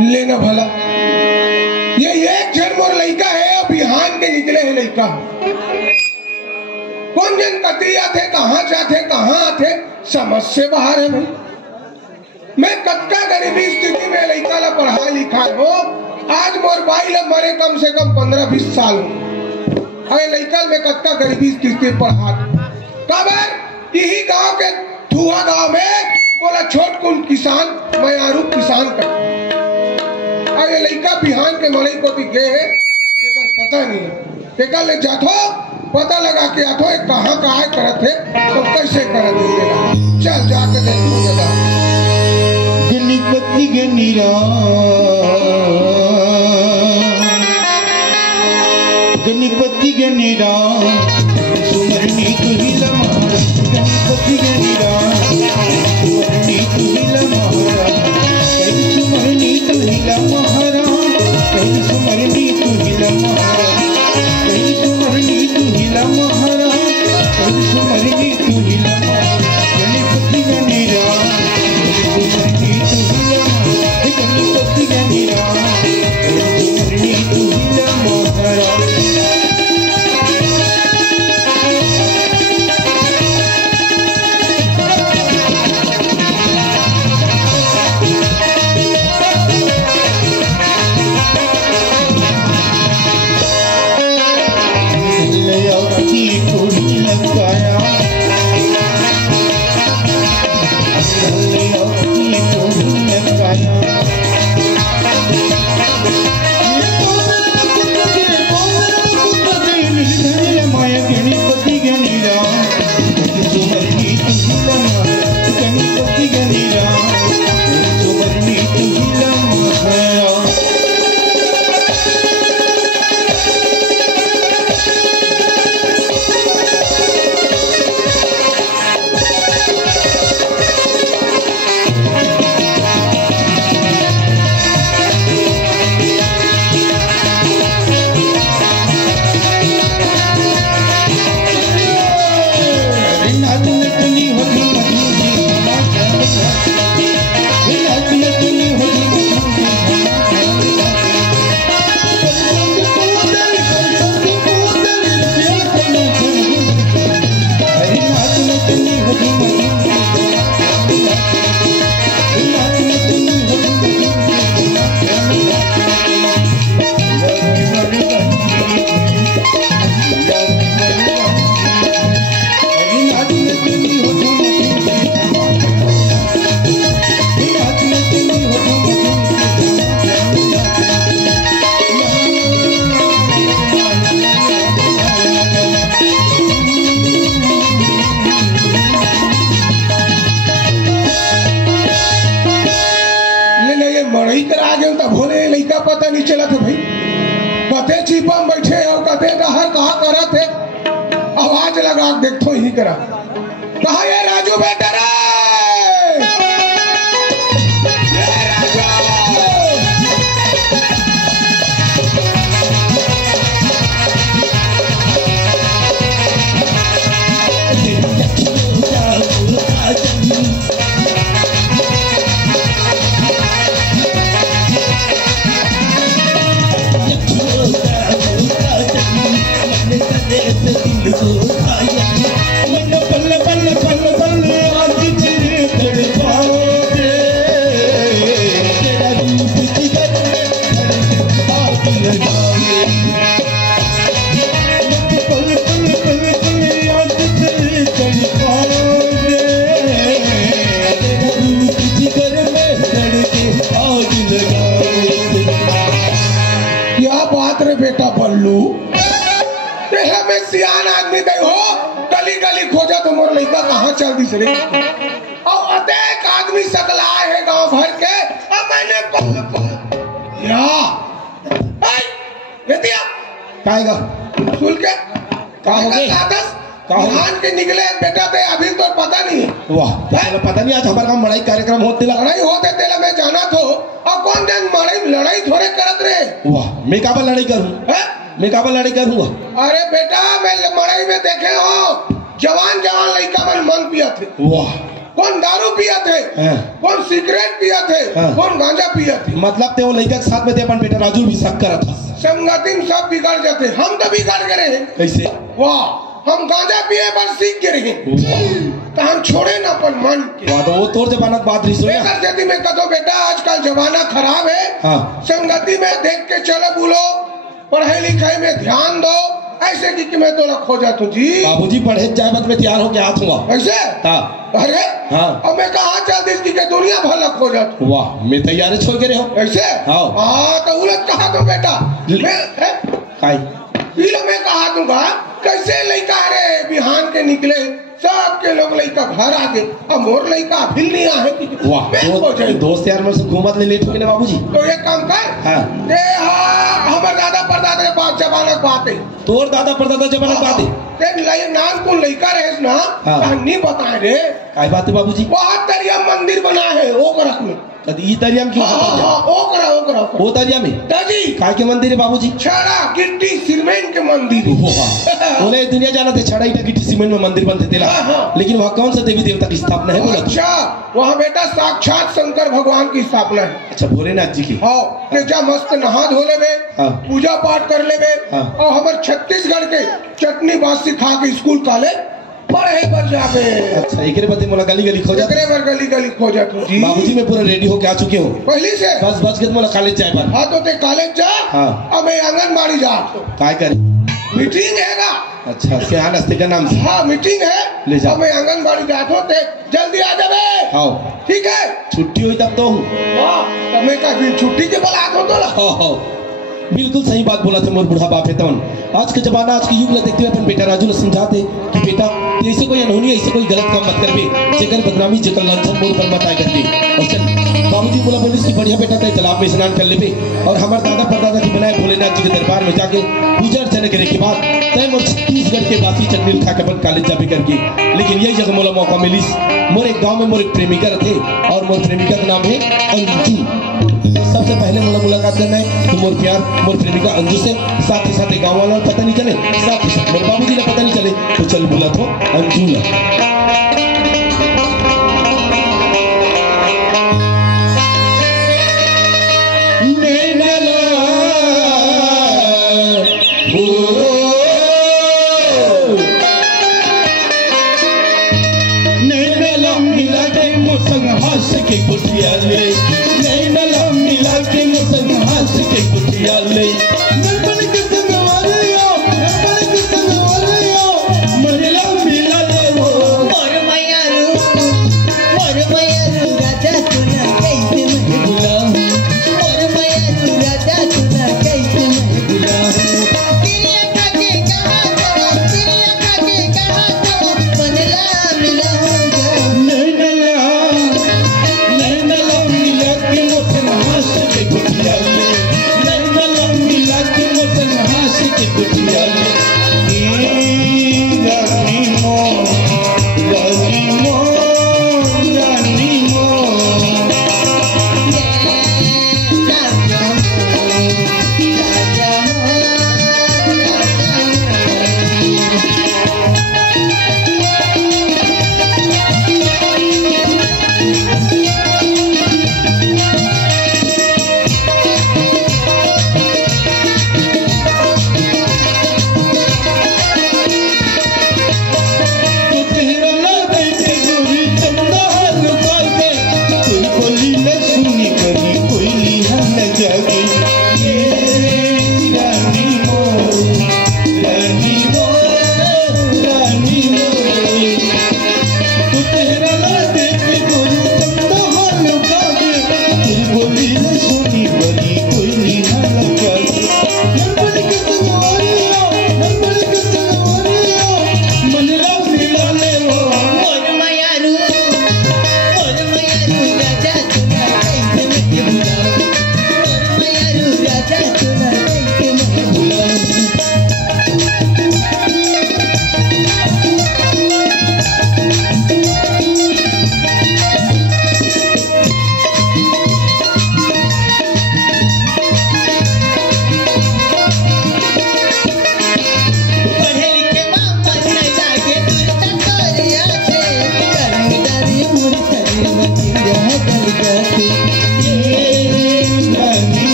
लेना भला ये एक जन मोर लड़का है और बिहान के निकले है लड़का कौन जन कतिया थे कहाँ जाते कहाँ आते समझ से बाहर है भाई। मैं कत्का गरीबी स्थिति में लड़का ला पढ़ा लिखा हो आज मोर भाई ला मरे कम से कम 15-20 साल अरे लड़का में कत्का गरीबी स्थिति पढ़ा कबर यही गांव के धुआ गांव में बोला छोट कुल किसान मैं आरूप किसान का अरे लड़का बिहान के मड़ई को भी गए है पता नहीं एक ले जातो पता लगा के आतो कहाँ कहाँ करत है तो कैसे करत है चल जाके देखो जरा गणपति गणिरा गणपति गणिरा सुमरनी तुहिला महारा गणपति गणिरा सुमरनी तुहिला महारा कहीं सुमरनी तुहिला महारा कहीं सुमरनी तुहिला महारा कहीं सुमरनी तुहिला महारा कहीं सुमरनी तुहिला महारा गणपति गणिरा सुमरनी तुहिला महारा गणपति गणिरा सुमरनी तुहिला महारा पता नहीं चला था भाई कते छिपा बैठे और कते डहर कहा करा थे आवाज लगा देखो ही करा कहा ये राजू बेटा रे बेटा बल्लू में सियान आदमी दे हो गली गली खोजा तो मोर लड़का कहाँ चल दिस रे और अनेक आदमी सकला है गांव भर के अब मैंने या ये दिया काहेगा सुन के काहेगा धान के निकले बेटा ते अभी तो पता नहीं वाह पता नहीं आज हमारे गांव लड़ाई कार्यक्रम होते लड़ाई होते तेला मैं जाना तो और कौन दिन लड़ाई थोड़े करत रहे वाह मैं काबा लड़ाई करूं मैं काबा लड़ाई करूंगा अरे बेटा मैं लड़ाई में देखे हो जवान जवान लड़का मन मांग पिया थे वाह कौन दारू पिया थे, कौन सिगरेट पिया थे, कौन गांजा पिया थे। मतलब ते वो लड़का के साथ में थे अपन बेटा राजू भी शक करा था। संगति में सब बिगड़ जाते, हम तो बिगड़ गए हैं। कैसे? वाह, हम गांजा पिए पर सीख गए हैं, तो हम छोड़े ना अपन मन के। वाह, तो वो तोर जमानत बात रही सो ना। यदि मैं कहो बेटा आजकल जमाना खराब है, संगति में देख के चलो, बोलो पढ़ाई लिखाई में ध्यान दो, ऐसे कि मैं तो खो जाता हूँ जी। बाबूजी पढ़े जाए मत में तैयार हो के हाथ हुआ ऐसे। अरे और मैं कहाँ चल दी कि दुनिया भर खो जाता हूँ। वाह, मैं तैयारी छोड़ के रहे हो ऐसे। हाँ तो उलट कहा तो बेटा मैं कहा दूंगा कैसे लड़का रे बिहान के निकले, सबके लोग लड़का घर आ गए, अब मोर लड़का फिर नहीं आए। वाह, दोस्त यार मेरे से घूमत ले लेट हो गए ना बाबूजी। तो एक काम कर, हमारे दादा परदादा के पास जमाना बात है, तोर दादा परदादा जमाना बात है, नाम को लड़का रहे ना, नहीं बताए रे। काय बात है बाबूजी? बहुत दरिया मंदिर बना है ओकरक में। ई दरिया में क्यों? ओकरा वो दरिया में दादी काय के मंदिर है बाबूजी? छड़ा गिट्टी सीमेंट के मंदिर। बोले दुनिया जाना थे छड़ा ईटा गिट्टी सीमेंट में मंदिर बनते थे, लेकिन वहाँ कौन सा देवी देवता की स्थापना है? बोला अच्छा, वहाँ बेटा साक्षात शंकर भगवान की स्थापना है। अच्छा, भोलेनाथ जी की। हाँ, जा मस्त नहा धो लेबे, पूजा पाठ कर लेबे, और हमारे छत्तीसगढ़ के चटनी बासी खा के स्कूल कॉलेज पढ़े पर जाबे। अच्छा, एक बदे मोला गली गली खोजा, गली गली खोजा जी। बाबूजी मैं पूरा रेडी होके आ चुके हूँ पहले से, बस बच गए मोला कॉलेज जाए पर। हाँ तो ते कॉलेज जा। अब मैं आंगनबाड़ी जा। काय करी? मीटिंग हैगा। अच्छा, सियान हस्ते का नाम से। हाँ मीटिंग है, ले जा। मैं आंगनबाड़ी जात होते, जल्दी आ जाबे। हाँ ठीक है, छुट्टी हुई तब तो। हाँ मैं कहा छुट्टी के बात हो तो। बिल्कुल सही बात बोला थे मोर बूढ़ा बाप है। आज के जमाना, आज के युग ला देखते हुए अपन बेटा राजू ने समझाते कि बेटा ऐसे कोई अनहोनी, ऐसे कोई गलत काम मत करबे, जेकर बदनामी जेकर लांछन मोर पर मत आए करबे। और चल बाबूजी बोला बोलिस कि बढ़िया बेटा ते तालाब में स्नान कर लेबे, और हमारे दादा परदादा की बनाए भोलेनाथ जी के दरबार में जाके पूजा अर्चना करे के बाद तय मोर छत्तीसगढ़ के बासी चटनी खा के अपन कॉलेज जाबे करके। लेकिन यही जगह मोला मौका मिलिस, मोर एक गाँव में मोर एक प्रेमिका थे, और मोर प्रेमिका का नाम है अंजू। सबसे पहले मोला मुलाकात करना है तो मोर प्यार मोर प्रेमिका अंजू से, साथ ही साथ गाँव वालों पता नहीं चले, साथ ही साथ मोर बाबूजी ने पता नहीं चले, तो चल बोला तो अंजू ला। के कुटिया ले नहीं नला मिला के मुसंग हास के कुटिया ले नपन के संगवारियो महिला मिला ले वो और मैया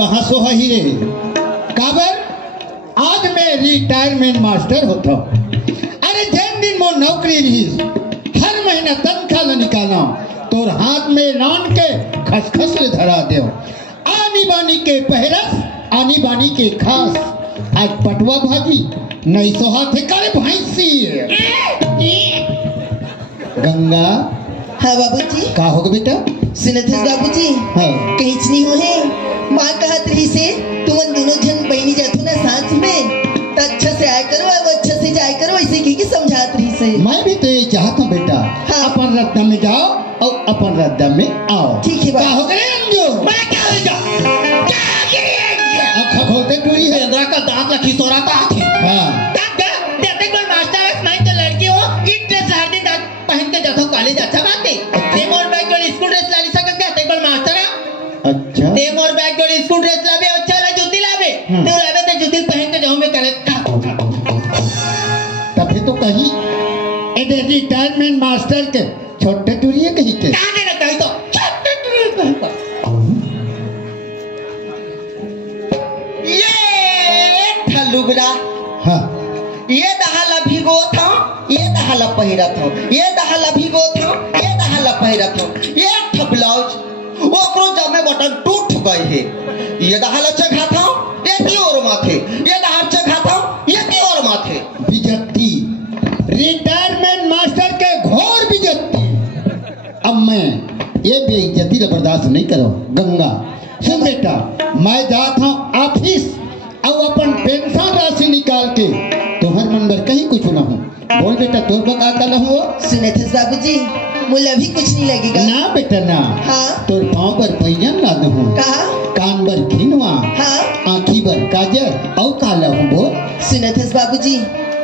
कहाँ सो ही रे काबर आज मैं रिटायरमेंट मास्टर होता अरे जैन दिन मो नौकरी रही हर महीना तनख्वाह ल निकाला तोर हाथ में लान के खसखस ले धरा दे आनी बानी के पहरस आनी बानी के खास आज पटवा भाजी नहीं सो हाथे करे भैंसी गंगा। हाँ बाबूजी। का होगा बेटा? सुनत है बाबूजी। हाँ। कहीं नहीं हो है माँ कहत रही से तुम दोनों जन बहनी जातु ना साथ में तो अच्छा से आया करो और अच्छा से जाया करो ऐसे की समझात रही से। मैं भी तो ये चाहता हूँ बेटा। हाँ। अपन रद्दा में जाओ और अपन रद्दा में आओ। ठीक है। क्या हो गए अंजू? मैं क्या हो गया? आँख खोलते टूरी है। इंद्रा का दांत लखी सोरा का आँखें। हाँ। देखते कोई मास्टर है मैं तो लड़की हो एक ड्रेस हर दिन पहन के जाता हूँ कॉलेज अच्छा बात है। सेम और बैग वाली स्कूल ड्रेस ला ली सकते देखते कोई मास्टर है। अच्छा। सेम और बैग वाली स्कूल ड्रेस लावे अच्छा ला जूती लावे तो लावे तो जूती पहन के जाऊँ मैं कॉलेज का। तभी तो कहीं इधर रिटायरमेंट मास्टर के छोटे टूरी है कहीं के। कहाँ ना कहीं तो छोटे टूरी कहीं पर। ये ठलुगरा। हाँ। ये दहाला भिगो था ये दहाला पहिरा था ये दहाला भिगो था ये दहाला पहिरा था ये था ब्लाउज वो करो जब में बटन टूट गए है ये दहाला चढ़ा था ये भी और माथे ये दहाड़ चढ़ा था ये भी और माथे। बिजत्ती रिटायरमेंट मास्टर के घोर बिजत्ती। अब मैं ये बेइज्जती बर्दाश्त नहीं करो। गंगा सुन बेटा मैं जाता हूँ ऑफिस और अपन पेंशन राशि निकाल के तोहर मन पर कहीं कुछ ना हो। बोल बेटा तोर बका कल हो। सुने थे बाबूजी मुझे अभी कुछ नहीं लगेगा ना बेटा ना। हाँ। तोर पाँव पर पैजन ला दो। कहा? कान पर खिनवा। हाँ। आँखी पर काजर और काला हूँ बोल। सुने थे बाबूजी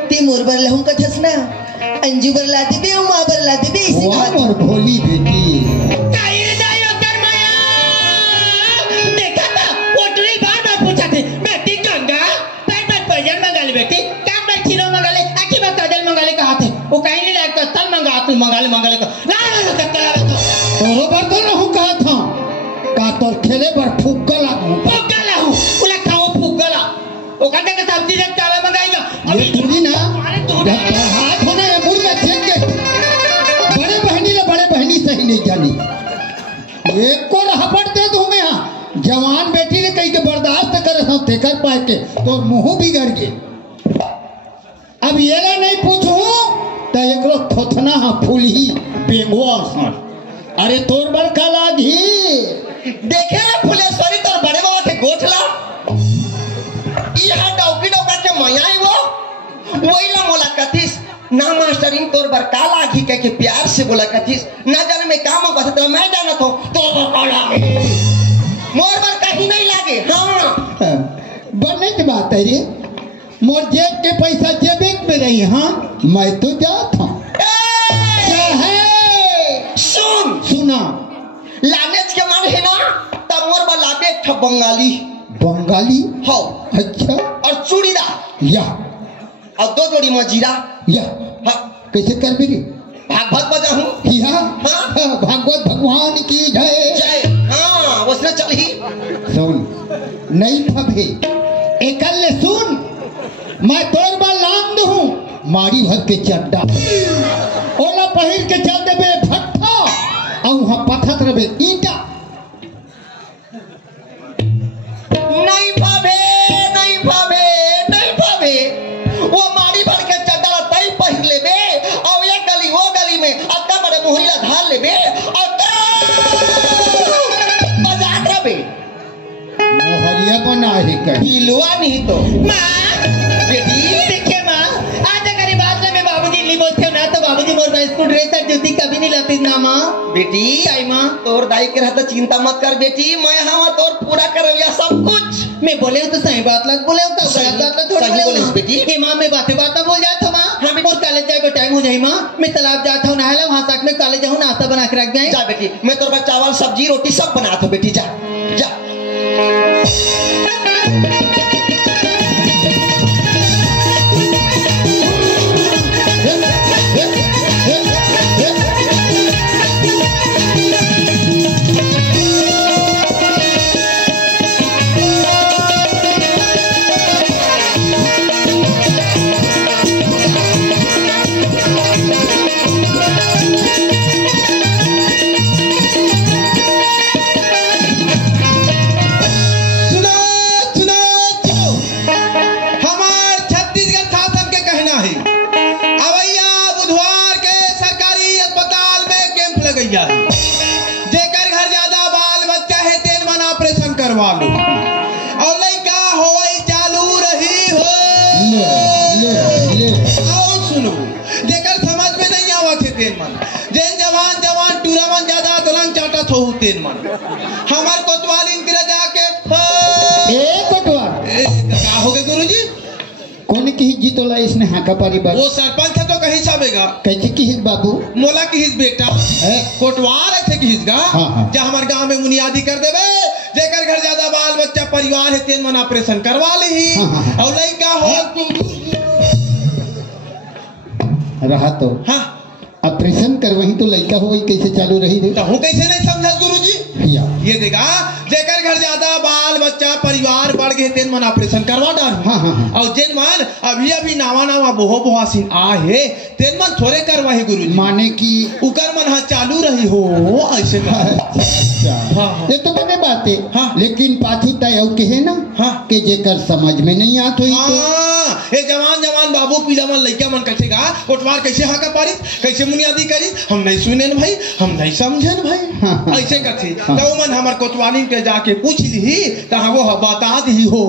ते मोर बर लहूं का थसना अंजू बर ला दे और माँ बर ला दे इसी वाह मोर भोली बेटी। वो कहीं नहीं लायक तल मंगाले का तोरो बर तो रहूं कहा था का तोर खेले बर फुगला हूं उला खाओ फुगला वो कहते के सब्जी रेट काला मंगाएगा ये तुझी ना जब हाथ होना है मुड़ में फेंक के बड़े बहनी सही नहीं जानी एक को हपट दे दूं मैं। हां जवान बेटी ने कहीं के बर्दाश्त कर हूं तेकर पाए के तो मुंह बिगड़ गए। अब ये ला नहीं पूछूं तो एकरो थोथना हा फूल ही बेंगवा सन। अरे तोर बड़ का लागी देखे ना फुलेश्वरी तोर बड़े बाबा के गोठला यहाँ डौका के मयाई वही ला मोला कथिस ना मास्टरिंग तोर बर का लागी कह के प्यार से बोला कथिस ना जाने में काम बस तो मैं जानत हूं तोर बर का लागे मोर बर कहीं नहीं लागे। हाँ बनने की बात है रे मोर जेब के पैसा जेबे में रही। हाँ मैं तो जाता हूँ। सुन सुना लानेज के मन है ना तब मोर बलाबे एक बंगाली बंगाली हो अच्छा और चूड़ीदार या और 2 जोड़ी मजीरा। या हाँ कैसे कर भी भागवत बजा हूँ। या हाँ। भागवत भगवान की जय। जय हाँ उसने चल ही सुन नहीं भभे एकल ले सुन मैं तोर बा लांद हूँ मारी भर के चड्डा ओला पहिर के चल देबे भट्ठा और वहाँ पथत रहे ईटा। नहीं भावे नहीं भावे नहीं भावे वो मारी भर के चड्डा तई पहिर लेबे और ये गली वो गली में अत्ता बड़े मोहल्ला धार लेबे और बजात रहे मोहरिया बना है कहीं हिलवा नहीं तो माँ बेटी देखिए माँ आज अगर ये बात में बाबूजी नहीं बोलते हो ना तो बाबूजी मोर का स्कूल ड्रेस और जूती कभी नहीं लाती ना माँ। बेटी काय माँ तोर दाई के रहता चिंता मत कर बेटी मैं हवा तोर पूरा करविया सब कुछ। मैं बोले हूँ तो सही बात लग बोले हूँ तो सही- गलत बात लग थोड़ा सही बोले बोलिस हूँ बेटी। ये माँ मैं बातें बात बोल जाता हूँ माँ। हाँ बेटी। और कॉलेज जाए को टाइम हो जाए माँ मैं तालाब जाता हूँ नहाया वहाँ तक मैं कॉलेज जाऊँ नाश्ता बना के रख जाए। जा बेटी मैं तोर पर चावल सब्जी रोटी सब बना दो बेटी जा जा। जेकर घर ज्यादा बाल बच्चा है तेल मन ऑपरेशन करवा लो और लड़का होई चालू रही हो। और सुनो जेकर समझ में नहीं आवत है तेल मन जेन जवान जवान टूरा मन ज्यादा दलन चाटत हो तेल मन हमार कोतवाल इनके जाके का हो गए गुरुजी कौन की जीतोला इसने हाका पारी बात वो सरपंच है तो कहीं छावेगा कैसे की बाबू मोला की हिस बेटा कोटवार ऐसे की हिसगा हाँ। जा हमारे गांव में मुनियादी कर देवे जेकर घर ज्यादा बाल बच्चा परिवार है तेन मन ऑपरेशन करवा ली हाँ। और लड़का हो रहा तो हाँ ऑपरेशन कर वही तो लड़का हो गई कैसे चालू रही रे तो हूँ कैसे नहीं समझा गुरुजी या ये देखा जेकर घर ज्यादा बाल बच्चा परिवार बढ़ गए तेन मन ऑपरेशन करवा डाल हाँ। और जेन मन अभी अभी नावा नावा बोहो बोहासीन आ है तेन मन थोड़े करवा है गुरुजी माने की उकर मन हाँ चालू रही हो ऐसे का हाँ। ये तो बने बात है हाँ। लेकिन पाछू तय के है ना हाँ। के जेकर समझ में नहीं आत हुई तो हाँ, ये जवान जवान बाबू पीला मन लइका मन कैसे गा कोटवार कैसे हाका पारी कैसे मुनियादी करी हम नहीं सुने भाई हम नहीं समझे भाई हाँ। ऐसे कथी हाँ। तो मन हमार कोतवाली के जाके पूछ ली तो वो बता दी हो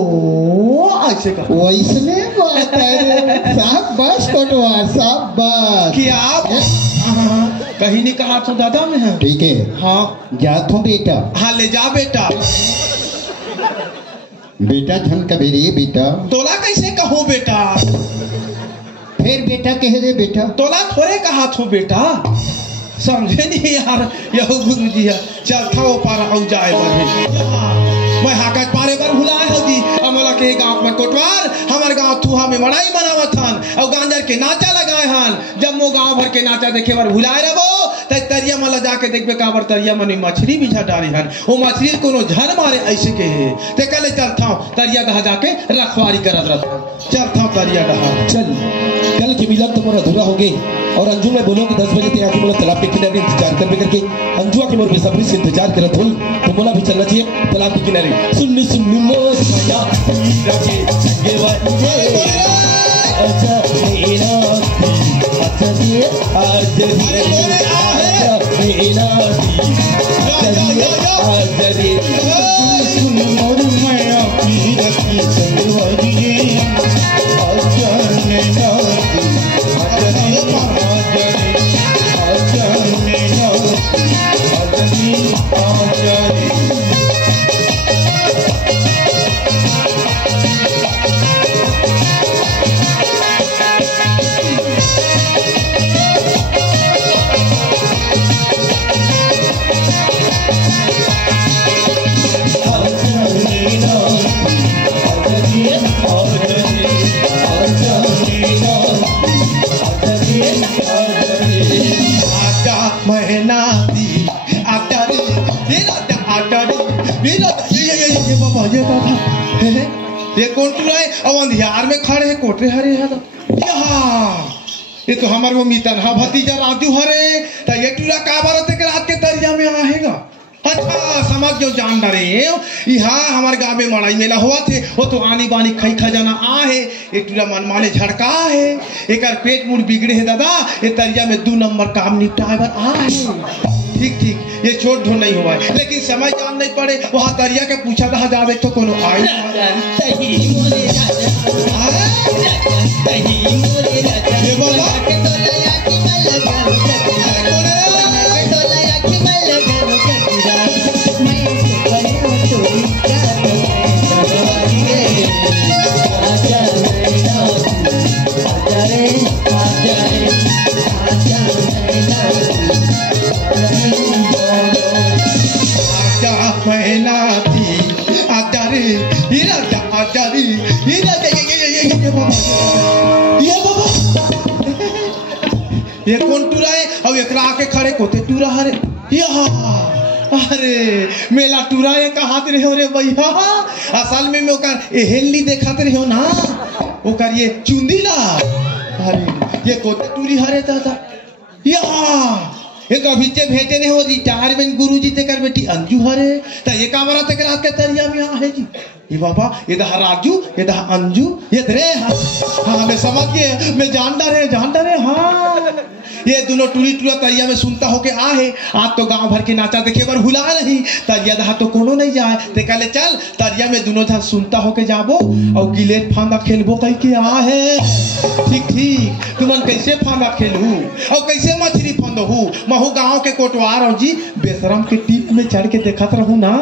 ऐसे कर वैसने बात है साहब बस कोटवार साहब बस कि आप कहीं नहीं कहा तो दादा में है ठीक है हाँ जात हूँ बेटा हाँ ले जा बेटा बेटा झन कभी रे बेटा तोला कैसे कहो बेटा फिर बेटा कह रे बेटा तोला थोड़े कहा थो बेटा समझे नहीं यार यह गुरु जी है चल था वो पारा औ जाए मैं हाका पारे पर भुलाए हो जी अमला के गांव में कोटवार हमारे गांव थुहा में मड़ाई बनावत हन और गांजर के नाचा लगाए हन जब मो गांव भर के नाचा देखे बार भुलाए रहो त तरिया मला जाके देखबे काबर तरिया मनी मछली बिछा डाली हन वो मछली कोनो झन मारे ऐसे के है ते कले चल था तरिया दहा जाके रखवारी करत रह चल था तरिया दहा चल कल की मिलन तो मोरा अधूरा हो गई और अंजू मैं बोलो कि 10 बजे तक आके मोला तालाब के किनारे इंतजार करबे करके अंजुआ के मोर बेसब्री से इंतजार करत होल तो मोला भी चलना चाहिए तालाब के किनारे सुन सुन मोर छाया हीरा के संगे वाजे अच्छा मेरा अच्छा ये आज अच्छा मेरा अच्छा रे सुन मोर माया हीरा की संगे वाजे अच्छा मेरा ये बाबा ये दादा ये कौन टूरा है? अब अंधियार में खड़े है कोटरे हरे है यहाँ ये तो हमारे वो मीतन हा भतीजा राजू हरे तो ये टूरा का बारत के रात के तरिया में आएगा। अच्छा समझ जो जान डरे यहाँ हमारे गाँव में मड़ाई मेला हुआ थे वो तो आनी बानी खई खजाना आ है एक टूरा मन माने झड़का है एक पेट मुड़ बिगड़े है दादा ये तरिया में 2 नंबर काम निपटाए बर आ है। ठीक ठीक ये छोट ढूंढ नहीं हुआ है लेकिन समय जान नहीं पड़े वहाँ तरिया के पूछा था जा देख तो कोनो आई ये बाबा ये कौन टूरा है? अब एकरा आके खड़े कोते टूरा हरे अरे मेला टूरा है कहा रहे हो रे भैया असल में मैं ओकर एहेली देखते रहे हो ना ओकर ये चुंदीला अरे ये कोते टूरी हरे दादा एक अभी से भेटे नहीं हो रिटायरमेंट गुरुजी ते कर बेटी अंजू हरे तो ये का बरा तक रात के तरिया में आ है जी ये बाबा ये दहा राजू ये दहा अंजू ये रे हाँ मैं समझ गए मैं जान डरे हाँ ये दोनों टूरी टूरा तरिया में सुनता हो के आ है आज तो गांव भर के नाचा देखे बार भुला नहीं तरिया दहा तो कोनो नहीं जाए ते कहले चल तरिया में दोनों जन सुनता हो के जाबो और गिलेट फांदा खेलबो कह के आ है। ठीक ठीक तुमन कैसे फांदा खेलू और कैसे मछली फंदहू महू गांव के कोटवार और जी बेशरम के टीप में चढ़ के देखत रहूं ना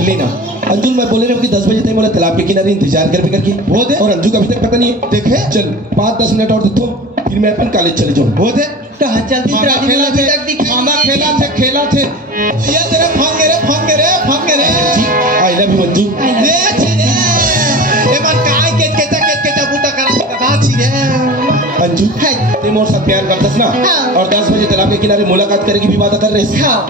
लेना अंजुल मैं बोले रहा हूँ कि 10 बजे तक बोला तालाब के किनारे इंतजार करके वो दे और अंजू का अभी तक पता नहीं है देखे चल 5-10 मिनट और दो फिर मैं अपन कॉलेज चले जाऊँ वो दे कहाँ चलती खेला थे ये तेरे फंगे रे आई लव यू अंजू ये मन काय के बूटा करा छी रे अंजू ते मोर साथ प्यार करतस ना और 10 बजे तालाब के किनारे मुलाकात करने की भी वादा कर रहे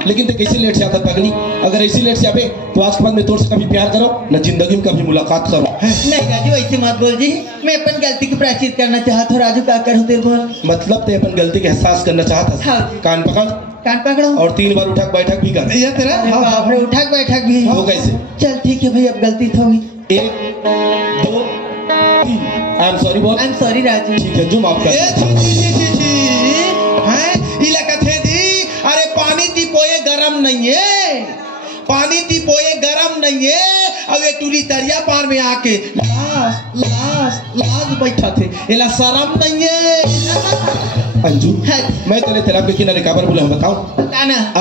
लेकिन ते कैसे लेट से आता पगली अगर ऐसी लेट से आवे तो आज के बाद मैं तोड़ से कभी प्यार करो न जिंदगी में कभी मुलाकात करो। नहीं राजू ऐसे मत बोल जी मैं अपन गलती की प्रायश्चित करना चाहता हूँ राजू क्या करूँ तेरे बोल मतलब ते अपन गलती का एहसास करना चाहता कान पकड़ो और 3 बार उठक बैठक भी कर ये तेरा बाप रे उठक बैठक भी वो कैसे चल ठीक है भाई अब गलती तो हुई 1 2 3 आई एम सॉरी बोल आई एम सॉरी राजू ठीक है जो माफ कर अरे पानी दीपोए गरम नहीं है अब ये टूरी तरिया पार में आके लाश बैठा थे इला शर्म नहीं है। अंजू मैं तेरे तालाब के किनारे काबर बुला बताऊं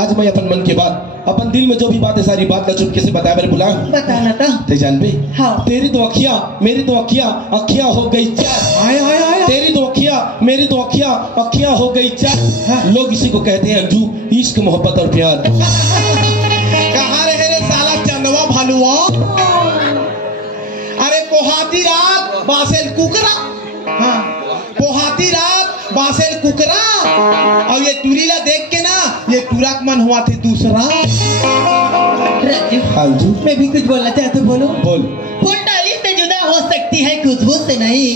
आज मैं अपन मन के बात अपन दिल में जो भी बात है सारी बात का चुपके से बताया मेरे बुला बताना था ते जान बे हाँ। तेरी तो अखियां मेरी तो अखियां हो गई चार तेरी तो मेरी तो अखियां हो गई चार लोग इसी को कहते हैं अंजू इश्क मोहब्बत और प्यार। कहाँ रहे रे साला चंदवा भालुआ अरे पोहाती रात बासेल कुकरा हाँ पोहाती रात बासेल कुकरा और ये टूरीला देख के ना ये टूरा मन हुआ थे दूसरा। अंजू मैं भी कुछ बोलना चाहता हूँ बोलो बोल फूल डाली से जुदा हो सकती है खुशबू से नहीं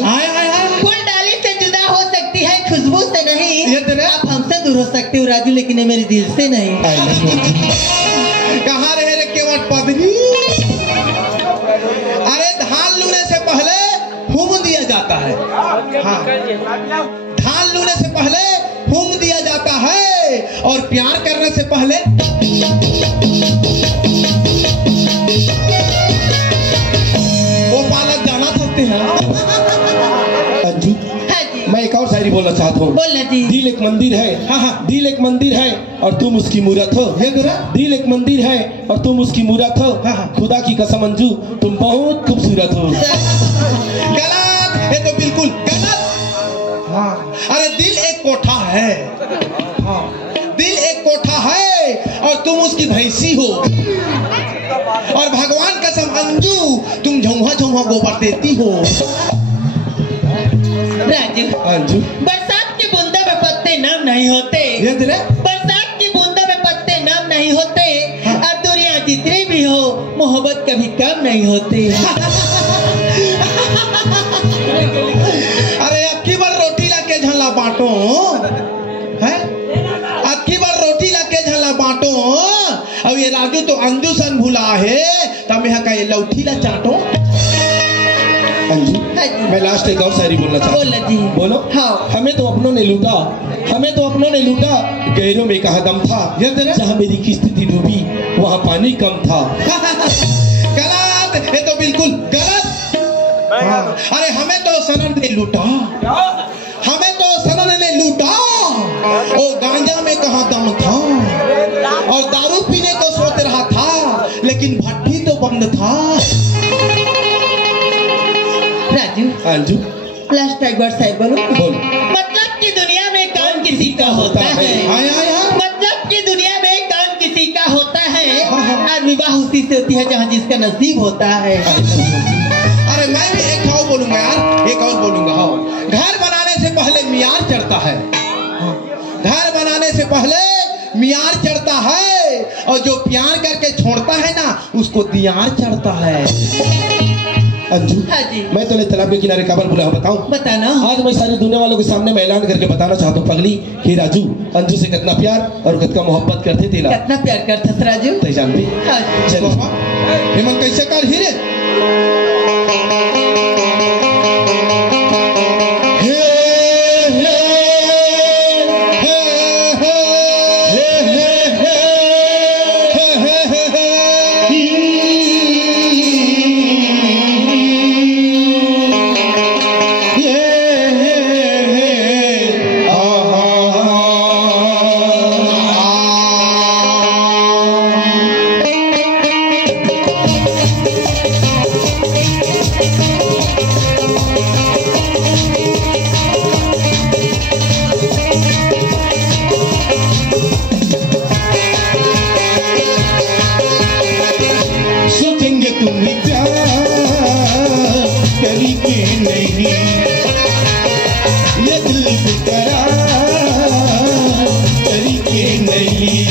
फूल डाली से जुदा हो सकती है खुशबू से नहीं आप हमसे दूर हो सकते हो राजू लेकिन ये मेरे दिल से नहीं। कहाँ रहे रे केवट पदनी अरे धान लूने से पहले फूम दिया जाता है हाँ धान लूने से पहले फूम दिया जाता है और प्यार करने से पहले वो पालक जाना सकते हैं। अंजू मैं एक और शायरी बोलना चाहता हूँ दिल एक मंदिर है हाँ दिल एक मंदिर है और तुम उसकी मूरत हो दिल एक मंदिर है और तुम उसकी मूरत हो खुदा की कसम अंजू तुम बहुत खूबसूरत हो। गलत ये तो बिल्कुल गलत हाँ अरे दिल एक कोठा है हाँ दिल एक कोठा है और तुम उसकी भैंसी हो और भगवान कसम अंजू तुम झुम्हा गोबर देती हो। राजू अंजू बरसात की बूंदा में पत्ते नम नहीं होते बरसात की बूंदा में पत्ते नम नहीं होते और दुनिया जितनी भी हो मोहब्बत कभी कम नहीं होती। अरे अब की बार रोटी ला के झला बांटो है, अब की बार रोटी ला के झला बांटो। अब ये राजू तो अंजू सन भुला है, तब यहाँ का ये लौठी ला चाटो। अंजू, मैं लास्ट एक और शायरी बोलना चाहता बोलो जी। बोलो। हाँ। हमें तो अपनों ने लूटा, हमें तो अपनों ने लूटा, गैरों में कहा दम था। जहाँ मेरी किस्ती थी डूबी वहाँ पानी कम था। गलत, ये तो बिल्कुल गलत। हाँ। अरे हमें तो सनम ने लूटा, हमें तो सनम ने लूटा। ओ गांजा में कहा दम था, और दारू पीने को सोच रहा था, लेकिन भट्टी तो बंद था। राजू, अंजू, लास्ट एक बार साहब बोलो। बोल। मतलब कि दुनिया में कौन किसी का होता है, आया आया। मतलब कि दुनिया में कौन किसी का होता है, और विवाह उसी से होती है जहाँ जिसका नसीब होता है। अरे मैं भी एक और बोलूंगा यार, एक और बोलूंगा। हाँ, घर बनाने से पहले मियार चढ़ता है, घर बनाने से पहले मियार चढ़ता है, और जो प्यार करके छोड़ता है ना उसको दियार चढ़ता है। अंजू, हाँ जी। मैं तो तालाब के किनारे काबर बुला बताऊं। बताना। आज मैं सारी दुनिया वालों के सामने मैं ऐलान करके बताना चाहता हूँ पगली कि राजू अंजू से कितना प्यार और कितना मोहब्बत करते थे। कितना प्यार करता था राजू। तय जानती। हाँ जी। चलो हेमंत कैसे कर हीरे। सोचेंगे तुम्हें प्यार करेगी नहीं, ये दिल बेकरार करेगी नहीं।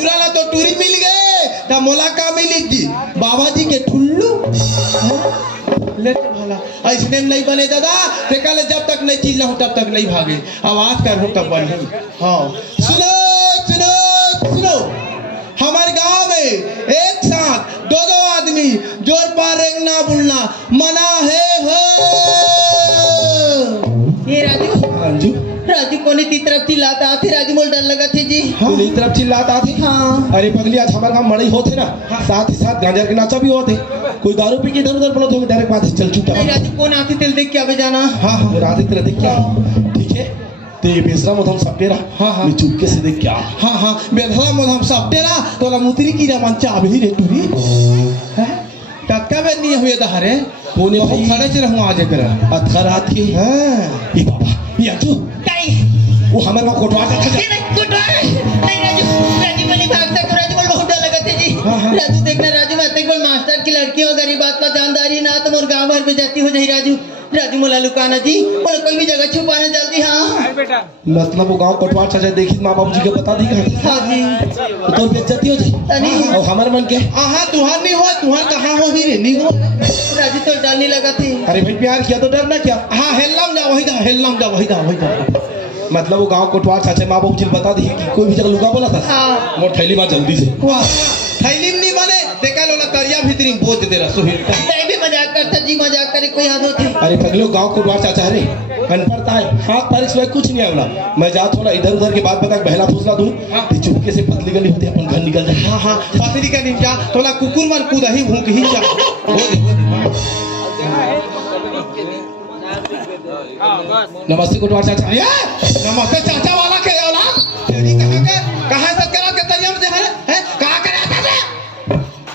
टूरा ना तो टूरी मिल गए तब मोला का मिली जी बाबा जी के ठुल्लू ले तो भला ऐसने नहीं बने दादा ते कल जब तक नहीं चीज लाऊं तब तक नहीं भागे आवाज कर हूं तब बने हाँ सुनो सुनो सुनो हमारे गांव में एक साथ दो दो आदमी जोर पार रेंगना बुलना मना है हो ये राजू अंजू राजू कोने की तरफ चिल्लाता थे राजू मोल डर लगा थे जी तू एक तरफ चिल्लाता थी हाँ अरे पगली आज हमारे गांव मड़ई होते ना साथ ही साथ गांजा के नाचा भी होते कोई दारू पी के इधर उधर बोला तो डायरेक्ट बात चल चुका नहीं राजू कौन आती तेल देख के अबे जाना हाँ हाँ राधे तेरा देख क्या ठीक है तो ये बेसरा मोधम सब तेरा हाँ, हाँ। मैं चुपके से देख क्या हाँ हाँ बेधला मोधम सब तेरा तो ला मुतरी की रमंचा अभी रे टूरी हैं तत्का में नहीं हुए दहरे कोने तो भाई खड़े च रहूं आज कर अथर रात के हां ये बाबा ये अंजू नहीं वो हमारे गांव कोटवा का था ये नहीं कुटवार नहीं राजू राजू मनी भाग सकते राजू मोल बहुत डर लगा थे जी हाँ, हाँ। राजू देखना राजू मत एक बार मास्टर की लड़की हो गरीब बात पर जानदारी ना तो मोर गांव भर में जाती हो जाई राजू राजू मोला लुकाना जी और कोई भी जगह छुपाना जल्दी हाँ मतलब वो गांव कोटवा चाचा देखी माँ बाबू जी को बता दी हाँ जी तो बेइज्जती हो जाए नहीं और हमारे मन के आहा तुहार नहीं हो तुहार कहां हो ही रे नहीं हो राजू तो डरने लगा थे अरे भाई प्यार किया तो डरना क्या हां हेलम जा वही दा मतलब वो गांव कोटवा चाचा माँ बाबू जी ने बता दी कि कोई भी जगह लुका बोला था हाँ वो थैली माँ जल्दी से वाह थैली में नहीं बने देखा लोला तरिया भीतरी बोझ दे रहा सुहीर नहीं भी मजाक करता जी मजाक करे कोई याद होती अरे पगलो गांव कोटवा चाचा है रे अनपढ़ता है हाथ पैर सिवाय कुछ नहीं आया मैं जा थोड़ा इधर उधर के बात बता बहला फूसला दूं तो चुपके से पतली गली होती है अपन घर निकल जाए हाँ हाँ पतली का निंजा तोला कुकुर मन कूद ही भूख ही जा वो नमस्ते कोटवा चाचा ये नमस्ते चाचा वाला के औला तेरी कहां सत्करा के तैयार दे है का करे था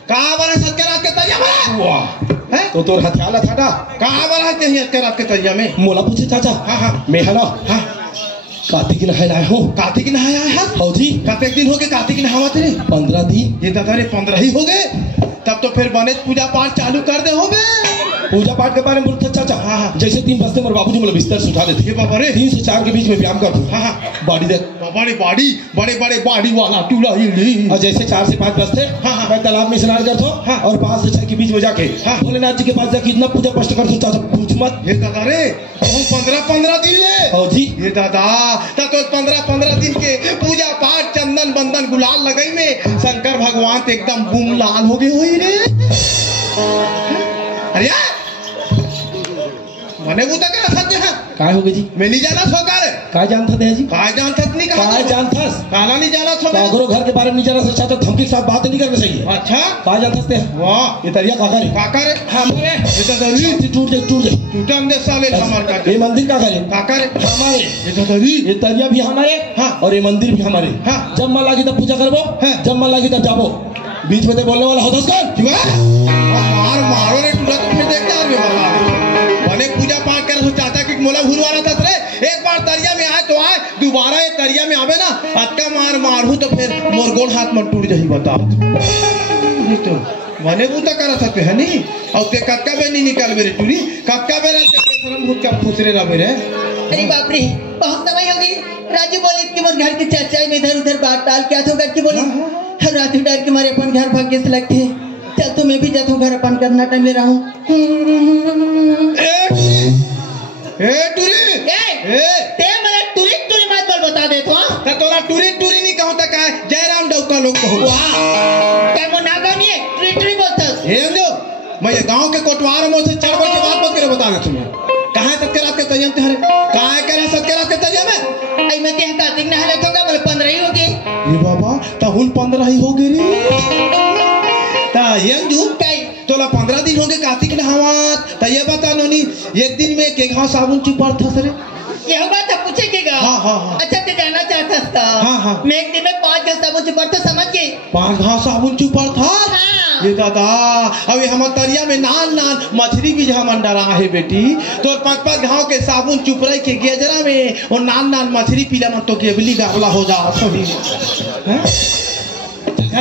कहां वाला सत्करा के तैयार वाह है तो तोर हथियाला था कहां वाला है तेरी सत्करा के तैयार में मोला पूछे चाचा हाँ हाँ मैं है ना हाँ कार्तिक नहाए आए हो कार्तिक नहाया है फौजी कितने दिन हो गए कार्तिक नहावा तेरे 15 दिन ये दादा रे 15 ही हो गए तब तो फिर गणेश पूजा पाठ चालू कर दे हो बे पूजा पाठ के बारे में बोलते चाचा हाँ, हाँ। जैसे 3 बजते मेरे बाबूजी मुझे बिस्तर से उठा देते ये बाबा रे 3 से 4 के बीच में व्यायाम कर दूं हाँ हाँ बॉडी देख बड़े बड़े बाड़ी वाला टूला ही और जैसे 4 से 5 बजते हाँ, हाँ। मैं तालाब में स्नान करता हाँ। हूँ और 5 से 6 के बीच में जाके हाँ। भोलेनाथ जी के पास जाके इतना पूजा पाठ करता हूँ चाचा पूछ मत ये दादा रे हम 15 दिन ले फौजी ये दादा तब तो 15 दिन के पूजा पाठ चंदन बंदन गुलाल लगाई में शंकर भगवान तो एकदम बूम लाल हो गए हुई रे अरे मने बुता क्या सत्य है काय हो गई जी मैं नहीं जाना सोकार काय जानता थे जी काय जानता नहीं कहा काय जानता काला नहीं जाना सो कागरो घर के बारे में नहीं जाना चाचा धमकी के साथ बात नहीं करनी चाहिए अच्छा काय जानता थे वाह ये तरिया काका रे काका रे हमारे ये दादा रे टूट जाए टूटम दे साले हमार का ये मंदिर काका रे काका रे हमारे ये दादा रे ये तरिया भी हमारे हाँ। और ये मंदिर भी हमारे हाँ। जब मन लागी तब पूजा करबो हाँ। जब मन लागी तब जाबो बीच में तो बोलने वाला हो दोस्त मार मारो रे टूटा तो फिर देख यार बाबा बने पूजा पाठ कर चाचा की मोला भूलवाना था रे एक बार तरिया में आए तो आए दोबारा ये तरिया में आवे ना अटका मारू तो फिर मोर गोड़ हाथ में टूट जाही बता नहीं तो मने बूता करा सकते है नहीं और ते कक्का बे नहीं निकल मेरे टूरी कक्का बे रहते शर्म भूत का फुसरे ना मेरे अरे बाप रे बहुत समय हो गई राजू बोली कि मोर घर की चर्चा में इधर उधर बात टाल क्या तो करके बोली राजू डर के मारे अपन घर भाग्य से लगते चल तो मैं भी जाता हूँ घर अपन करना टाइम ले रहा हूँ ए टूरी ते मला टूरी टूरी मत बोल बता दे तो त तोरा टूरी टूरी नहीं कहता का जयराम डौका लोग कहो वाह क्या मो ना गानी है टूरी टूरी बोलता हे दो मैं ये गांव के कोटवार में से 4 बजे बात मत करे बता दे तुम्हें कहां है सत्य रात के तैयार तेरे कहां है करे सत्य रात के तैयार में आई मैं ते कार्तिक नहाले तो का बोले 15 ही हो गए ये बाबा ता हुन 15 ही हो गई रे ता यंजू काई तोला 15 दिन हो गए कार्तिक नहावत ता ये बता नोनी एक दिन में के घास साबुन चुपर था सरे यह बात आप पूछेगा हाँ। अच्छा ते जाना चाहता था हाँ। मैं एक दिन में 5 घंटा साबुन चुपर तो समझ गई 5 घास साबुन चुपर था हाँ। ये दादा अभी हम तरिया में नान मछली भी जहाँ मंडरा है बेटी तो 5 घाव के साबुन चुपरे के गेजरा में और नान मछली पीला मन तो केबली गावला हो जा सभी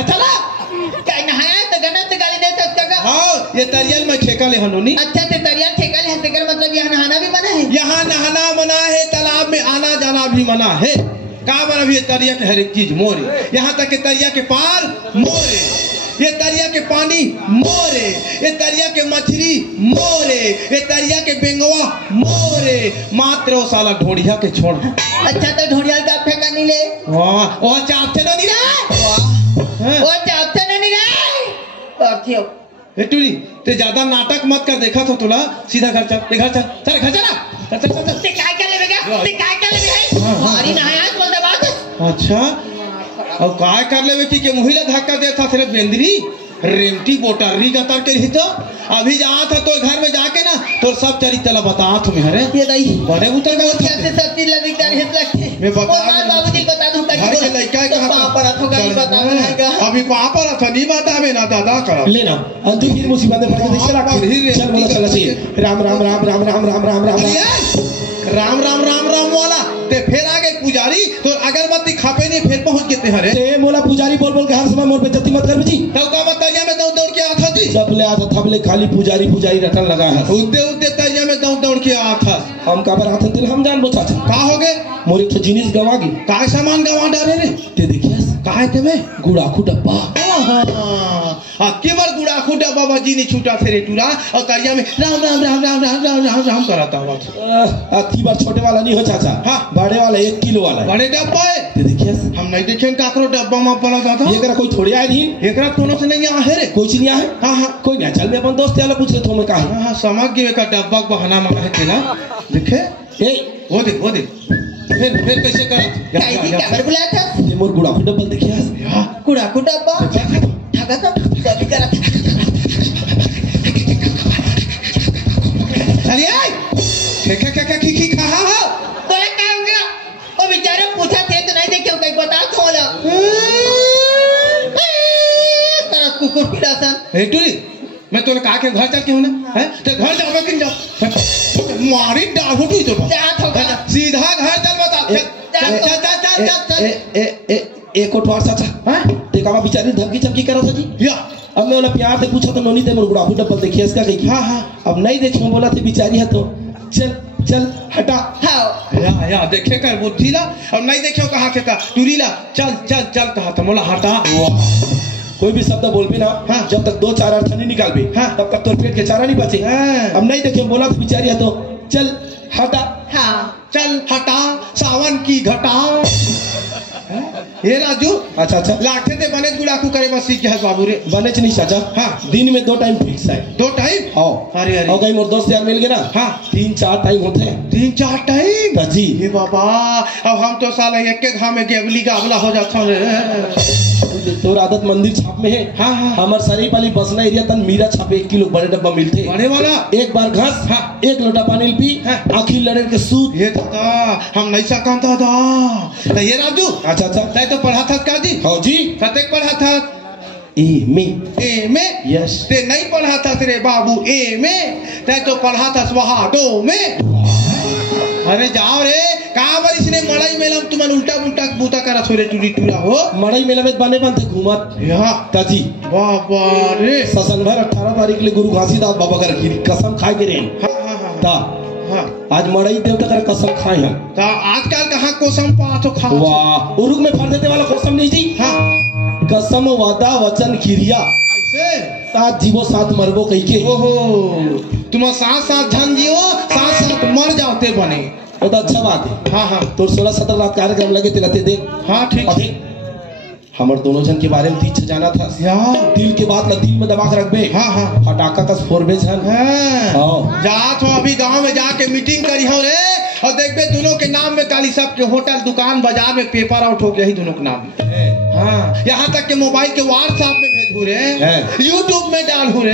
चला क्या नहाया तो गलत गाली दे सकता का हाँ ये तरियल में ठेका ले हनोनी अच्छा ते तरिया ठेका ले हंसे कर मतलब यहाँ नहाना भी मना है यहाँ नहाना मना है तालाब में आना जाना भी मना है का बना भी तरिया के हर एक चीज मोरे, यहाँ तक के तरिया के पार मोरे, ये तरिया के पानी मोरे, ये तरिया के मछली मोरे, ये तरिया के बेंगवा मोरे, मात्र वो साला ढोड़िया के छोड़। अच्छा तो ढोड़िया का फेंका नहीं ले, वाह वो चापते ना नहीं रे, वो चापते नहीं रे और थियो हेटुरी ते ज्यादा नाटक मत कर, देखा तो तुला सीधा घर चल, घर चल चल घर चला चल चल चल ते काय कर लेबेगा, ते काय कर लेबे मारी ना है आज बोल दे बात। अच्छा और काय कर लेवे कि के मुहिला धक्का देता तेरे बेंदरी रेमटी बोटरी का तर के रही तो अभी जा था तो घर में जाके ना तो सब चरित्र बता तुम्हें हरे ये दई बड़े उतर का कैसे सब चीज लगी कर हित लगती मैं बता बाबूजी बता दूं घर के लड़का है कहां पर अथो गाड़ी बता दूंगा अभी वहां पर था नहीं बता में ना दादा कर लेना अंजू फिर मुसीबत में फंस गई, चल बोला चलना चाहिए। राम राम राम राम राम राम राम राम राम राम राम राम वाला ते फिर आ गए पुजारी तो अगरबत्ती खापे नहीं फिर पहुंच गए हरे ते बोला पुजारी बोल बोल के हर समय मोर पे जत्ती मत कर जी। तब का बताइए मैं दौड़ दौड़ के आ था जी, सब ले आता था बोले खाली पुजारी पुजारी रटन लगा है। उद्दे उद्दे तरिया में दौड़ दौड़ के आ था। हम का बर हाथ दिल हम जान बो चाचा का हो गए मोर एक तो जिनिस गवा गई, का सामान गवा डाले रे ते देखिए काहे ते में गुड़ाखू डब्बा के बार गुड़ाखू डब्बा बाजी नहीं छूटा थे रे टूरा और तरिया में राम राम राम राम राम राम राम राम कराता हुआ। अति बार छोटे वाला नहीं हो चाचा, हाँ बड़े वाला 1 किलो वाला है। बड़े डब्बा है ते देखिए हम नहीं देखे काकरो डब्बा में पड़ा था ये करा कोई थोड़ी आए नहीं, एकरा कोनो से नहीं आ है रे कोई नहीं आए। हां हां कोई नहीं, चल मैं अपन दोस्त वाला पूछ ले तो मैं काहे हां समझ गए का डब्बा बहाना मांगा है तेला देखे ए वो देख फिर कैसे करा काय की क्या बुलाया था ये मोर गुड़ाखू डब्बा देखिए कुड़ा कुड़ा ठगा था जल्दी करा अरे की कहा हो तोला क्या हो गया वो बेचारे पूछा थे तो नहीं देखे कहीं बता थोड़ा तेरा कुकुर पिलासन हेटुरी मैं तोले कहा के घर चल के हूं ना हैं ते घर जाओ किन जाओ मारी डाहू तू तो जात होगा सीधा घर चल बता चल एक कोटवार चाचा हैं ते का बेचारी धमकी चमकी करा था जी। या अब मैं बोला प्यार से पूछा तो नोनी ते मोर गुड़ाखू डब्बा देखिए इसका कही हाँ हाँ अब नहीं देखियो बोला थे बेचारी है तो चल चल हटा हाँ या देखे कर बुद्धिला अब नहीं देखियो कहां थे का टूरीला चल चल चल कहा था मोला हटा कोई भी शब्द बोल भी ना हाँ। जब तक 2-4 अर्थ नहीं निकाल भी हाँ। तब तक तो पेट के चारा नहीं बचे। हाँ। अब नहीं देखियो बोला तो बेचारी है तो चल हटा हाँ चल हटा सावन की घटा ये राजू अच्छा अच्छा लाखे ते बने गुड़ाखू करे बस सीख है बाबू रे बने नहीं चाचा हाँ। दिन में 2 टाइम फिक्स है। 2 टाइम हाँ अरे और कहीं मोर दोस्त यार मिल गए ना हाँ 3-4 टाइम होते हैं 3-4 टाइम जी। ये बाबा अब हम तो साला एक घा में गेवली का अगला हो जाता रे तोर आदत मंदिर छाप में है। हाँ हाँ हमार सरी वाली बसना एरिया तन मीरा छाप 1 किलो बड़े डब्बा मिलते बड़े वाला एक बार घास हाँ। 1 लोटा पानी पी हाँ। आखिर लड़े के सूत ये दादा हम नहीं सका दादा ये राजू अच्छा अच्छा तै तो पढ़ा था का जी हाँ जी कतेक पढ़ा था ए में यस ते नहीं पढ़ा था तेरे बाबू ए में तै तो पढ़ा था स्वाहा में। अरे जाओ रे कहा बार इसने मड़ई मेला में तुमन उल्टा उल्टा बूता करा छोरे टूरी टूरा हो मड़ई मेला में बने बनते घूमत यहाँ ताजी बाबा रे ससन भर 18 तारीख ले गुरु घासीदास बाबा कर खीरी कसम खाए के रेन हाँ हाँ हाँ ता हाँ आज मड़ई देवता कर कसम खाए हम ता आजकल कहाँ कोसम पाथो खा वाह उरुग में भर देते वाला कसम नहीं जी। हाँ कसम वादा वचन क्रिया ऐसे 7 जीवो 7 मरबो कही के ओहो तुम साथ साथ धन जियो साथ साथ मर जाते बने वो तो अच्छा बात है। हाँ हाँ तो 16-17 रात कार्यक्रम लगे तिलते देख हाँ ठीक अभी हमारे दोनों जन के बारे में तीछ जाना था यार दिल के बात ला दिल में दबा के रखबे। हाँ हाँ फटाका का फोरबे छन हाँ जात हो अभी गांव में जाके मीटिंग करी हो रे और देखबे दोनों के नाम में काली सब के होटल दुकान बाजार में पेपर आउट हो गया ही दोनों के नाम में। हाँ यहाँ तक के मोबाइल के व्हाट्सएप में भेज रे यूट्यूब में डाल रे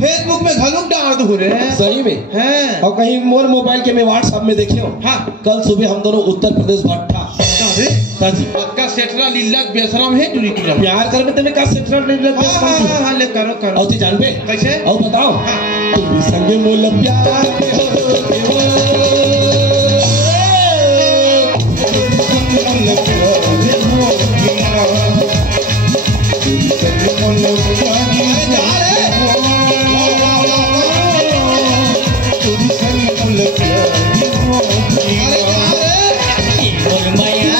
फेसबुक में घलुक डाल दू रे सही में। और कहीं मोर मोबाइल के मैं व्हाट्सएप में देखियो हाँ कल सुबह हम दोनों उत्तर प्रदेश भट्टा पक्का सेटरा लीला बेसरम है टूरी टूरा प्यार कर में तुम्हें का सेटरा लीला बेसरम हाँ हाँ ले करो करो और जानबे कैसे और बताओ तुम भी संगे मोल प्यार के हो माया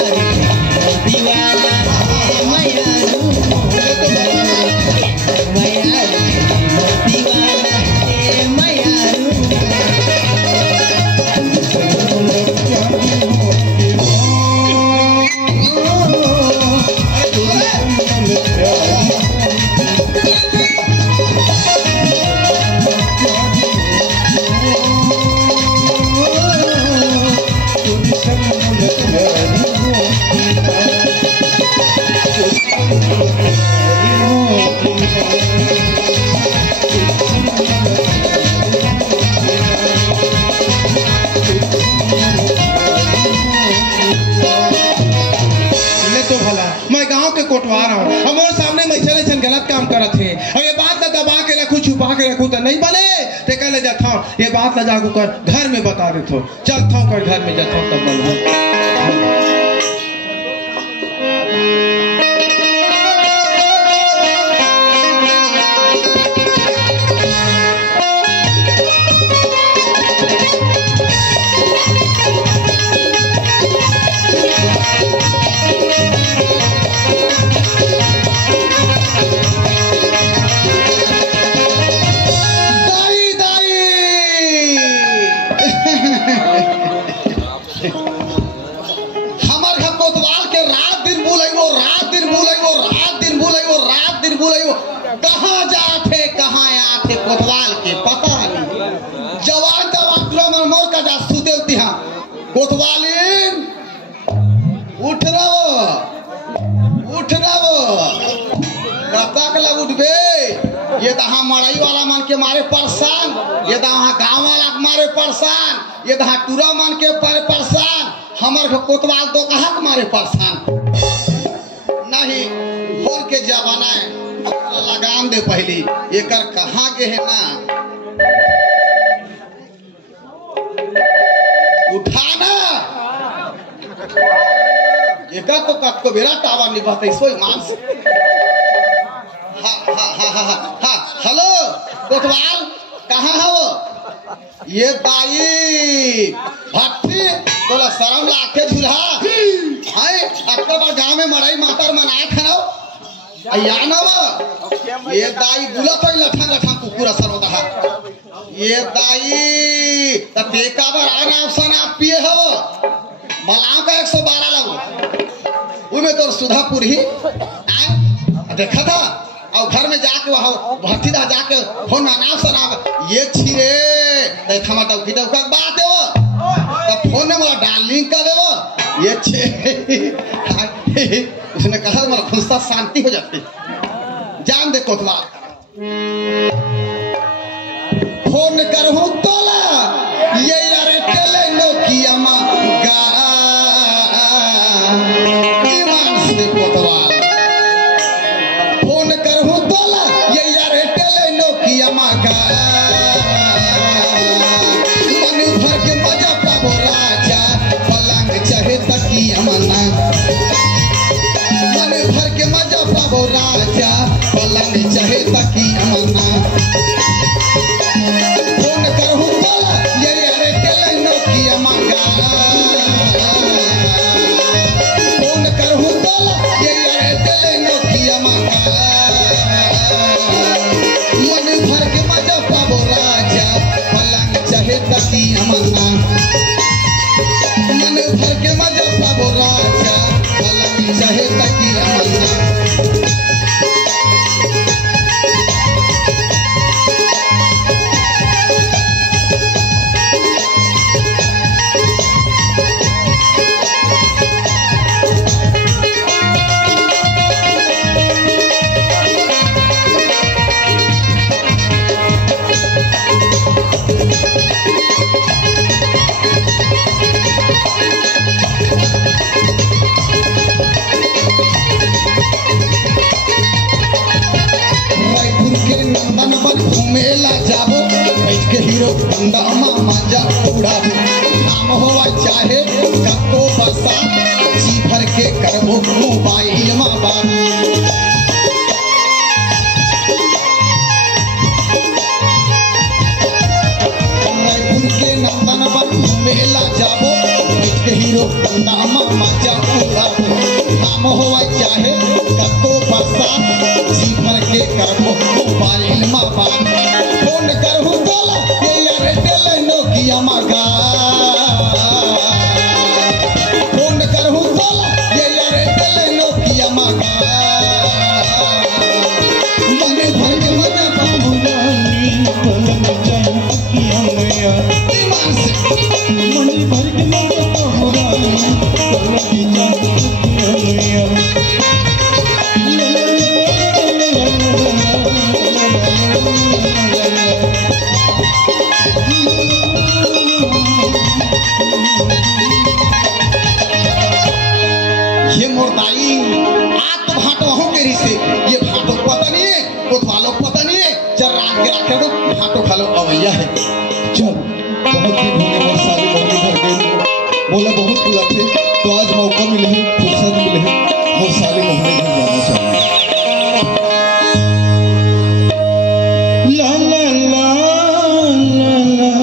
तो भला मैं गांव के कोटवार हूँ, हमारे सामने मैं चले गलत काम करत है और ये बात न दबा के रखू छुपा के रखू तो नहीं बने ते कह ले जाता हूँ ये बात न जागू कर घर में बता देता हूँ चलता हूँ कर घर में जाता हूँ तब बल कहाँ जाते कहाँ आते कोतवाल के पता नहीं जवान जवान मोर का जा सुते उतिहा कोतवालीन उठ रहो तक लग उठबे ये दहा मड़ई वाला मन के मारे परेशान ये दहा गांव वाला के मारे परेशान ये दहा टूरा मन के परेशान हमर कोतवाल तो कहाँ के मारे परेशान नहीं भोर के जमाना है लगाम दे पहली एकर कहाँ के है ना उठाना एकर तो कत को बेरा टावा निभाते सोई मान से हा हेलो कोतवाल कहाँ हो ये दाई भट्टी तोला शर्म लाके झूला हाय अक्कर बार गांव में मड़ाई मातर मनाए खाना या ना ये दाई बुला तो लठा कुकुरा सर होता है ये दाई ते काबर आना अफसन आप पिए हो भलाओ का 112 लगो उमे तो सुधापुर ही देखा था और घर में जाके वहाँ भट्टी दा जाके फोन में नाम सुना ये छिरे ते खमा डौकी डौका बात है वो तब फोन में मोला डार्लिंग का देवो ये छे उसने कहा मेरा खुस्ता शांति हो जाती जान दे कोतवाल फोन करहूं तोला ये यारे टेले नोकिया मांगा ईमान से कोतवाल फोन करहूं तोला ये यारे टेले नोकिया मांगा मन भर के मजा पाबो राजा पलंग चाहे तकिया मना मन भर के मजा पाबो राजा पलंग चाहे तकिया मना फोन करहूं तोला ये यारे टेले नोकिया मांगा फोन करहूं तोला ये यारे टेले नोकिया मांगा मन भर के मजा पाबो राजा पलंग चाहे तकिया मना मन भर के मजा पाबो राजा पलंग चाहे तकिया मना घूमेला जाबो बैठ के हीरो बंदा मामा जा उड़ाबो नाम होवा चाहे कतो बसा जी भर के करबो मोबाइल मा बात के नंदन बन घूमेला जाबो बैठ के हीरो बंदा मामा जा उड़ाबो नाम होवा चाहे कतो बसा जी भर के करबो मोबाइल मा बात फोन करहूं तोला ये यार टेले नोकिया मांगा फोन करहूं तोला ये यार टेले नोकिया मांगा मन भर के मजा पाबो रानी पलंग चाहे तकिया मया ईमान से मन भर के मजा पाबो रानी पलंग चाहे तकिया मया सालों अवैया है। चल बहुत दिन हो गए साले मोहनी घर गए, बोला बहुत बुला थे, तो आज मौका मिले है, फुर्सत मिले है, वो साले मोहनी घर जाना चाहिए। ला ला ला ला ला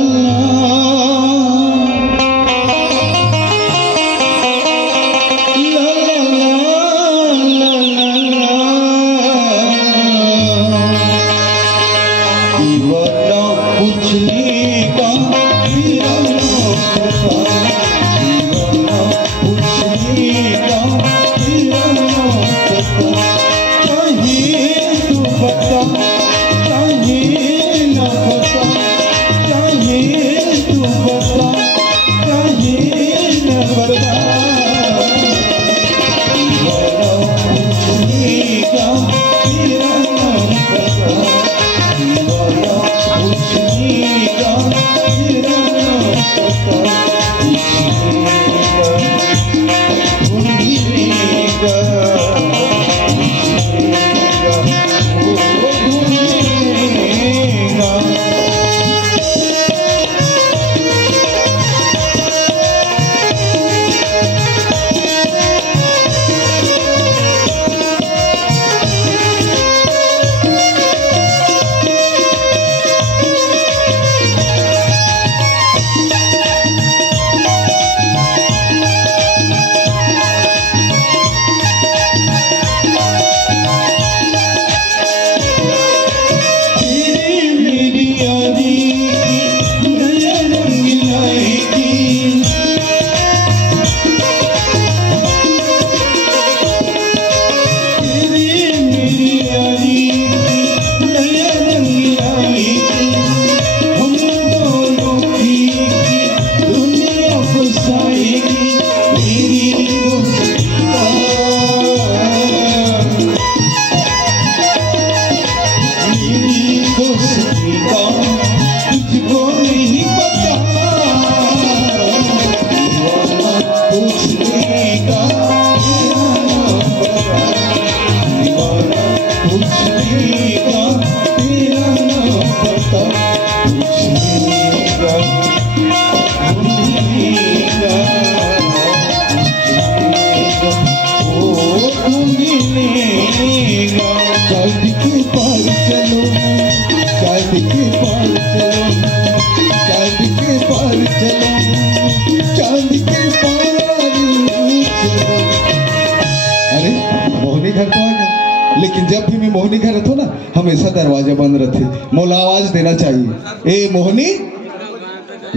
लेकिन जब भी मैं मोहनी घर रहता हूँ ना, हमेशा दरवाजा बंद रहते, मोला आवाज देना चाहिए, ए मोहनी,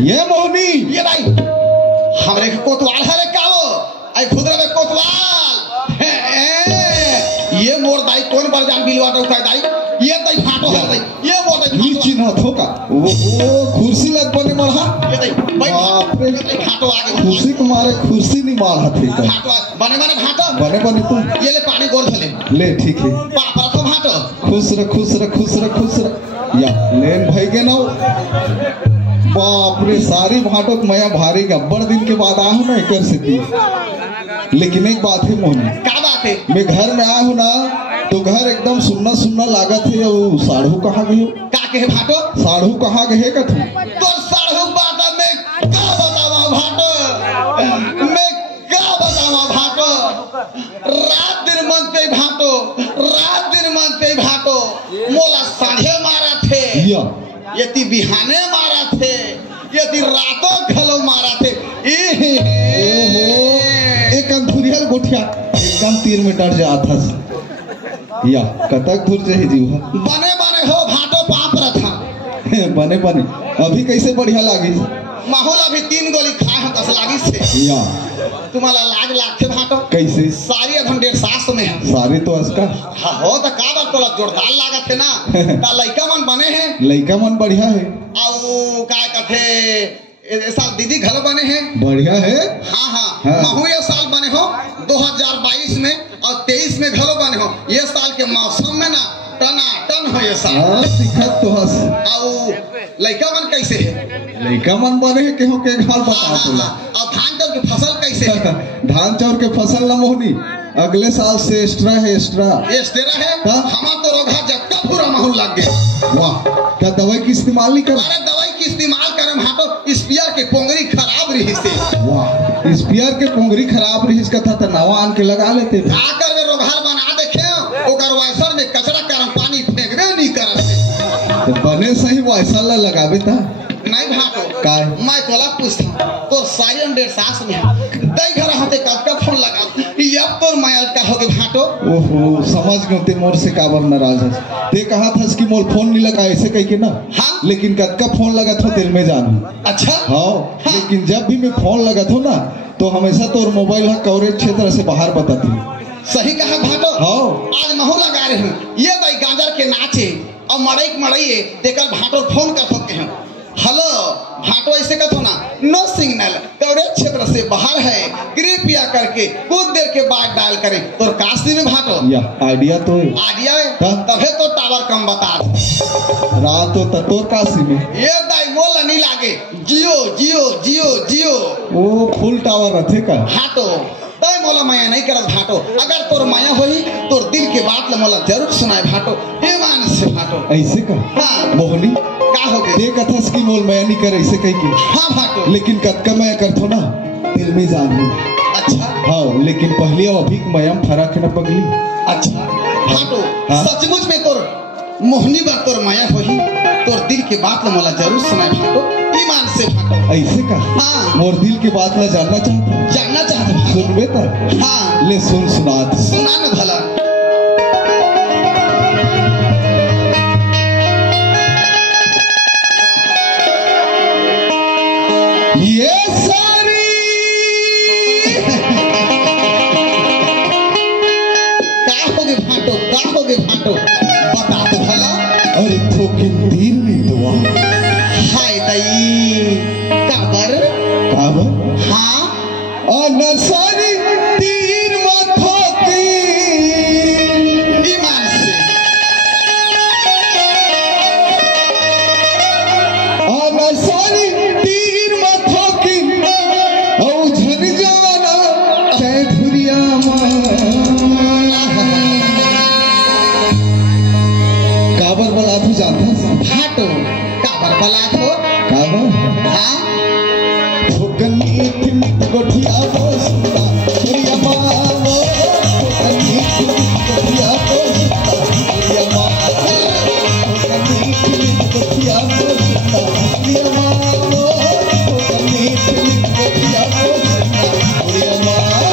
ये मोहनी, ये भाई हमरे कोतवाल है रे, क्या वो आई खुदरा में कोतवाल ये मोर दाई कौन बार जान बिलवा दो का दाई, ये दाई फाटो है दाई, ये मोर दाई ये चिन्ह थोका वो कुर्सी लग बने मरहा, ये दाई भाई बाप रे फाटो आगे, कुर्सी को मारे कुर्सी नहीं मार हाथे का फाटो बने बने फाटो बने बने तू ये ले पानी गोर धले ले, ठीक है पापा तो फाटो, खुश रह खुश रह खुश रह खुश रह, या लेन भाई के नाउ बाप रे सारी भाटो मया भारी गब्बर दिन के बाद आया हूँ ना एक सिद्धि। लेकिन एक बात है मोहनी, क्या बात है, मैं घर में आया हूँ ना तो घर एकदम सुनना सुनना लागत है, वो साढ़ू कहाँ गए, का के भाटो साढ़ू कहाँ गए का तू, तो साढ़ू बात में क्या बतावा भाटो, मैं क्या बतावा भाटो, रात दिन मन के भाटो, रात दिन मन के भाटो, मोला सांझे मारा थे, यति बिहाने मारा थे, यति रातों घलो मारा थे, ओहो एक अंधुरिया गोठिया एकदम तीर में डर जाता या कतक दूर से ही जीवा बने बने हो भाटो पाप रथा बने बने अभी कैसे बढ़िया लागी, माहौल अभी 3 गोली खाए हम 10 लागी से, या तुम्हारा लाग लाखे भाटो कैसे सारी अधन 1.5 में है, सारी तो असका हाँ हो तो का बात तोला जोरदार लागत है ना, ता लइका मन बने हैं, लइका मन बढ़िया है, और का कथे ए साल दीदी घर बने हैं, बढ़िया है, हाँ महू ये साल बने हो 2022 में और 23 में घरों बने हो, ये साल के मौसम में ना टनाटन हो ये साल, दिखत तो हस, और लइका मन कैसे है, लइका मन बने है केहो के हाल बता तोला, और धान चाउर की फसल कैसे है, धान चाउर के फसल ना मोहनी अगले साल से एक्स्ट्रा एक्स्ट्रा है, हमारा तो रोगा जगता पूरा महू लग गया, वाह क्या दवाई की इस्तेमाल नहीं कर? अरे दवाई की इस्तेमाल करे भाटो स्पीयर के पोंगरी खराब रही से। वाह, स्पीयर के पोंगरी खराब रही इसका था तो नवा आन के लगा लेते थे। आकर में रोघार बना देखे ओकर वाइसर में कचरा करम पानी फेंकबे नहीं करत। तो बने सही वैसा ला लगावे था नहीं भाटो काय मैं तोला पूछता तो सारी 1.5 सास में दई घर हते कब फोन लगा अब तोर मायल का होगे भाटो। ओहो समझ गए ते मोर से काबर नाराज है। ते कहा था कि मोर फोन नहीं लगा ऐसे कह के ना। हाँ? लेकिन कद का फोन लगा था दिल में जान। अच्छा हाँ, लेकिन जब भी मैं फोन लगा था ना तो हमेशा तोर मोबाइल है कवरेज क्षेत्र से बाहर बताती। सही कहा भाटो। हाँ आज महू लगा रहे हैं ये दई गाजर के नाचे और मड़ई देखल भाटो फोन कर सकते हैं। हेलो भाटो ऐसे कथो ना नो सिग्नल कवरेज क्षेत्र से बाहर है कृपया करके कुछ देर के बाद डायल करें। तो काशी में भाटो या आइडिया तो है। आइडिया है तभी तो टावर कम बता रात तो तोर काशी में ये दाई बोल नहीं लागे जियो जियो जियो जियो वो फुल टावर रथे का भाटो तय मोला माया नहीं करत भाटो। अगर तोर माया होई तोर दिल के बात मोला जरूर सुनाए भाटो ईमान से भाटो। ऐसे का हाँ मोहनी का हो गए ते कथा की मोल मैं नहीं कर ऐसे कह के। हाँ भाटो लेकिन कद का मैं करथो ना दिल में जान लूं। अच्छा हाँ लेकिन पहले अभी मयम फरक न पगली। अच्छा भाटो हाँ? सचमुच में तोर मोहनी बात तोर माया होई तोर दिल के बात मोला जरूर सुनाए भाटो ईमान से भाटो। ऐसे का हाँ मोर दिल की बात ला जानना चाहता जानना चाहते भाटो। सुनबे त हाँ ले सुनात सुना न भला। ये सारी का होगे भाटो बता तो भला। अरे थोकिन दिल में दुआ हाय दई काबर काबर हाँ अनसारी तीर माथा की ईमान से अनसारी तीर माथा की औ झन जाना तै धुरिया काबर बला तू जानता भाटो काबर बला थो काबर हाँ ठोकनी थिम गोठिया बोसता धुरिया मावो ठोकनी थिम गोठिया बोसता धुरिया मावो ठोकनी थिम गोठिया बोसता धुरिया मावो ठोकनी थिम गोठिया बोसता धुरिया मावो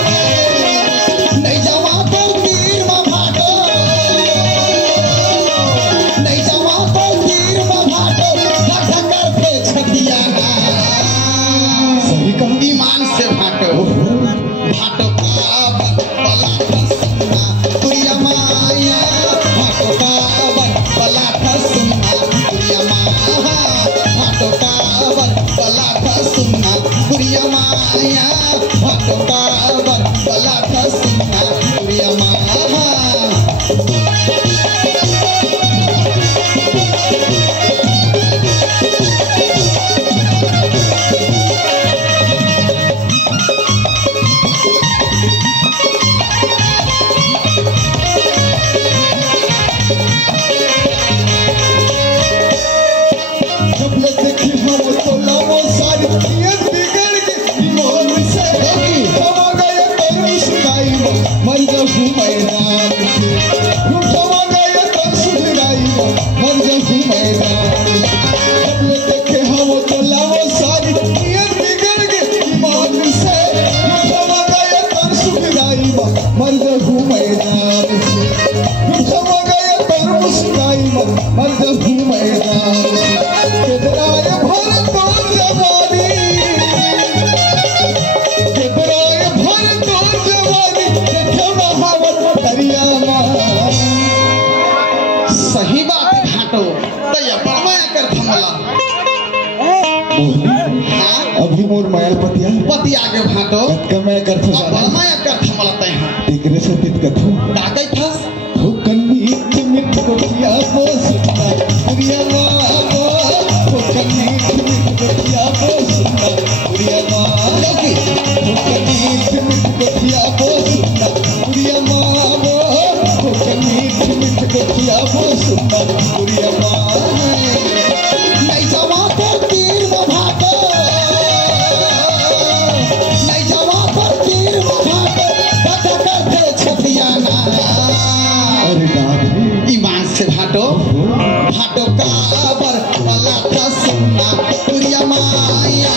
नहीं जावा तो तीर में भाटो नहीं जावा तो तीर में भाटो धक कर पे छतिया सही कहा ईमान से भाटो भाटो काबर बला सुनना तुरिया माया भाटो काबर बला सुनना तुरिया माया भाटो काबर बला सुनना तुरिया माया भाटो काबर बला सुनना तुरिया माया। जब ले देखी हम तो लावो सारी नियत बिगड़ गई मोर से हम गए तो सुनाई मर जाऊं मैदान से हम गए तो सुनाई मर जाऊं मैदान जब ले देखे हम तो लावो सारी नियत बिगड़ गई मोर से हम गए तो सुनाई मर जाऊं मैदान से हम गए तो मुस्काई मर जाऊं मैदान से केतराय भर तो जवानी केतराय भर तो जवानी देखे महावत दरिया सही बात है भाटो तो ये बड़माया कर थमला हाँ अभी मोर मायल पतिया पति आगे भाटो कतका मैं कर था अब बड़माया कर थमला तय हाँ टिकरे से तित कथू डाकै थस हो कन्नी मिट कोठिया बोसता दुनिया मावो हो कन्नी मिट कोठिया बोसता दुनिया मावो हो कन्नी मिट कोठिया बोसता दुनिया मावो हो कन्नी मिट कोठिया बोसता दुनिया मावो भाटो भाटो काबर वाला था सुनना प्रिया माया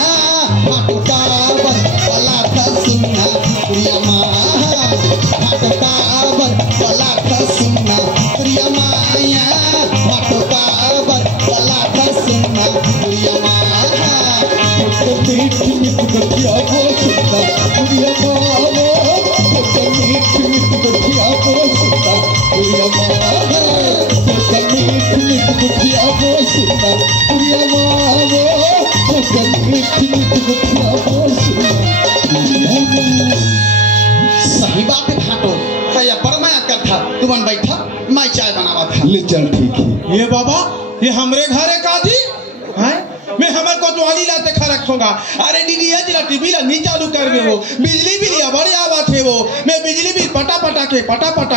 भाटो काबर वाला था सुनना प्रिया माया भाटो काबर वाला था सुनना प्रिया माया भाटो काबर वाला था सुनना प्रिया माया तो मीठी मीठी गठिया को सुनना प्रिया माया तो मीठी मीठी गठिया को सुनना प्रिया माया मीठी मीठी गठिया को सुनना प्रिया माया मीठी मीठी गठिया को सुनना प्रिया माया। सही बात है भाटो कया परमाया कर था तुमन बैठा मैं चाय बनावा था ले चल ठीक है। ये बाबा ये हमरे घर है काजी हैं मैं हमर कोतवाली लाते खा रखूंगा। अरे डीडीएच ला टीवी ला नहीं चालू कर दे वो बिजली बिल या बड़ी आवाज है वो मैं बिजली बिल पटा पटा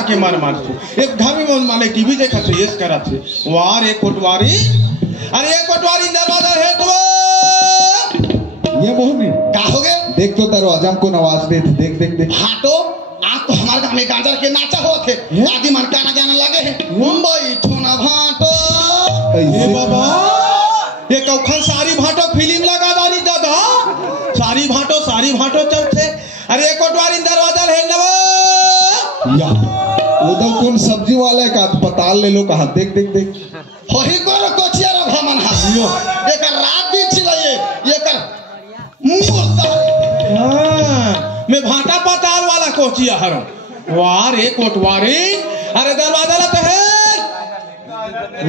के मार तू एक घर में माने टीवी देखा थे ये करा थे वार एक कोटवारी अरे एक कोटवारी दरवाजा है तो ये मोहनी का हो गए देख तो दरवाजा को आवाज दे देख देख देख भाटो आप तो हमारे गांव में गाजर के नाचा हो थे आदि मन गाना गाने लगे हैं मुंबई छोना भाटो ये बाबा ये कौखन सारी भाटो फिल्म लगा डाली दादा सारी भाटो चलते अरे एक कोटवारी दरवाजा है नवा या उधर कौन सब्जी वाला का अस्पताल ले लो कहा देख देख देख होही कोर कोचिया रा भमन हा एक रात भी चिल्लाए ये कर मुर्दा मैं भाटा पताल वाला कोचिया हर वार एक कोटवारी अरे दरवाजा ला तो है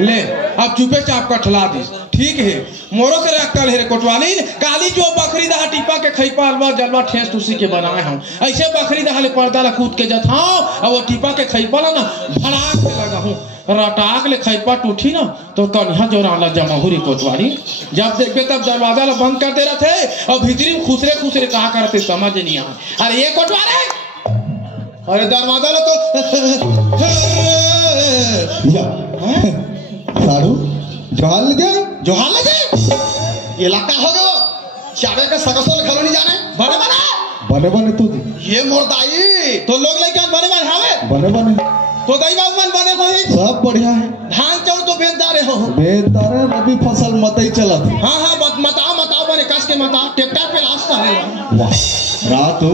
ले अब चुपे चाप कठला दी ठीक है मोरो से रखल है कोटवाली काली जो बकरी दहा टिपा के खैपा अलवा जलवा ठेस तुसी के बनाए हम ऐसे बकरी दहा ले पर्दा ला कूद के जथाओ और वो टिपा के खैपा ला ना भड़ाक के लगा हूं रटाक ले खैपा टूटी ना तो कन्हा जोराला जमाहुरी कोटवाली जब देखबे तब दरवाजा ला बंद कर दे रहे थे और भीतरी में खुसरे कहा करते समझ नहीं आ अरे ये कोटवाली अरे दरवाजा ला तो या सारू जोहाल लगे ये इलाका हो गयो चावे का सकसोल घलो नहीं जाने बड़े बने तू ये मोरदाई तो लोग लेके बने हावे बने तो दई बाबू मन बने होई सब बढ़िया है धान चाउर तो बेचदारे हो बेदारे रबी फसल मतई चलत हाँ बताओ बने कस के मता ट्रैक्टर पे रास्ता है वाह रात हो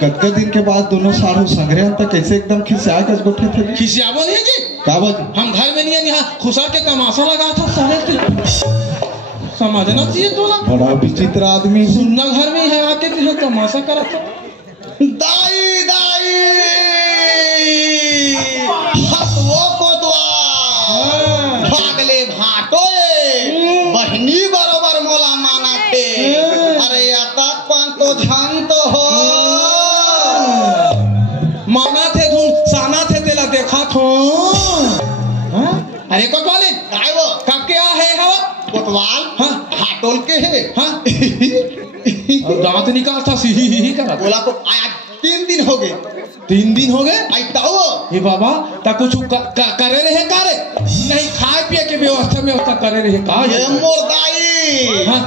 कतका दिन के बाद दोनों सारू संग्रह तक कैसे एकदम खिसिया के गोठे थे खिसियाबो नहीं जी का बात हम घर में नहीं है यहाँ खुशा के तमाशा लगा था सारे के समझना चाहिए तो ना बड़ा विचित्र आदमी सुनना घर में है आके तुझे तमाशा करा था दाई हसवो को द्वार भागले भाटोए बहनी बरोबर मोला माना थे अरे आता कौन तो झन तो हो माना थे धुन साना थे तेला देखा थो अरे कोतवाली काय वो कब के आ है हवा कोतवाल हाँ हाटोल के है हाँ और दांत निकाल था ही करा बोला तो आया 3 दिन हो गए 3 दिन हो गए आई ताओ ये बाबा ता कुछ करे रहे कारे नहीं खाए पिए के व्यवस्था करे रहे का ये मोरदाई हाँ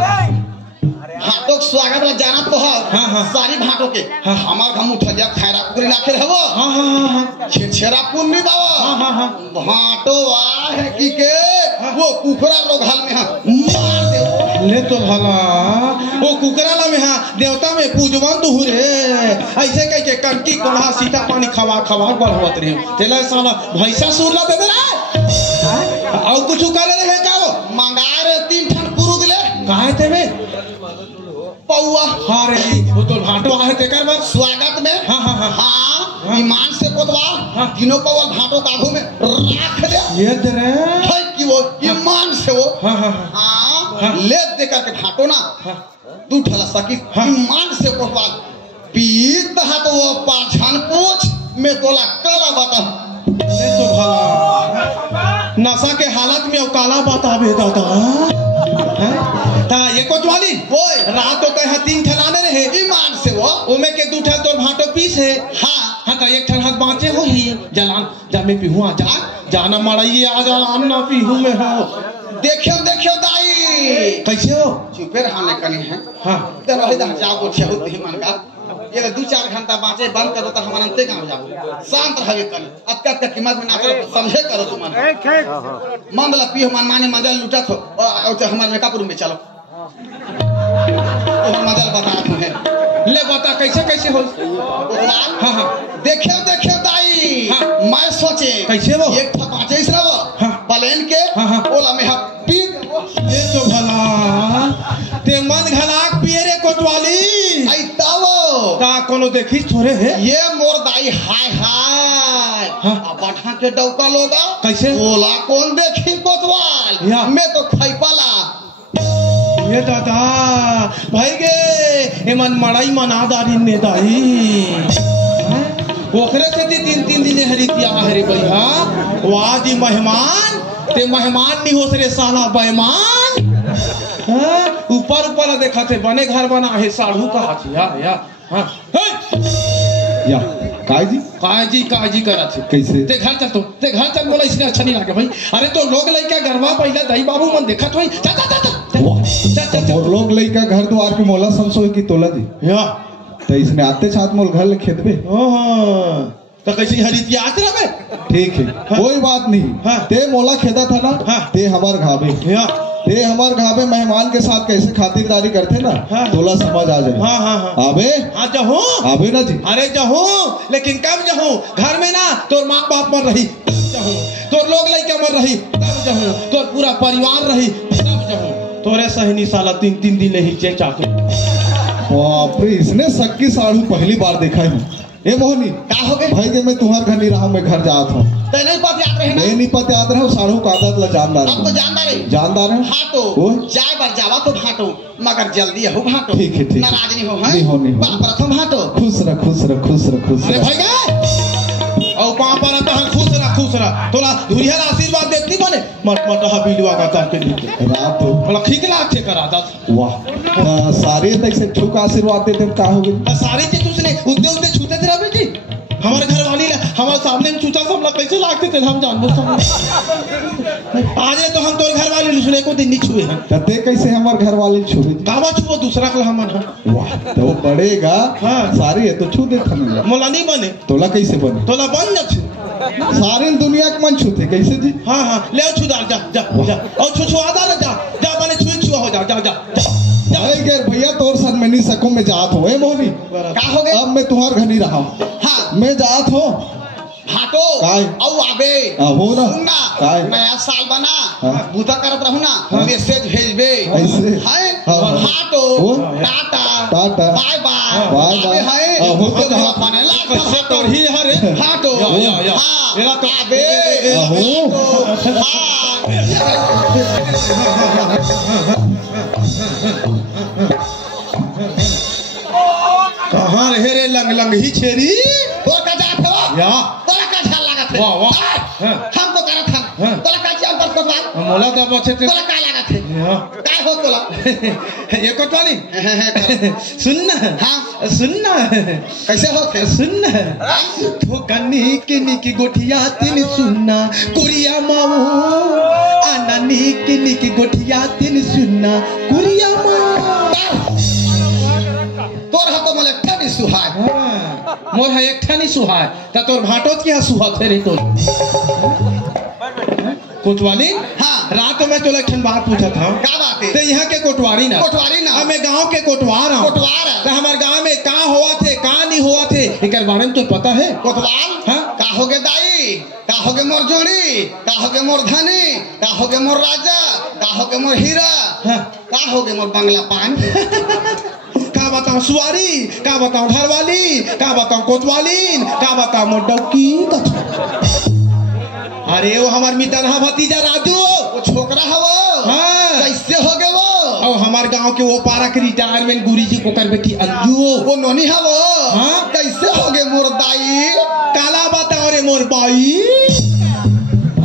भाटो स्वागत ला जाना तो है हाँ। सारी भाटो के हाँ। हमार हम उठलिया खैरा कुकरी लाखे रहबो हाँ छेरा पुन्नी बाबा हाँ भाटो आ है की के वो कुकरा रोघाल में मार दे ले तो भला वो कुकरा ला में हाँ देवता में पूजवन तो हुरे ऐसे कह के कंकी कोल्हा सीता पानी खवा बढ़वत रहे तेला साला भैसा सुरला दे रहा और कुछ करे रहे का वो मंगाए रे 3 ठन पुरु दिले काहे तेवे पौआ हाँ रे वो तो भाटो आहे तेकर बार स्वागत में हाँ ईमान से कोतवाल हाँ। तीनों पौआ भाटो काघू में राख दे ये दे रे है कि वो ईमान से वो हाँ हाँ ले दे करके भाटो ना तू ठला सकी ईमान से कोतवाल पीत हाथ वो पाछन पूछ मैं तोला काला बता ले तो भला नशा के हालत में काला बता दादा ता ये कोतवाली ओए रात होता है 3 ठलाने रहे ईमान से वो ओमे के 2 ठल तोर भाटो पीस है हाँ तो 1 ठल हाथ बाँचे हो ही जलान जा में पीहू आ जाना मड़ाइए आ जा आम ना पीहू में हो देखियो दाई कैसे हो चुपे रहने कनी है हाँ ते रहे दा जाओ छे होत ही मन का ये 2-4 घंटा बाँचे बंद करो तो हमारा अंते कहाँ जाओ शांत रहे कल अब किमत में ना करो समझे करो तुम मन ला पियो मन माने मजा लुटत हो और हमारे मेकअप रूम में चलो मजा बता तुम्हें ले बता कैसे कैसे हो हाँ हाँ देखे दाई हाँ। मैं सोचे कैसे वो एक थकाचे इस रहा हाँ। प्लेन के हाँ। ओला में ये तो भला ते मन घलाक पिए रे कोतवाली आई तावो का कोनो देखी थोड़े है ये मोर दाई हाय हाय हाँ। अब बढ़ा के डौका लोगा कैसे ओला कौन देखी कोतवाल या। मैं तो खाई पाला ये दादा भाई गे ए मन मड़ाई मनादारी ने दाई ओकरे से 3 दिन हरितिया हरे भैया वादी मेहमान ते मेहमान नहीं हो रे साला बेईमान ऊपर देखा थे बने घर बना है साढ़ू का हाथ या हाँ या काजी करा थे कैसे ते घर चल तो ते घर चल बोला इसने अच्छा नहीं लगे भाई अरे तो लोग लइका गरवा पहले दही बाबू मन देखा तो चल और लोग लइका घर द्वार के मोला समझो की तोला दी या तो इसने आते छात मोल घर ले खेदबे तो कैसे हरितिया आते रहे ठीक है कोई बात नहीं हाँ। ते मोला खेदा था ना हाँ। ते हमार घाबे या ते हमार घाबे मेहमान के साथ कैसे खातिरदारी करते ना हाँ। तोला समझ आ जाए हाँ हाँ हाँ आबे हाँ जहूँ आबे ना जी अरे जहूँ लेकिन कब जहूँ घर में ना तोर माँ बाप मर रही तब जहूँ तोर लोग लइका मर रही तब जहूँ तोर पूरा परिवार रही तब जहूँ तोरे सहनी साला 3 दिन ही चे चाके बाप रे इसने सक्की साड़ू पहली बार देखा है ए मोहनी का हो गए भाई के मैं तुम्हारे घर नहीं रहा मैं घर जात हूँ ते नहीं पता याद रहे ना नहीं पता याद रहा साड़ू का आदत ला जानदार अब तो जानदार है जानदार है हाँ तो वो? जाए बार जावा तो भाटो मगर जल्दी हो भाटो ठीक है, ठीक है। नाराज नहीं हो नहीं हो, नहीं हो। प्रथम भाटो खुश रह अरे भाई गए और पाँव पर आता है खुश रहा तोला धुरिया आशीर्वाद देती बने मट बिलवा का तार के नीचे रात हो मतलब खिकला अच्छे करा था वाह सारे तैसे ठुक आशीर्वाद देते का हो गई सारी चीज उसने उद्दे छूते थे रवि जी हमारे घर वाली हमारे सामने में छूता सब लोग कैसे लागते थे हम जानबूझ आज तो हम तो घर वाले दूसरे को दिन नहीं छुए हैं कते कैसे हमारे घर वाले छुए कावा छुओ दूसरा कल हम वाह तो बढ़ेगा हाँ। सारी है तो छू दे खमेला मोला नहीं बने तोला कैसे बने तोला बन न छू सारे दुनिया के मन छूते कैसे जी हाँ ले छुदार जा और छुआ जा बने छुआ हो जा भैया तोर साथ मैं नहीं सकूं मैं जात हूँ मोहनी का हो गए अब मैं तुम्हारे घर नहीं रहा हूँ हाँ मैं जात हूँ भाटो काय? औ आबे हो ना सुनना काय? नया साल बना हाँ। बूता करत रहू ना मैसेज भेजबे ऐसे? है हाँ। भाटो हो? टाटा टाटा। Bye bye bye bye. है हाँ, हो तो तो हाँ। बने लाख भाटो ही हरे भाटो या। हाँ मेरा तो- आबे हो। भाटो, कहाँ रहे रे लंग ही छेरी तोर का जात हो या तोरा का झाल लागत है वाह, वाह। हाँ। हम तो करत हम हाँ। तोरा का जान पर कोतवाल मोला तो बचे थे तोरा का लागत है या काय हो तोला ये कोतवाली सुनना हाँ। सुनना कैसे होते सुनना तो कन्नी की गोठिया तीन सुनना कुरिया माऊ आना निकी गोठिया तीन सुनना कुरिया माऊ तोर हा तो मले ठनी सुहाय मोर है एक ठानी सुहाय ता तोर भाटोत क्या सुहात है रे तो कोतवाली हाँ। रात में तो लक्षण बात पूछा था का बात है ते यहाँ के कोटवारी ना कोटवारी ना। हमें गांव के कोटवार हूं कोटवार है। तो हमारे गांव में का हुआ थे का नहीं हुआ थे इकर बारे में तो पता है कोतवाल हाँ। का होगे दाई का होगे मोर जोड़ी का होगे मोर धनी का होगे मोर राजा का होगे मोर हीरा हाँ। का होगे मोर बंगला पान का बताऊं सुवारी का बताऊं घरवाली का बताऊं कोतवालीन का बताऊं मोर डौकी अरे वो हमार मितरहा भतीजा राजू वो छोकरा है वो हाँ। कैसे होगे वो और हमारे गांव के वो पारा के रिटायरमेंट गुरी जी को कर बेटी अंजू वो नोनी है वो हाँ। कैसे होगे मोर दाई काला बताओ रे मोर बाई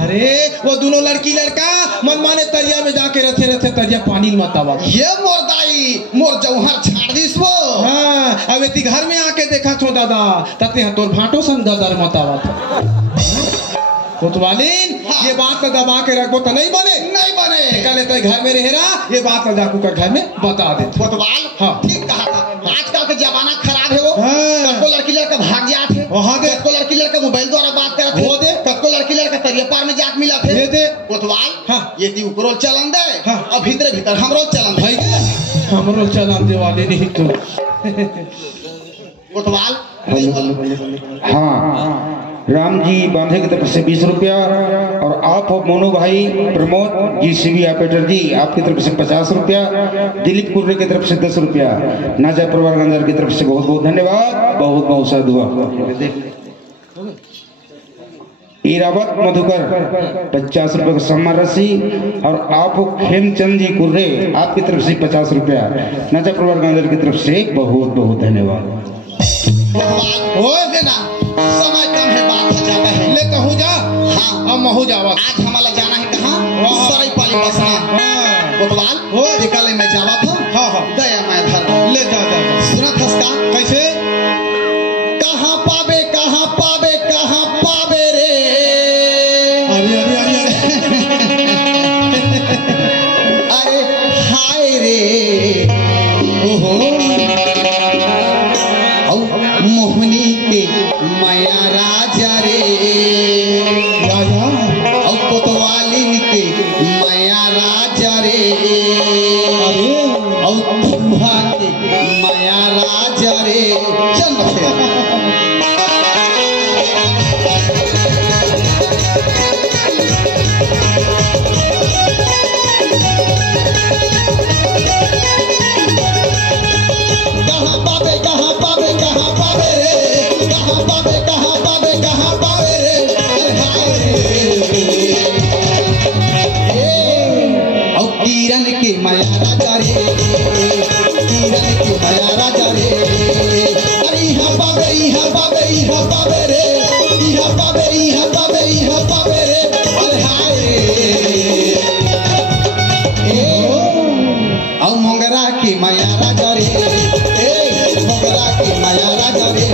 अरे वो दोनों लड़की लड़का मन माने तरिया में जाके रथे तरिया पानी मत आवा ये मोर दाई मोर जौहर छाड़ दिस वो हाँ अब ती घर में आके देखा छो दादा तते तोर भाटो सन गदर मत आवा कोतवालीन हाँ। ये बात तो दबा के रखो तो नहीं बने नहीं बने कल तो घर में रहेरा ये बात तो जाकू का घर में बता दे कोतवाल हाँ। ठीक कहा था आजकल के जमाना खराब है वो कतको लड़की लड़का भाग जात है वहाँ दे। कतको लड़की लड़का मोबाइल द्वारा बात करत वो दे। कतको लड़की लड़का तरिया पार में जात मिलत है दे दे। कोतवाल हाँ। ये ती ऊपरो चलन दे हाँ। और भीतर भीतर हमरो चलन भाई हमरो चलान देवाले नहीं तो कोतवाल हाँ राम जी बांधे की तरफ से 20 रुपया और आप हो मोनू भाई प्रमोद जी सीवी ऑपरेटर जी आपकी तरफ से 50 रुपया, दिलीप कुर्रे की तरफ से 10 रुपया, नाजा परिवार गंजार की तरफ से बहुत बहुत धन्यवाद, बहुत बहुत साधु। इरावत मधुकर 50 रुपये का सम्मान राशि और आप हो खेमचंद जी कुर्रे आपकी तरफ से 50 रुपया, नाजा परिवार गंजार की तरफ से बहुत बहुत धन्यवाद। हो देना समय कम है बात हो जाता है ले कहूँ जा। हाँ अब महू जावा। आज हमारा जाना है कहाँ वहाँ। सराय पाली बसना हाँ। कोतवाल हो। निकल मैं जावा था हाँ हाँ गया मैं धर ले जा जा जा। सुनत हस्का कैसे कहाँ पावे कहाँ पावे कहाँ पावे रे अरे अरे अरे अरे हाय रे ओहो मोहनी के माया राजा रे और कोतवालिन के माया राजा रे और तुहा के माया राजा रे चल कहाँ पावे कहाँ पावे कहाँ पावे रे कहाँ पावे कहाँ पावे कहाँ पावे रे अरे हाय रे और किरण के माया राजा रे किरण के माया राजा रे अरे यहाँ पावे रे यहाँ पावे रे अरे हाय रे और मोंगरा की माया राजा रे मोंगरा की माया राजा रे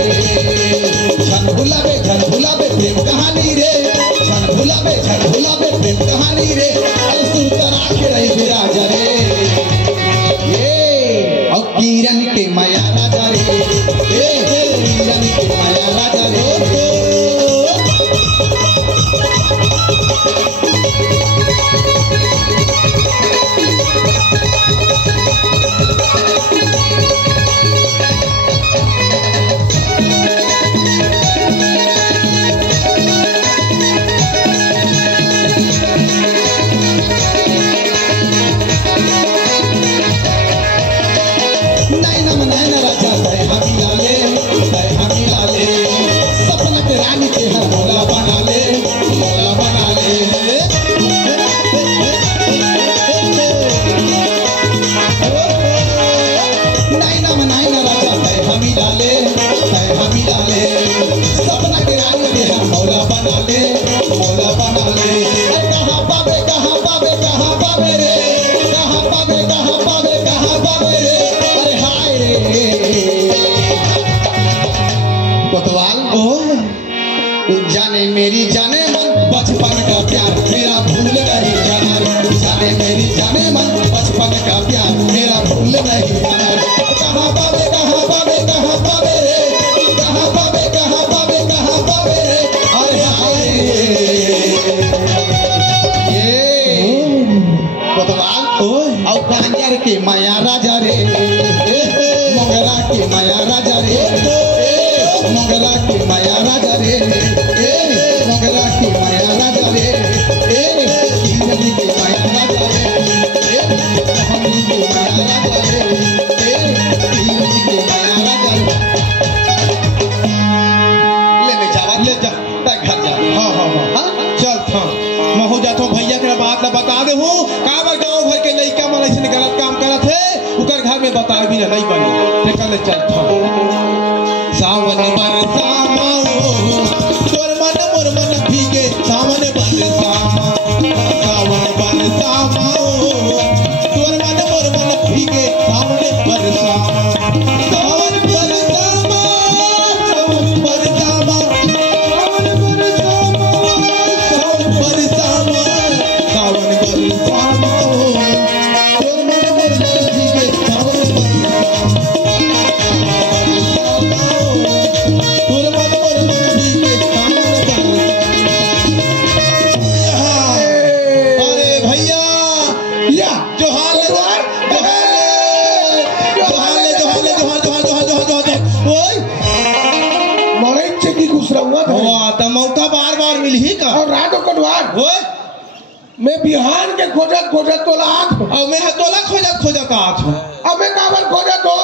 छन भुलावे प्रेम कहानी रे छन भुलावे प्रेम कहानी रे और सुतरा के रही राजा रे ये और किरण के माया राजा रे किरण के माया राजा रे रानी के हर मोला बना ले नाइना राजा तय हमी डाले सपना के रानी के हर मोला बना ले कहाँ पावे रे अरे हाय रे कोतवाल जाने मेरी जाने मन बचपन का प्यार मेरा भूल नहीं जाना जाने मेरी जाने मन बचपन का प्यार मेरा भूल नहीं जाना कहाँ पावे रे अरे हाय ये कोतवाल और कांजर के माया राजा रे मोगरा के माया राजा रे मोगरा की माया राजा रे मोगरा की माया राजा रे किंगली की माया राजा रे हमनी की माया राजा रे किंगली की माया राजा रे ले मैं जावा ले जा घर जा हाँ हाँ हाँ चल था महू जातो भैया के बात ला बता दे हूँ काबर गांव भर के लइका मन ऐसे गलत काम करत है उकर घर में बता भी नहीं बनी ते कल चल था सावन बरसा माओ ओए मैं बिहान के खोजत खोजत तोला आठ अब मैं तोला खोजत आज अब मैं काबर खोजत हो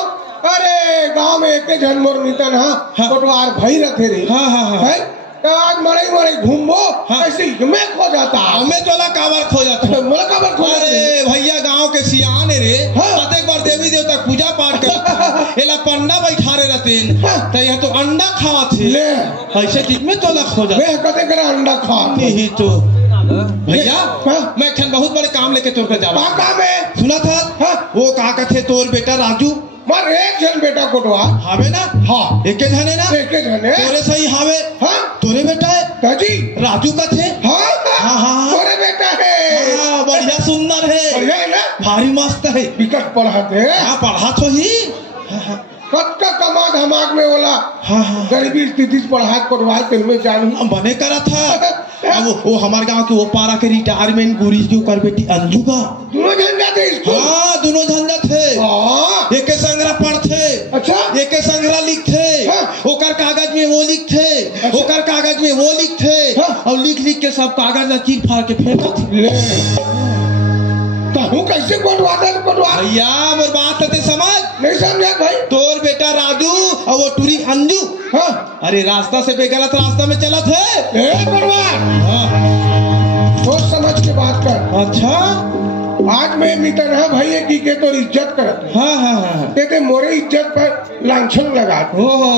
अरे गांव में एक जन मोर मितन हाँ। कोटवार भाई रखे रे हाँ, हाँ, हाँ। है? तो आज मड़ई घूमबो हाँ। ऐसे ही मैं खोजता अब मैं तोला काबर खोजत मोला काबर खोजत अरे भैया गांव के सियान रे हाँ। प्रत्येक बार देवी देवता के पूजा पाठ कर एला पंडा बैठारे रहते हाँ। तो यह तो अंडा खावा थे ले ऐसे चीज में तोला खोजत मैं कते करे अंडा खा नहीं तो भैया हाँ। मैं एक बहुत बड़े काम लेके तोर कर जा का काम है सुना था हाँ। वो का कथे तोर बेटा राजू मार एक जन बेटा कोटवा हावे ना हाँ एक जन है ना एक जन है तोरे सही हावे हाँ तोरे बेटा है दादी राजू का थे हाँ हाँ, हाँ। तोरे बेटा है हाँ, बढ़िया सुंदर है बढ़िया है ना भारी मस्त है विकट पढ़ाते हाँ पढ़ा तो ही कत्का कमा धमाक में बोला हाँ हाँ गरीबी स्थिति से पढ़ा कोटवाए तेल में जानी हम बने करा था अब वो हमारे गांव के वो पारा के रिटायरमेंट गुरीश की कर बेटी अंजू का दोनों जन जाते स्कूल हाँ दोनों झंझा थे हाँ एक के संग्रह पढ़ते अच्छा एक के संग्रह लिखते हाँ। ओकर कागज में वो लिखते ओकर कागज में वो लिखते हाँ। और लिख के सब कागज चीर फाड़ के फेंका थे ले कहूँ कैसे कोटवा भैया मोर बात ते समझ नहीं समझा भाई तोर बेटा राजू और वो टूरी अंजू हाँ अरे रास्ता से बेगलत रास्ता में चला थे ए कोटवा सोच समझ के बात कर अच्छा आज मैं मित्र है भाई की के तो इज्जत करत हाँ हाँ हाँ ते मोरे इज्जत पर लांछन लगा ओहो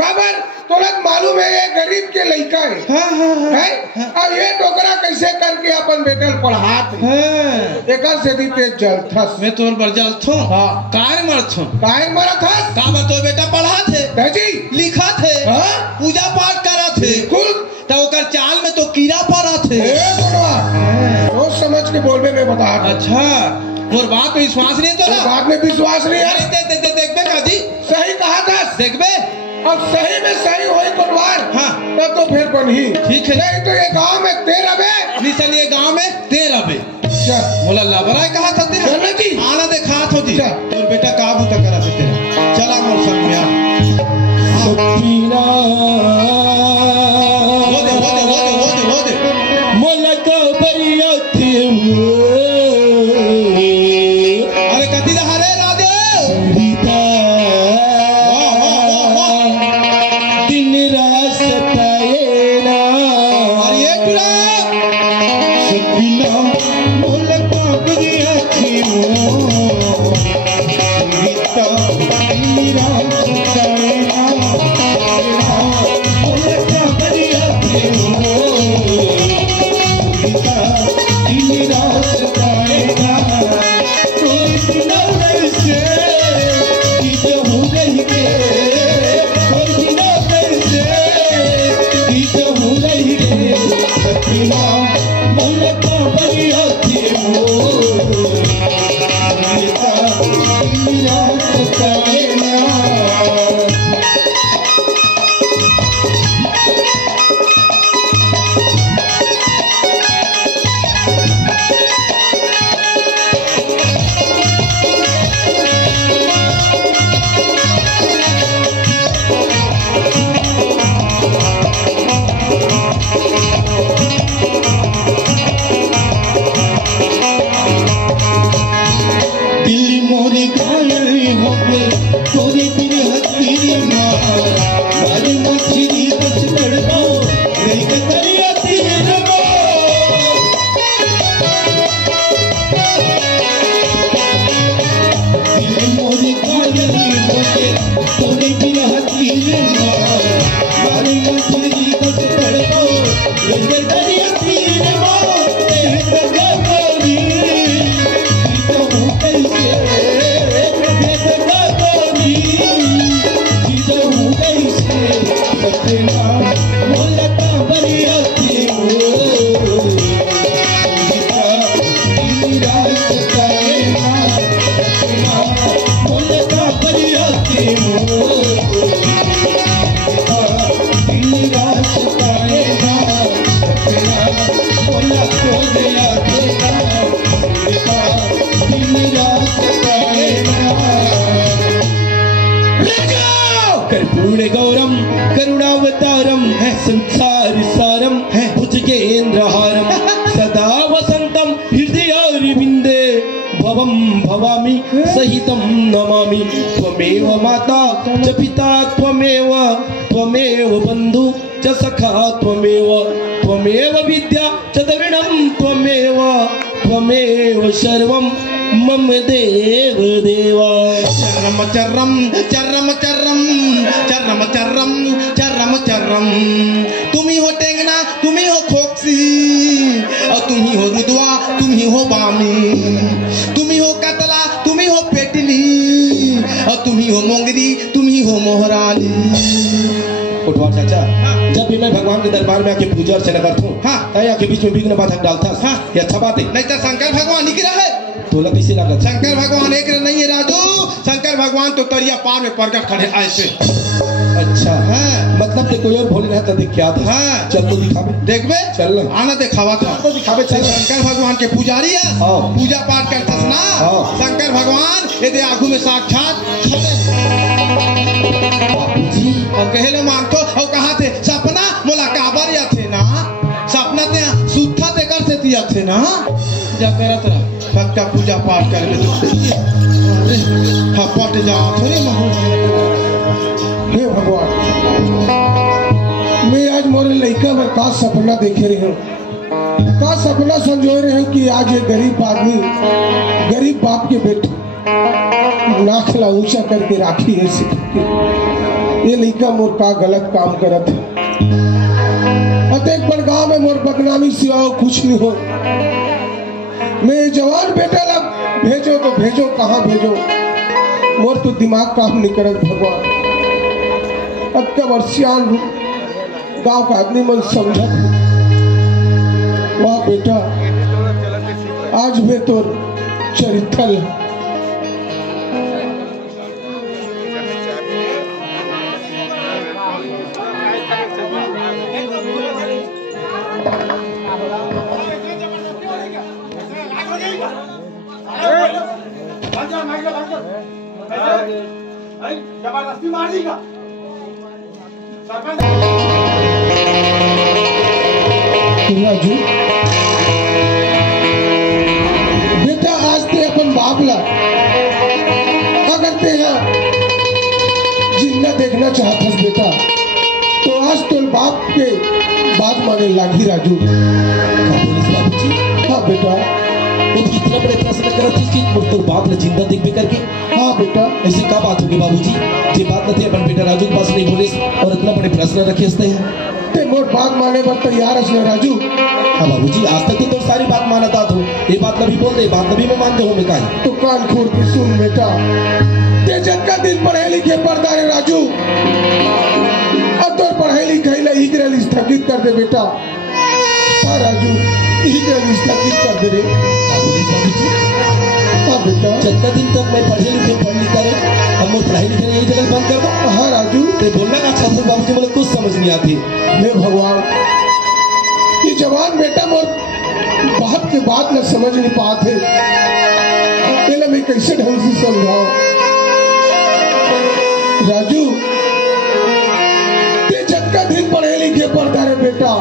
काबर तोरा मालूम है ये गरीब के लड़का है हाँ हाँ हाँ है अब ये टोकरा कैसे करके अपन बेटल पढ़ात हाँ एकर से दी तेज जलथस मैं तोर बरजल थो हाँ कार मर थो काहे मरा था का बा तोर बेटा पढ़ा थे दादी लिखा थे हाँ पूजा पाठ करा थे बिल्कुल तो ओकर चाल में तो कीड़ा पड़ा थे ए कोटवा सोच समझ के बोलबे में बता अच्छा मोर बात पे विश्वास नहीं तो ना बाद में विश्वास नहीं अरे है देखबे काजी सही कहा था देखबे अब सही में सही होई कोटवार हाँ। तब तो फिर बनी ठीक है। नहीं तो ये गांव में 13 बे निशन ये गांव में 13 बे चल बोला लबराय कहा था तेरा चल जी आना देखा तो दी चल। तोर बेटा काबू तक करा थे तेरा चला मोर संग में आ सपीना वो दे मोलक बरिया थी अरे कथी रहा रे राधे गीता दिन रात सताएना और ये टुरा सपीना मोलक बरिया थी गीता दिन रात सताएना मोलक बरिया थी गीता दिन रात सताएना कोई सुनाई से गीत हो रही के कोई सुनाई से गीत हो रही के सपना मोलक बरिया थी भवामि सहितं नमामि त्वमेव माता च पिता त्वमेव बन्धु च सखा त्वमेव विद्या च द्रविणं त्वमेव सर्वं मम देव देवा। चर्रम चर्रम चर्रम चर्रम चर्रम चर्रम चर्रम चर्रम, तुम ही हो टेंगना, तुम ही हो खोक्सी, और तुम ही हो रुदवा, तुम ही हो बामी, तुम ही हो कतला, तुम ही हो पेटली, और तुम ही हो मोंगरी, तुम ही हो मोहराली। उठवा चाचा, जब भी मैं भगवान के दरबार में आके पूजा अर्चना करता हूँ, हाँ, आके बीच में विघ्न बाधक डालता, हाँ, ये अच्छा बात है। नहीं तो शंकर भगवान ही गिरा है, तोला कैसे लगा? शंकर भगवान एक नहीं है राजू, शंकर भगवान तो तरिया पार में प्रकट खड़े ऐसे। अच्छा, हाँ, मतलब ते कोई और भोले रहता देख क्या था? हाँ, चल तो दिखावे, देखबे, चल आना दिखावा था तो दिखावे। चल, शंकर भगवान के पुजारी है, पूजा पाठ करता ना, शंकर भगवान ये आगू में साक्षात खड़े और कहेलो मानतो, और कहा थे सपना मोला काबर या थे ना, सपना ते सुत्था ते कर से दिया थे ना, जा करत रहा भक्ता पूजा पाठ कर ले तो पट जा थोड़ी महू। हे भगवान, मैं आज मोरे लड़का में का सपना देखे रहे हूँ, का सपना संजोए रहे हूँ कि आज ये गरीब आदमी, गरीब बाप के बेटे नाखला ऊंचा करके राखी है सिख के, ये लड़का मोर का गलत काम करत है। अतेक पर गाँव में मोर बदनामी सिवा कुछ नहीं हो। मैं जवान बेटा ला भेजो तो भेजो, कहाँ भेजो, मोर तो दिमाग काम नहीं करत भगवान। अब का वर्षियान गांव का आदमी मन समझत, वाह बेटा आज मैं तो चरित्र जबरदस्ती मार दी का राजू बेटा, आज ते अपन बाप ला अगर ते जिंदा देखना चाहता बेटा, तो आज तो बाप के बात माने लागी राजू। हाँ बेटा, वो भी इतना बड़े प्रश्न करत थी कि तो बाप ने जिंदा देख भी करके। हाँ बेटा, ऐसे क्या बात होगी बाबूजी, ये बात न थे अपन बेटा राजू के पास नहीं बोले और इतना बड़े प्रश्न रखे हंसते हैं। ते मोर बात माने पर तैयार है राजू। हाँ बाबूजी, आज तक तो सारी बात मानता तू, ये बात नभी बोल दे, बात नभी में मानते हो मैं काहे। तो कान खोल के सुन बेटा, ते जब का दिन पढ़े लिखे पढ़ता रे राजू, अब तो पढ़ाई लिखाई ला इकराल स्थगित कर दे बेटा। हाँ राजू, इकराल स्थगित कर दे रे। हाँ बेटा, जितना दिन तक मैं पढ़े लिखे पढ़ लिखा रहे, अब मैं पढ़ाई लिखाई यही जगह बंद कर दो। हाँ राजू, ते बोलना का अच्छा से बाबूजी मुझे कुछ समझ नहीं आती। हे भगवान, ये जवान बेटा मोर बाप के बात न समझ नहीं पाते, पहले मैं कैसे ढंग से समझाऊं। राजू, ते जब का दिन पढ़े लिखे पढ़ता रे बेटा,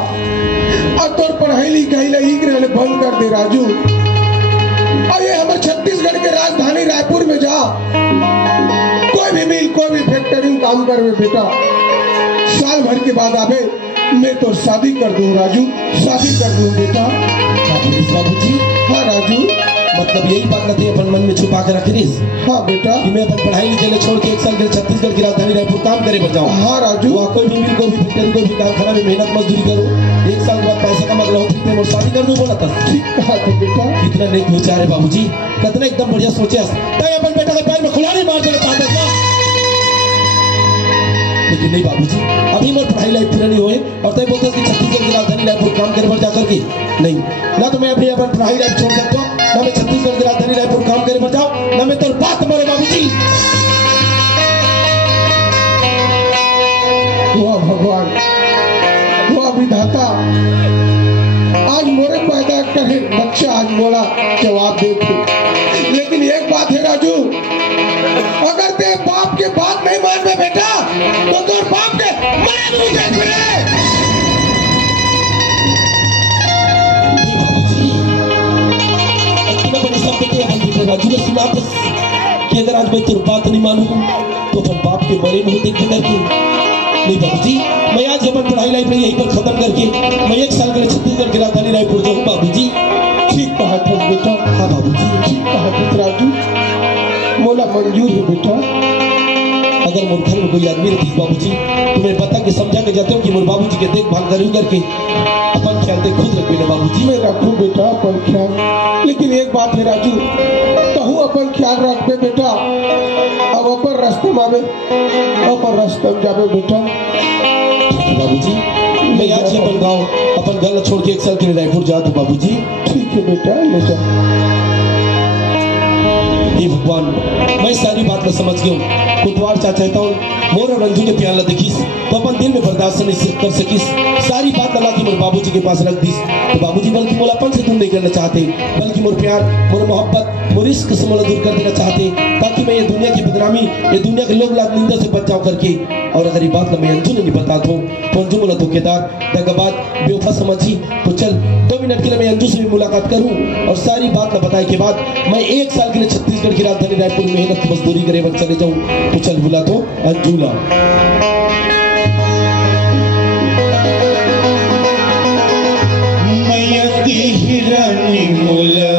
और तोर पढ़ाई लिखाई ला इकराल बंद कर दे राजू। और ये हमारे छत्तीसगढ़ के राजधानी रायपुर में जा, कोई भी मिल, कोई भी फैक्ट्री में काम कर बेटा, साल भर के बाद आवे, मैं तो शादी कर दूं राजू, शादी कर दूं बेटा। बाबूजी, हाँ राजू, मतलब यही बात न थी अपन मन में छुपा कर रखी रही। हाँ बेटा, कि मैं अपन पढ़ाई लिखाई छोड़ के 1 साल के छत्तीसगढ़ की राजधानी रायपुर काम करे पर जाऊँ। हाँ राजू, वहाँ कोई भी मिल, कोई भी फैक्ट्री, कोई भी कारखाना में मेहनत मजदूरी करूँ, 1 साल के बाद पैसा कमा लो, फिर मैं शादी कर दूं बोला था। ठीक कहा था बेटा। कितना नेक विचार है बाबूजी, कितना एकदम बढ़िया सोचे। तय अपन बेटा के पैर में खुलाड़ी मार देना चाहता था, लेकिन नहीं बाबूजी, अभी मोर पढ़ाई लाइफ पूरा नहीं हुए और तय बोलते कि छत्तीसगढ़ की राजधानी रायपुर काम करे पर जाकर के नहीं, ना तो मैं अभी अपन पढ़ाई लाइफ छोड़ सकता हूँ, ना मैं छत्तीसगढ़ की राजधानी रायपुर काम करे पर जाऊँ, ना मैं तो बात मारे बाबूजी। वाह भगवान, वाह विधाता, आज मोरे पैदा करे बच्चा आज मोरा जवाब देते। लेकिन एक बात है राजू, अगर ते बाप के बात नहीं मान में बेटा, तो तोर बाप के मरे भी देख ले। इतना बड़ी शब्द के हम राजू राजू ने सुना बस कि अगर आज मैं तुर बात नहीं मानू तो अपन बाप के मरे मुंह देख करके नहीं बाबूजी, मैं आज अपन पढ़ाई लाइफ में यहीं पर खत्म करके मैं 1 साल के लिए छत्तीसगढ़ की राजधानी रायपुर जाऊँ बाबूजी। ठीक कहा था बेटा। हाँ बाबूजी, ठीक कहा था राजू, मोला मंजूर है बेटा। अगर मोर घर में कोई आदमी रहती बाबूजी तो मैं बता के समझा के जाता हूँ कि मोर बाबूजी के देखभाल करूँ करके अपन ख्याल ते खुद रख लेना बाबूजी। मैं रखूँ बेटा अपन ख्याल, लेकिन एक बात है राजू, कहूँ अपन ख्याल रख बे बेटा। अब अपन रास्ते में आवे, अपन रास्ते में जावे बेटा। बाबूजी मैं आज ही अपन गाँव अपन घर छोड़ के 1 साल के लिए रायपुर जा दूँ बाबूजी। ठीक है बेटा, ले जा। हे भगवान, मैं सारी बात में समझ गया हूँ। कुटवार चाहता हूँ मोर और रंजू के प्यार ला देखिस तो अपन दिल में बर्दाश्त नहीं कर सकिस। सारी बात ला के मोर बाबूजी के पास रख दिस तो बाबूजी बल्कि मोलापन से दूर नहीं करना चाहते, बल्कि मोर प्यार, मोर मोहब्बत, मोर इश्क से मोला दूर कर देना चाहते, ताकि मैं ये दुनिया की बदनामी, ये दुनिया के लोग लाग निंदा से बच जाऊं करके। और अगर ये बात मैं अंजू ने नहीं बता दूं तो अंजू मोला धोखेदार, दगाबाज, बेवफा समझी। तो चल 2 मिनट के लिए मैं अंजू से भी मुलाकात करूं और सारी बात ला बताए के बाद मैं 1 साल के लिए छत्तीसगढ़ की राजधानी रायपुर में मेहनत की मजदूरी करे बन चले जाऊं। तो चल बुला तो अंजू ला। हिरानी मुला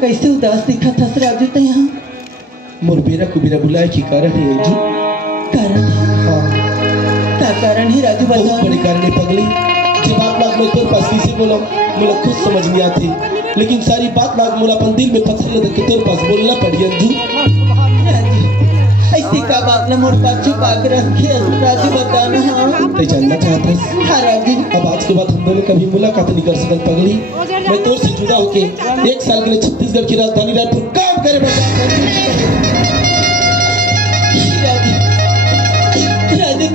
कैसे उदास दिखा था राजू तो यहाँ मोर बेरा को बेरा बुलाए की कारण है अंजू। कारण? हाँ। क्या कारण है राजू बता? बहुत बड़े कारण है पगली। जो बात लाग मैं तेरे पास किसी बोला मुझे खुद समझ नहीं आती, लेकिन सारी बात लाग मुझे अपन दिल में पत्थर लग के तेरे पास बोलना पड़ी अंजू। ऐसी का बात ना मोर पास छुपा के रखे राजू बताना। हाँ ते जानना चाहता है। हाँ राजू, अब आज के बाद हम दोनों कभी मुलाकात नहीं कर सकते पगली। मैं तोर से जुदा होके 1 साल के लिए छत्तीसगढ़ की राजधानी रायपुर काम करे बता।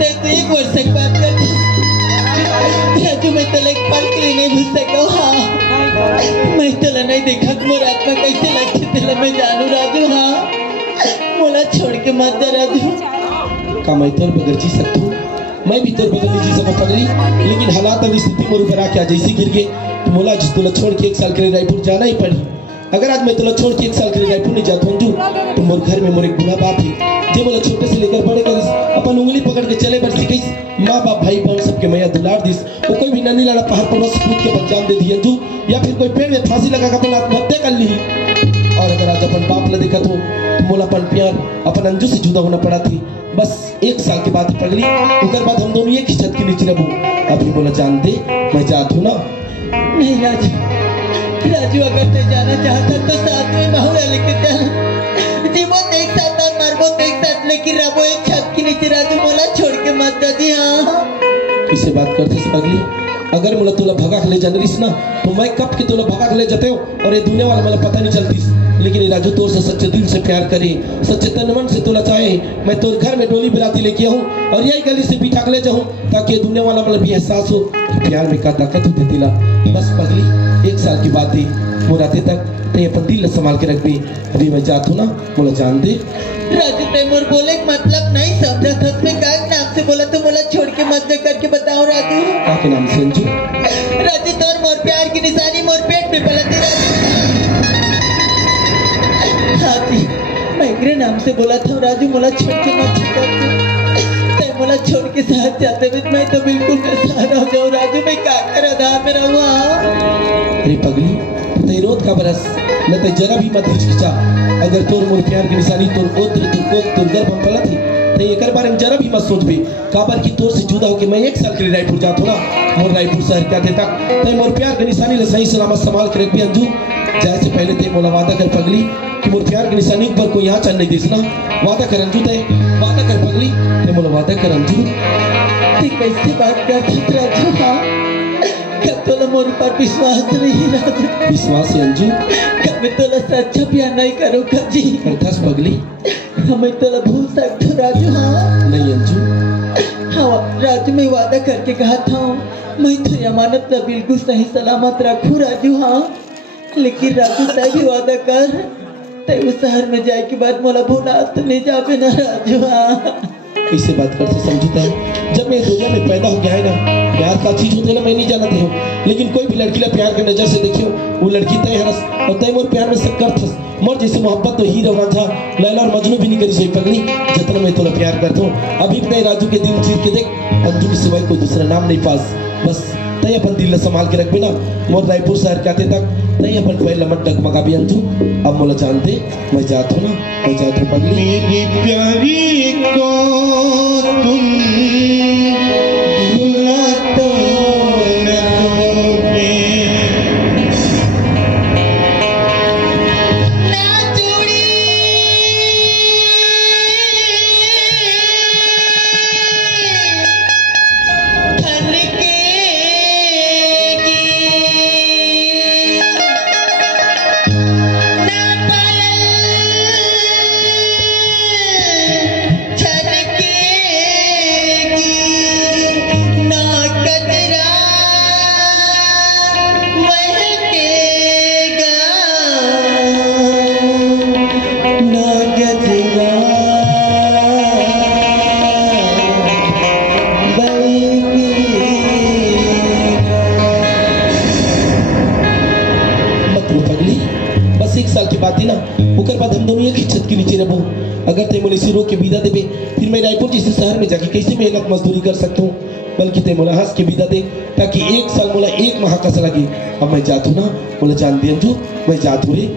से तो एक वर्ष तक बात करती राजू। मैं तो एक पल के लिए नहीं भूल सका। हाँ मैं तो नहीं देखा मोर आत्मा कैसे लगती तेला मैं जानू राजू। हाँ मोला छोड़ के मत जा राजू। का मैं तोर बगैर जी सकता हूँ? मैं भी तोर बगैर नहीं जी सकूँ पगली, लेकिन हालात और स्थिति मोर ऊपर आके जैसे गिर गए तो मोला जिस तोला छोड़ के 1 साल के लिए रायपुर जाना ही पड़ी। अगर आज मैं तोला छोड़ के 1 साल के लिए रायपुर नहीं जाता हूँ तो मोर घर में मोर एक बुरा बाप है जो मोला छोटे से लेकर बड़े कर अपन उंगली पकड़ के चले बरसी गई। माँ बाप भाई बहन सबके मैया दुलार दिस वो कोई भी नन्ही लाड़ा पहाड़ पर बस कूद के बच्चान दे दिया तू, या फिर कोई पेड़ में फांसी लगा कर अपन आत्महत्या कर ली। और अगर आज अपन बाप ला देखा तो मोला अपन प्यार अपन अंजू से जुदा होना पड़ा थी। बस 1 साल के बाद पगली उधर बाद हम दोनों एक ही छत के नीचे रहूं। अभी बोला जानते मैं चाहता हूँ ना। नहीं राजू, राजू अगर तू जाना चाहता तो साथ में माहौल लेके चल। जीवन एक साथ और मरबो एक साथ, लेकिन रबो एक छत के नीचे राजू मोला छोड़ के मत जा दी। हाँ किसे बात करते पगली? अगर मोला तोला भगा के ले जाने रहीस ना तो मैं कब के तोला भगा के ले जाते हो और ये दुनिया वाला मला पता नहीं चलतीस। लेकिन ये राजू तोर से सच्चे दिल से प्यार करे, सच्चे तन मन से तोला चाहे, मैं तोर घर में डोली बिराती लेके आऊँ और यही गली से बिठा के ले जाऊँ ताकि दुनिया वाला मतलब भी एहसास हो कि प्यार में का ताकत होती दिला। बस पगली 1 साल की बात थी, मोराते तक ते अपन दिल संभाल के रख दी। अभी मैं जात हूँ ना, मोला जान दे। राजू तैमूर बोले मतलब नहीं समझा था। मैं का नाम से बोला तो बोला छोड़ के मत जा करके बताओ राजू। का के नाम से अंजू? राजू तोर मोर प्यार की निशानी मोर पेट में पलती राजू। हाँ जी मैं नाम से बोला था राजू मोला छोड़ के मत जा। मोला छोड़ के साथ जाते हुए मैं तो बिल्कुल बेसहारा हो जाऊँ राजू। मैं क्या कर आधार में रहूँ। अरे पगली ते रोत का बरस न ते जरा भी मत हिचकिचा। अगर तोर मोर प्यार की निशानी तोर गोत्र तोर कोख तोर गर्भ में पला थी तो एकर बारे में जरा भी मत सोच बे। काबर की तोर से जुदा होके मैं 1 साल के लिए रायपुर जात हूँ ना। मोर रायपुर शहर क्या देता ते मोर प्यार की निशानी ले सही सलामत संभाल के रख भी अंजू। जाए से पहले ते मोला वादा कर पगली कि मोर प्यार की निशानी पर कोई यहाँ चलने देस ना। वादा कर अंजू, ते वादा कर पगली, ते मोला वादा कर अंजू। तू कैसे बात करती राजू? हाँ कब तोला मोर पर विश्वास नहीं राजू? विश्वास है अंजू। कभी तोला सच्चा प्यार नहीं करो कभी। अर्थात पगली हमें तोला भूल सकते राजू? हाँ नहीं अंजू। हाँ राजू मैं वादा करके कहा था मैं तेरी अमानत ला बिल्कुल सही सलामत रखूँ राजू। हाँ लेकिन राजू तय भी वादा कर तय उस शहर में जाए के बाद मोला भूला तो नहीं जाबे ना राजू। हाँ कैसे बात करते समझता है? जब मैं दुनिया में पैदा हो गया है ना, प्यार का चीज होते ना मैं नहीं जानते हूँ, लेकिन कोई भी लड़की ला प्यार के नजर से देखियो वो लड़की तय हरस और तय मोर प्यार में शक्कर थस। मोर जैसे मोहब्बत तो हीरो रांझा लैला और मजनू भी नहीं करी सोई पगली जितना मैं तोला प्यार करता हूँ। अभी तय राजू के दिल चीर के देख, अंजू के सिवाय कोई दूसरा नाम नहीं पास। बस तय अपन दिल संभाल के रख बिना मोर रायपुर शहर के आते तक तय अपन पैर लमट डगमगा भी अंजू। अब मोला जानते मैं जात हूँ ना, मैं जात हूँ पगली। मेरी प्यारी को तुम भुला तो न दोगे। बस 1 साल की बात थी ना, ओकर बाद हम दोनों एक ही छत के नीचे रहबो। अगर ते मोले सिरो के विदा देबे फिर मैं रायपुर जैसे शहर में जाके कैसे मेहनत मजदूरी कर सकता हूँ, बल्कि ते मोला हंस के विदा दे ताकि 1 साल मोला 1 माह का लगे। अब मैं जात हूँ ना, बोला जान दे अंजू मैं जात हूँ रे।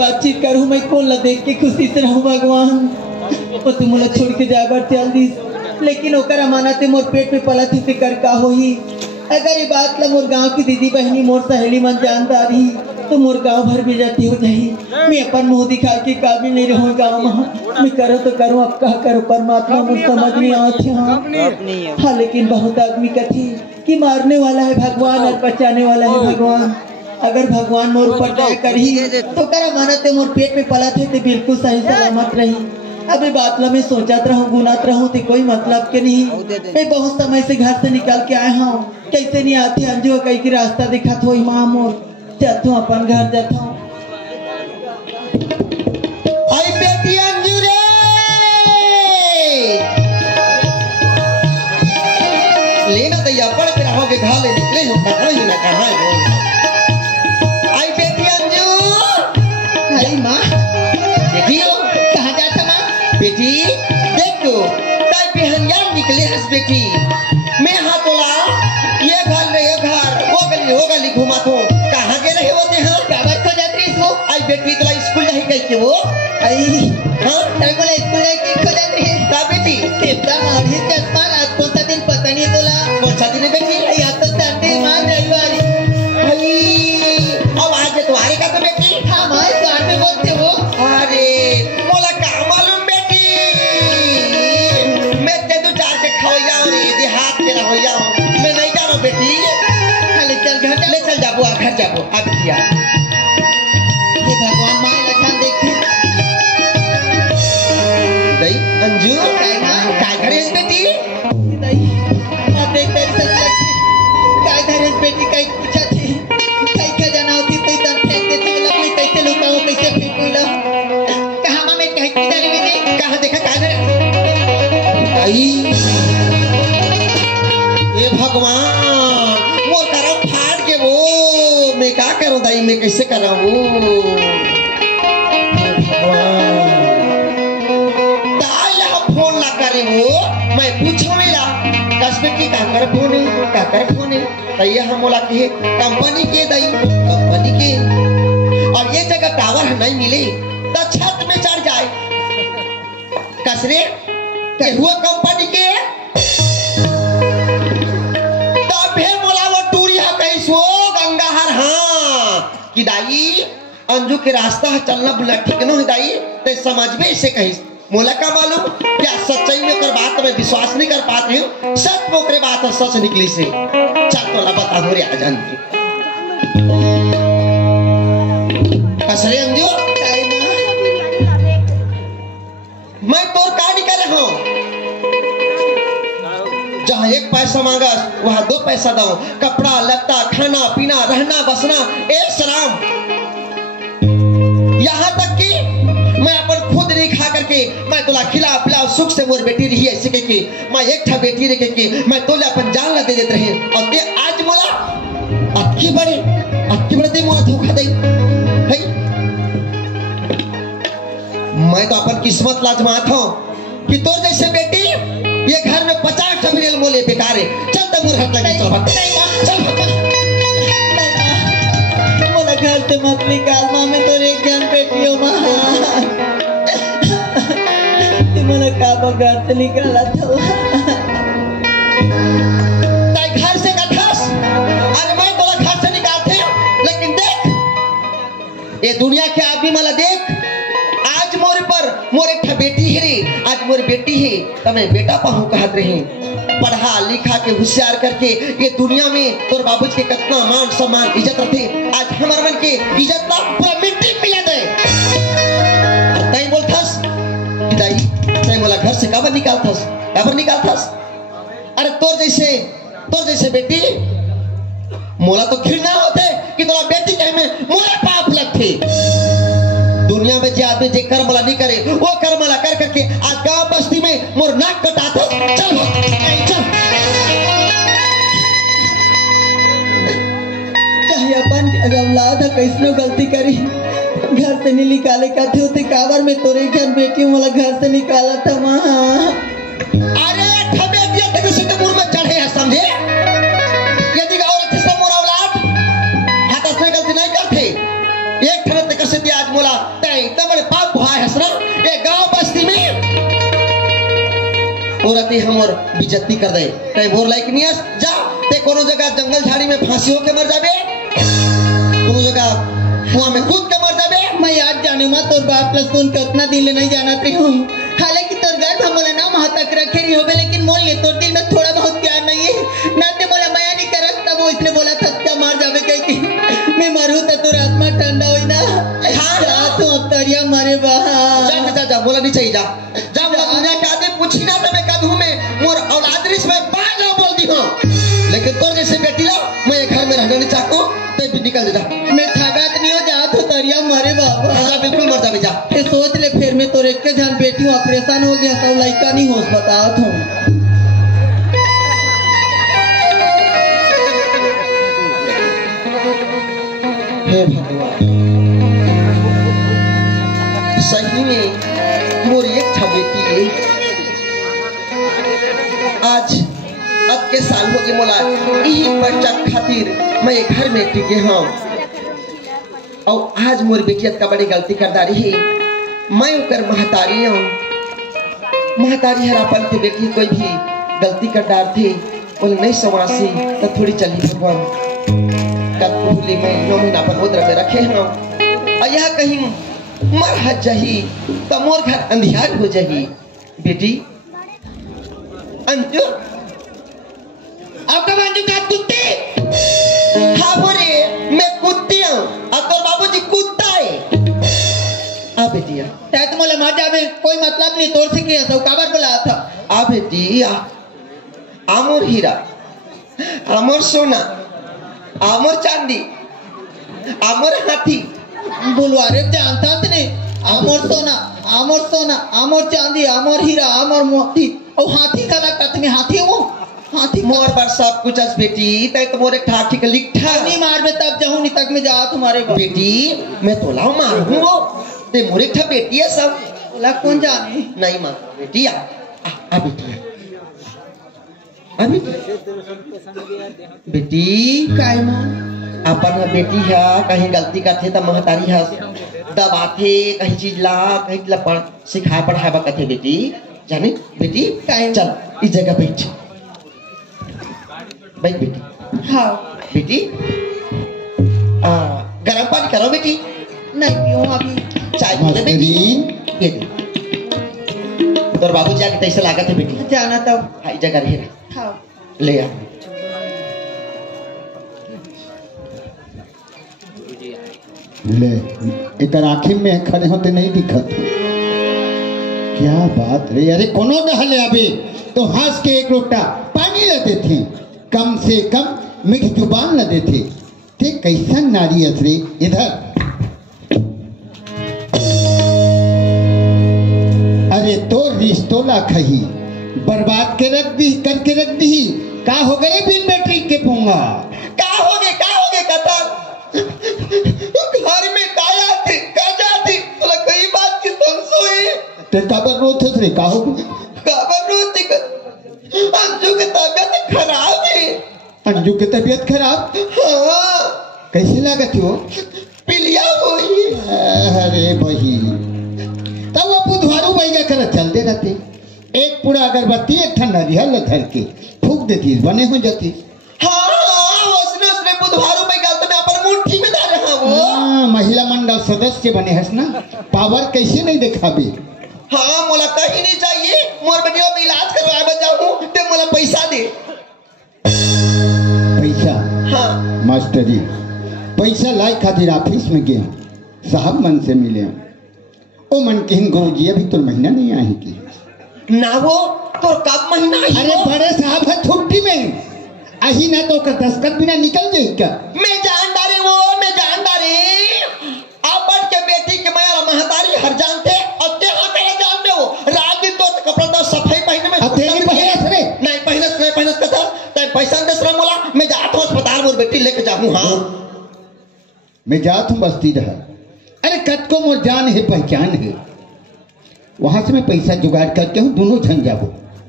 बातचीत करूँ मैं कौन ला देख के खुशी से रहूँ भगवान वो तुम मोला छोड़ के जाकर चल दी लेकिन ओकर अमानत मोर पेट में पला थी कर का होही अगर ये बात ला मोर गांव की दीदी बहनी मोर सहेली मन जानता रही तो मोर गांव भर भी जाती हो जाही मैं अपन मुँह दिखा के काबिल नहीं रहूँ गाँव में मैं करो तो करूँ अब कहा करो परमात्मा मुझे समझ नहीं आते हाँ लेकिन बहुत आदमी कथी कि मारने वाला है भगवान और बचाने वाला है भगवान अगर भगवान मोर ऊपर दया करी तो कर अमानत मोर पेट में पला थे तो बिल्कुल सही सलामत रही अभी बात ला मैं सोचत रहूँ गुनात रहूँ तो कोई मतलब के नहीं मैं बहुत समय से घर से निकल के आया हूँ कैसे नहीं आती अंजू कहीं की रास्ता दिखा थो माँ मोर चलता हूँ अपन घर जाता हूँ बेटी अंजू रे लेना तो या पड़ के रहोगे घर ले निकले हो कहाँ ही ना कहाँ है कहाँ जाता माँ बेटी देखो ताई बिहनिया निकले हंस बेटी मैं हाथ बोला ये घर गली घुमा तो कहाँ के रहे होते हैं काबर को जाती इसको आई बेटी तो स्कूल नहीं गई के वो आई हाँ तेरे को स्कूल नहीं की को जाती है का बेटी कितना मारी चश्मा आज कौन सा दिन पता नहीं बोला कौन सा दिन बेटी या तो संडे मार रविवार अब आज तुम्हारे का तो बेटी हमारे द्वार में बोलते हो अरे मोला का मालूम बेटी मैं ते दो चार के खाओ जाओ रे यदि हाथ के रहो जाओ मैं नहीं जा रहा बेटी ले चल घर ले चल जाबो घर जाबो आ बिटिया ये भगवान मां लखन देखी दई अंजू काय करे बेटी दई हां देख तेरी सच लगती काय करे बेटी काय पूछा थी काय क्या जाना होती तो इधर फेंक देती हो लकड़ी कैसे लुकाओ कैसे फेंकू ला कहां मां मैं कहीं किधर में कहां देखा काय करे आई ये भगवान मोर करम फाड़ के वो मैं क्या करूं दाई मैं कैसे कर रहा हूं दाई ला फोन ला करे वो मैं पूछो मेरा कस्बे की काकर फोन है तो ये हम बोला कि कंपनी के दाई कंपनी के और ये जगह टावर नहीं मिले तो छत में चढ़ जाए कसरे के हुआ कंपनी के कि दाई अंजू के रास्ता चलना बुला ठीक न दाई ते समझ में इसे कहीं मोला का मालूम क्या सच्चाई में कर बात में विश्वास नहीं कर पाते हैं सच मोकरे बात है सच निकली से चल तो ला बता हो रे आजान कसरे अंजू मैं तोर का नहीं कर रहा हूं जहाँ 1 पैसा मांगा वहाँ 2 पैसा दो। कपड़ा लत्ता खाना पीना रहना बसना एक सलाम। यहाँ तक कि मैं अपन खुद नहीं खा करके मैं तोला खिला पिला सुख से मोर बेटी रही ऐसे के मैं एक ठा बेटी रह के मैं तोला अपन जान ला दे देते रहे और ते आज मोला अक्की बड़े ते मोला धोखा दे है। मैं तो अपन किस्मत लाजमात हूँ कि तोर जैसे बेटी ये घर में 50 टमरियल मोले बेकार है। चल तो मोर हाथ लगे चल मोला घर से मत निकाल माँ, मैं तो एक जन बेटी हूँ माँ। मोला का घर से निकाला था घर से कथास। अरे मैं तोला घर से निकालते लेकिन देख ये दुनिया के आदमी मला देख आज मोरे पर मोरे ठा बेटी है रे। आज मोरे बेटी है तो मैं बेटा पाहू कहत रही पढ़ा लिखा के होशियार करके ये दुनिया में तोर बाबूजी के कितना मान सम्मान इज्जत रखे। आज हमारे मन के इज्जत ला पूरा मिट्टी मिला दे। और तई बोलथस कि दाई तई मोला घर से कब निकालथस। अरे तोर जैसे बेटी मोला तो घृणा होते कि तोरा बेटी कहे में मोला पाप लगथे। दुनिया में जे आदमी जे कर्म वाला नहीं करे वो कर्म वाला कर करके आज गांव बस्ती में मोर नाक कटाता। चल चाहे अपन औलाद कैसनो गलती करी घर से नहीं निकाले का थे उते काबर में तोरे जन बेटी मोला घर से निकाला था माँ। अरे बेटिया तक से मुंह में चढ़े है समझे। यदि औरत से मोर औलाद हाथ से गलती नहीं करते एक ठन तक से आज मोला तय तमरे पाप भाई हसरा ये गांव बस्ती में औरत हमर बेइज्जती कर दे। तय मोर लायक नहीं जा ते कोनो जगह जंगल झाड़ी में फांसी होके मर जाबे, कोनो जगह कुआं में कूद के मर जाबे। मैं आज जाने माँ तोर बात ला सुन के उतना दिल नहीं जानती हूँ। हालांकि तोर घर में मोला नाम हतक रखे रही होबे लेकिन मोल ले तोर दिल में थोड़ा बहुत प्यार नहीं है। नाते मोला माया नहीं करत तब वो इसने बोला था क्या मार जाबे कह के मैं मरूं तो तोर आत्मा ठंडा होई ना। हां तू अब तरिया मरे बा जा बोला नहीं चाहिए जा बोला दुनिया के आदमी पूछी ना तो मैं कदू में मोर औलाद रिस में बाज ना बोल दी हूं। लेकिन तोर जैसे बेटी ला मैं घर में रहना नहीं चाहता तो भी निकल जा। मैं ठगात नहीं हो जा तो तरिया मरे बाबा। जा बिल्कुल मर जा बेटा। ये सोच ले फिर मैं तोर एक के जान बेटी हूं ऑपरेशन हो गया सब लड़का नहीं होश बतात हूं। हे भगवान सही में मोर एक था बेटी है। आज अब के साल हो गए मोला यही बच्चा खातिर मैं घर में टिके हूँ और आज मोर बेटियत का बड़ी गलती कर दारी है। मैं उकर महतारी हूँ। महतारी हरापन के बेटी कोई भी गलती कर डार थे बोले नहीं समासी तो थोड़ी चली भगवान कटपुली में 9 महीना पर उधर में रखे हैं और यह कहीं मर हज जही तो मोर घर अंधियार हो जाही। बेटी अंजू आपका बाजू का कुत्ते। हाँ बोरे मैं कुत्ती हूँ और तो बाबूजी कुत्ता है। आ बेटिया तय तो मोला मार जाबे कोई मतलब नहीं तोर से किया सब काबर बुलाया था। आ बेटी आमोर हीरा आमोर सोना आमोर चांदी आमोर हाथी बोलवा रे जानता तने आमोर सोना आमोर चांदी आमोर हीरा आमोर मोती और हाथी का लगत में हाथी वो हाथी मोर पर सब कुछ अस बेटी तय तो मोरे ठाठी के लिखा नहीं मार बे तब जाऊं नहीं तक में जा तुम्हारे बेटी मैं तोला मारूं वो ते मोरे ठा बेटी है सब बोला कौन जाने नहीं मां बेटी आ बेटी बेटी काय मां अपन बेटी है कहीं गलती करते तो महतारी है दबाथे कहीं चीज ला कहीं लपड़ सिखा पढ़ावा कथे बेटी जाने बेटी चल इस जगह बैठ बेटी। हाँ बेटी गरम पानी करो बेटी। नहीं पीऊँ अभी चाय पी बेटी। ये दे तोर बाबू जाके तैसे लागत है बेटी जाना तो हाई जगह रहे हाँ ले आ ले एक आखिर में खड़े होते नहीं दिखत। क्या बात रे। अरे कोनो दहले अभी तो हंस के एक लोटा पानी ले देते, कम से कम मीठ जुबान न देते। ते कैसा नारी असरे इधर। अरे तो रिश्तोला खही बर्बाद के रख दी, करके रख दी। का हो गए बिन बेटी के पूंगा? का हो गए कथा घर में काया थी काजा थी बोला कई बात की संसोई ते काबर रोत रे? का हो काबर रोती अंजू की तबीयत खराब है। अंजू की तबीयत खराब? हाँ कैसे लागत हो? पिलिया हुई। अरे भाई तब वो बुधवारू बैगा कर चलते रहते। एक पूरा अगरबत्ती एक ठंडा रिहल धर के फूक देती, बने हो जाती। हाँ उसने बुधवारू में गलत में अपन मुट्ठी में डाल रहा वो। हाँ, महिला मंडल सदस्य बने हस ना, पावर कैसे नहीं दिखाबे। हाँ मोला कहीं नहीं चाहिए, मोर बेटिया में इलाज करवाए बजाऊं ते मोला पैसा दे। पैसा? हाँ मास्टरी पैसा लाई खातिर ऑफिस में गया, साहब मन से मिले। ओ मन के गुरु जी अभी तो महीना नहीं आई की ना वो तो कब महीना आई? अरे बड़े साहब है छुट्टी में अही ना तो का दस्तखत बिना निकल जाए क्या? मैं जान डारे अब बढ़ के बेटी के मैं महतारी हर जानते और ते हाथे जानते हो रात दिन तो कपड़ा तो सफाई पहने में अतेरी पहनस रे नहीं पहनस कथा तै पैसा दे सर मोला मैं जात हूं अस्पताल मोर बेटी लेके जाऊं। हाँ मैं जात हूं बस्ती रहा। अरे कत को मोर जान है पहचान है, वहां से मैं पैसा जुगाड़ करके हूँ, दोनों झन जाबो।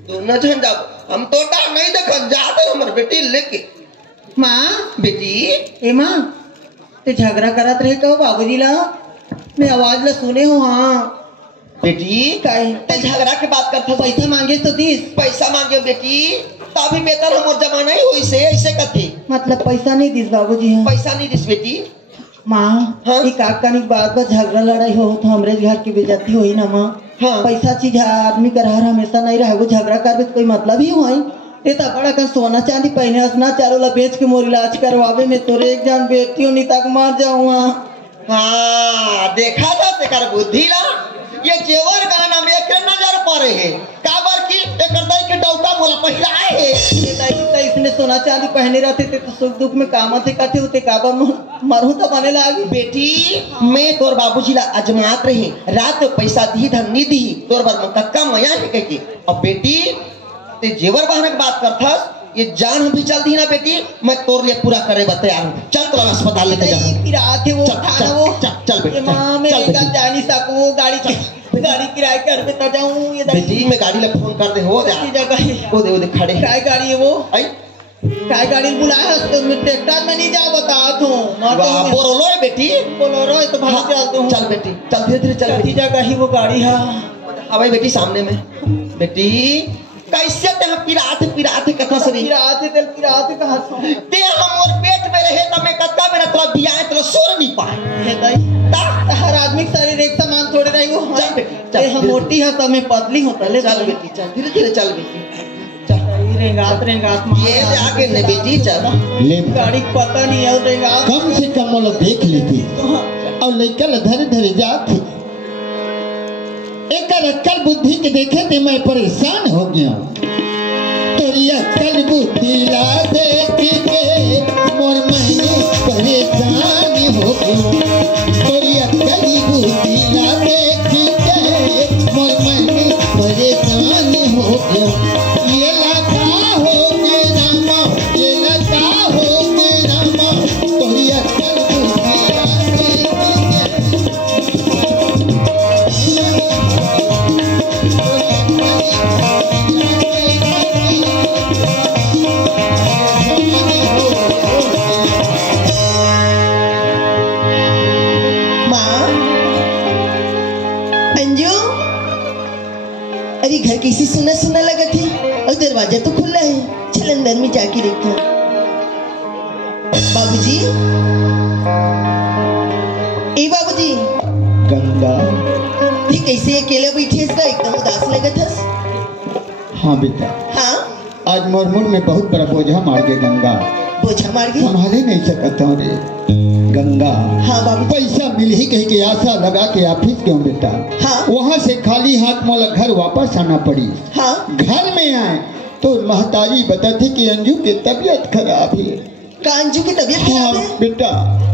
दोनों झन जाबो? हम तो डर नहीं देखन जाते हमर बेटी लेके। माँ बेटी ए माँ ते झगड़ा करत रहे कहो बाबूजी ला, मैं आवाज ला सुने हो। हाँ बेटी काहे? ते झगड़ा के बात करता पैसा मांगे तो दिस। पैसा मांगे बेटी तभी बेहतर हमर जमाना ही होई से ऐसे कथी मतलब पैसा नहीं दिस बाबूजी। हाँ पैसा नहीं दिस बेटी। माँ हाँ? एक आकानिक बात पर झगड़ा लड़ाई हो तो हमरे घर की बेइज्जती होई ना माँ। हाँ। पैसा चीज है, आदमी का रहा हमेशा नहीं रहे, वो झगड़ा करबे तो कोई मतलब ही हुआ। ये तो बड़ा कर सोना चांदी पहने हंसना चारों ला बेच के मोर इलाज करवावे में तोरे एक जान बेटी नहीं तक मर जाऊँ। हाँ देखा था तेकर बुद्धि ला, ये जेवर गाना में एक नजर पड़े है काबर की एक दई के डौका मोला पहिराए है। ये तो इसने सोना चांदी पहने रहते थे तो सुख दुख में काम थे कथे होते काबा मरू तो बने लागी। बेटी मैं तोर बाबूजी ला अजमात रही रात में पैसा दी धन नी दी तोर बार में कक्का मया है कह के। और बेटी ते जेवर बहन की बात करथस ये जान हम भी चल दी ना बेटी, मैं तोर लिए पूरा करे तैयार हूँ। चल तो अस्पताल लेके जाऊँ। रात है वो खाना वो चल बेटी माँ मैं जा नहीं सकूँ, गाड़ी किराए कर पे जाऊँ। ये बेटी मैं गाड़ी ला फोन कर दे हो जगह वो दे खड़े काय गाड़ी है वो? आई काय गाड़ी बुलाया तो मैं ट्रैक्टर में नहीं जा बता दूं। वाह बोलो है बेटी बोलो तो भाग चलते हूँ। चल बेटी चल धीरे धीरे चल बेटी। जगह ही वो गाड़ी है। हाँ भाई बेटी सामने में बेटी कैसे ते हम पिराते कथा से पिराते कहां से ते हम और पेट में रहे त मैं कत्ता मेरा तोरा बियाह तोरा सोर नहीं पाए हे दई हर आदमी के शरीर एक समान थोड़े रही हो। चल बेटी चल हम मोटी है तो मैं पतली हूं तले। चल बेटी चल धीरे धीरे चल बेटी चल रेंगात ये आगे ने बेटी चल ले गाड़ी पता नहीं है रेंगात कम से कम वो देख लेती और लेकर धरे धरे जाते। एक अक्कल बुद्धि के देखे थे मैं परेशान हो गया। तेरी अक्कल बुद्धि ला देख के मोर महीने परेशान हो गया। तेरी अक्कल बुद्धि ला देख के मोर महीने परेशान हो गया। ये लगा हो के रामा, ये लगा हो के रामा, तेरी अक्कल बुद्धि ला देख घर कैसी सुना सुना लगा थी और दरवाजा तो खुला है। चल अंदर में जाके देखो। बाबूजी ए बाबूजी गंगा ये कैसे अकेले बैठे इसका एकदम उदास लगा था। हाँ बेटा हाँ आज मोर में बहुत बड़ा बोझा मार गए गंगा। बोझा मार गए संभाले नहीं सकता हूँ रे गंगा। हाँ बाबू पैसा मिल ही कहीं के आशा लगा के ऑफिस गए बेटा। हाँ वहाँ से खाली हाथ मोला घर वापस आना पड़ी। हाँ घर में आए तो महतारी बताती कि अंजू की तबीयत खराब है। का अंजू की तबीयत हाँ खराब है? बेटा,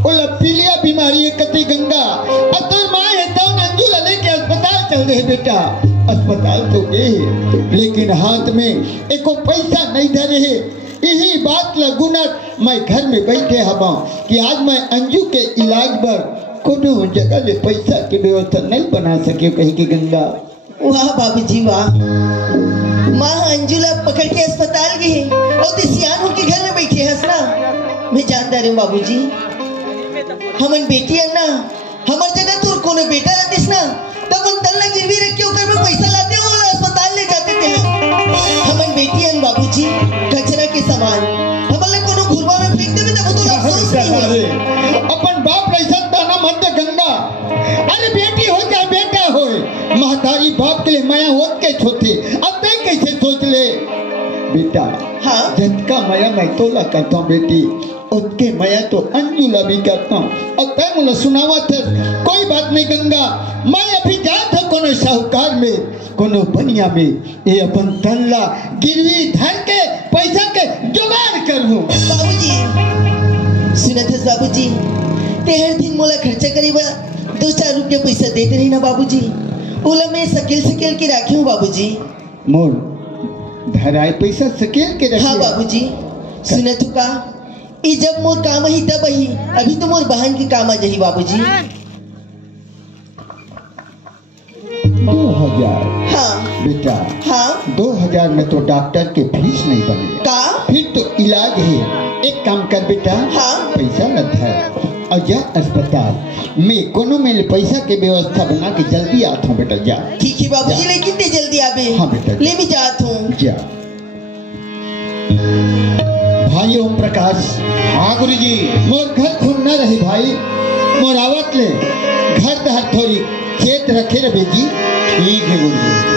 ओला पीलिया बीमारी है कति गंगा। और तो माँ है तो अंजू ला लेके अस्पताल चल रहे बेटा। अस्पताल तो गए लेकिन हाथ में एको पैसा नहीं धरे है। यही बात लगुनक मैं घर में बैठे हवा कि आज मैं अंजू के इलाज पर कोनो जगह ले पैसा की व्यवस्था नहीं बना सके कहीं की गंगा। वाह बाबूजी वाह, माँ अंजू ला पकड़ के अस्पताल गई और तो सियान होके घर में बैठी है ना। मैं जानता हूँ बाबूजी, हमन बेटी अन्ना हमार जगह तो कोनो बेटा रहतीस ना तब हम तल्ला गिरवी रख के ओकर में पैसा लाते हो और अस्पताल ले जाते थे। हमन बेटी अन बाबूजी कचरा के सामान हमन कोनो घुरवा में फेंक देबे तब तो अफसोस नहीं होई। अपन बाप ऐसा ताना मत दे गंगा। अरे बेटी हो चाहे बेटा हो, महतारी बाप के लिए माया होत के छोटे। अब तय कैसे सोच ले बेटा। हाँ झटका माया मैं तोला करता हूँ बेटी, उसके माया तो अंजुला भी करता हूँ। और तय मुला सुनावा थे कोई बात नहीं गंगा, मैं अभी जात हूँ कोनो साहूकार में कोनो बनिया में ये अपन तल्ला गिरवी धर के पैसा के जुगाड़ करूँ। बाबूजी सुनत है बाबूजी, ते हर दिन मोला खर्चा करीबा 2-4 रुपया पैसा देते रही ना बाबूजी। ओला मैं सकेल के राखी हूँ बाबूजी। मोर धराए पैसा सकेल के रखी। हाँ बाबूजी सुनत हो का, ई जब मोर काम ही तब ही, अभी तो मोर बहन के काम आ जाही बाबूजी। 2000 हाँ बेटा। हाँ 2000 में तो डॉक्टर के फीस नहीं बने का फिर तो इलाज है। एक काम कर बेटा, हाँ। पैसा लग है और जा अस्पताल में कोनो में पैसा के व्यवस्था बना के जल्दी आता हूँ बेटा। जा ठीक है बाबूजी, लेकिन ते जल्दी आबे। हाँ बेटा। ले भी जात हूँ। जा भाई ओम प्रकाश। हाँ गुरुजी। मोर घर खून न रहे भाई, मोर आवत ले घर दहर थोड़ी खेत रखे रे बेजी। ठीक है गुरुजी।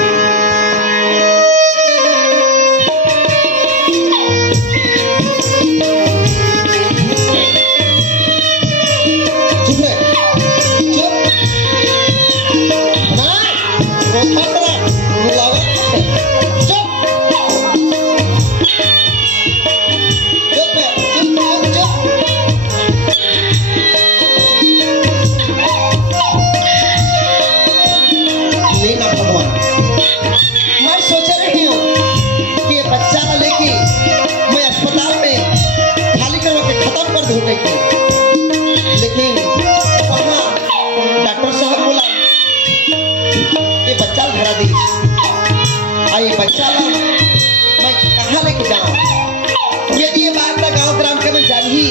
लेकिन डॉक्टर साहब बोला ये बच्चा धरा दी, ये बच्चा ला मैं कहाँ लेके जाऊँ। यदि ये बात का गाँव ग्राम के मैं जानी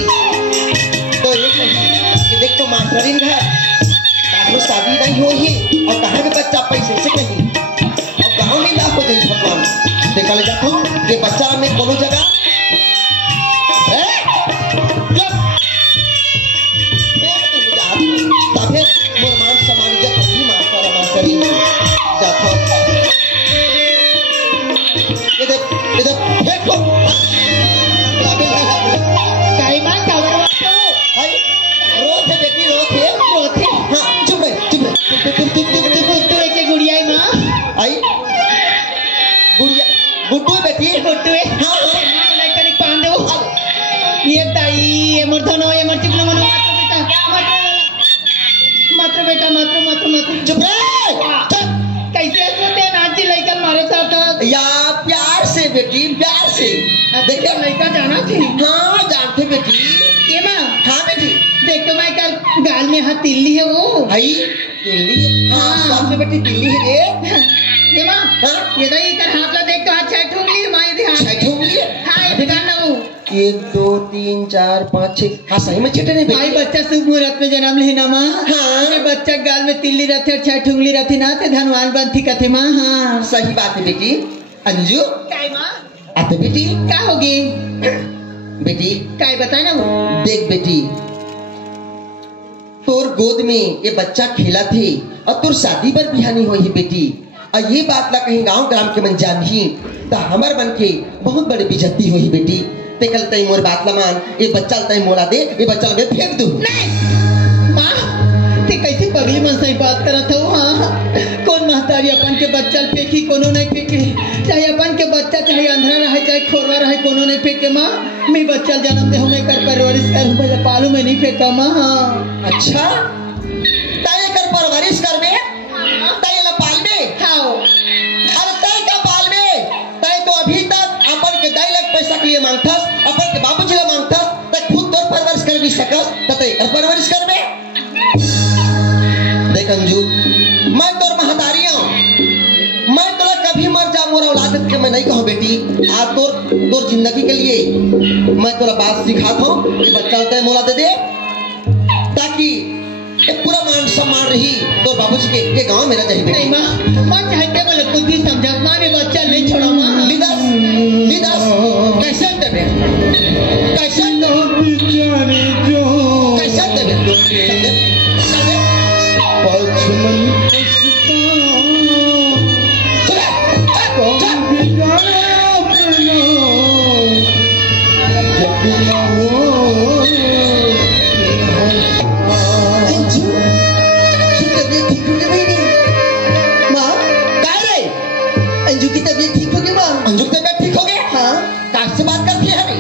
तो ये कही कि देख तो मास्टरीन घर डॉक्टर शादी नहीं हो ही और कहाँ के बच्चा पैसे से कहीं और गाँव में लाभ हो जाए। भगवान देखा ले जाता हूँ ये बच्चा में कोनो जगह बेटी प्यार से देखिए लड़का जाना थी। हाँ जानते बेटी। ये माँ। हाँ बेटी देख तो मैं कल गाल में हाथ तिल्ली है वो। भाई तिल्ली? हाँ सामने बेटी तिल्ली है ये माँ। हाँ ये तो ये कर हाथ ला देख तो हाथ 6 ठुंगली है माँ ये ध्यान। 6 ठुंगली है? हाँ ये दुकान ना वो। 1 2 3 4 5 6 हाँ सही में छठे नहीं बेटी। भाई बच्चा शुभ मुहूर्त में जन्म ले ना माँ। हाँ ये बच्चा गाल में तिल्ली रहते और 6 ठुंगली रहती ना ते धनवान बनती कथे माँ। हाँ सही बात है बेटी। अंजू काय माँ आते बेटी क्या होगी बेटी काय बताए ना वो। देख बेटी तोर गोद में ये बच्चा खेला थे और तोर शादी पर बिहानी हुई है बेटी। और ये बात ला कहीं गांव ग्राम के मन जान ही तो हमार बन के बहुत बड़ी बेइज्जती हुई बेटी। ते कल तई मोर बात ला मान ये बच्चा तई मोला दे ये बच्चा में फेंक दूं। नहीं माँ ते कैसे पगली मन से बात करत हो। हाँ कौन महतारी अपन के बच्चा फेंकी कोनो नहीं फेंके, चाहे अपन के बच्चा चाहे अंधरा रहे चाहे खोरवा रहे कोनो नहीं फेंके माँ। मैं बच्चा जन्म दे हमें कर परवरिश कर पहले पालू में नहीं फेंका माँ। अच्छा तय कर परवरिश कर बे, तय ला पाल बे। हाँ अरे तय का पाल बे, तय तो अभी तक अपन के 2 लाख पैसा के लिए मांगथस, अपन के बाबूजी ला मांगथस, तय खुद तोर परवरिश कर भी सकस, तय कर परवरिश कर बे। देख अंजू, मैं तोर महतारी हूँ, मैं तोरा कभी मर जा मोरा औलाद के मैं नहीं कहूँ बेटी। आज तोर जिंदगी के लिए मैं तोरा बात सिखाता हूँ कि बच्चा तय मोला दे दे, ताकि एक पूरा मान सम्मान रही तोर बाबूजी के ये गांव मेरा चाहिए बेटी। नहीं माँ, माँ चाहते बोले कुछ भी समझा, माँ ने बच्चा नहीं छोड़ा माँ। लिदास कैसे देबे, कैसे देबे अंजू की तबीयत ठीक हो गई माँ? अंजू की तबीयत ठीक हो गई? हाँ। काश से बात करती है अभी?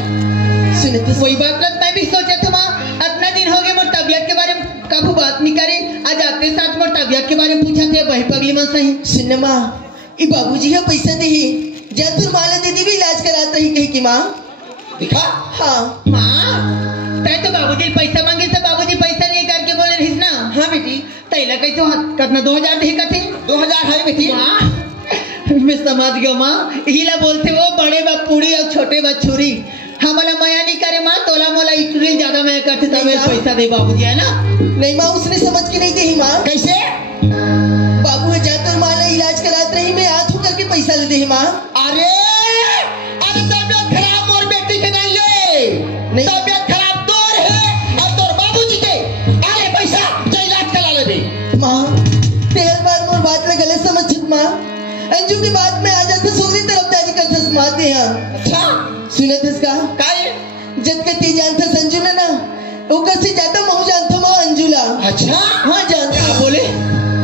सुने तो वही बात लग मैं भी सोचा था माँ, इतना दिन हो गए मोर तबीयत के बारे में कभी बात नहीं करे, आज आपके साथ मोर तबीयत के बारे में पूछा थे वही पगली मन सही। सुनने माँ, ये बाबूजी है पैसा दे ही जयपुर माला दीदी भी इलाज कराता ही कही की माँ। दिखा? हाँ माँ तय तो बाबूजी पैसा मांगे तो बाबूजी पैसा नहीं करके बोले रही ना। हाँ बेटी। तैला कैसे करना 2000 दे कथे 2000 है बेटी। माँ मैं समझ गया माँ, हिला बोलते वो बड़े बपूड़ी और छोटे बछुरी हमारा माया नहीं करे माँ, तोला मोला इतनी ज्यादा मैं करते तब पैसा दे बाबूजी है ना। नहीं माँ, उसने समझ के नहीं दी माँ। कैसे? बाबू है जयपुर माला इलाज कराते रही, मैं हाथ करके पैसा दे दे माँ। अरे तबियत खराब मोर बेटी के नहीं ले, तबियत खराब तोर है और तोर बाबूजी के। अरे पैसा जा इलाज करा ले बे। माँ तेहर बार मोर बात ले गलत समझ माँ, अंजू की बात में आ जाते सोनी तरफदारी करते समाते हैं। अच्छा सुने थे इसका काय जब के ती जानता संजू ना ओकर से ज्यादा मैं जानता माँ अंजुला। अच्छा हाँ जानता। क्या बोले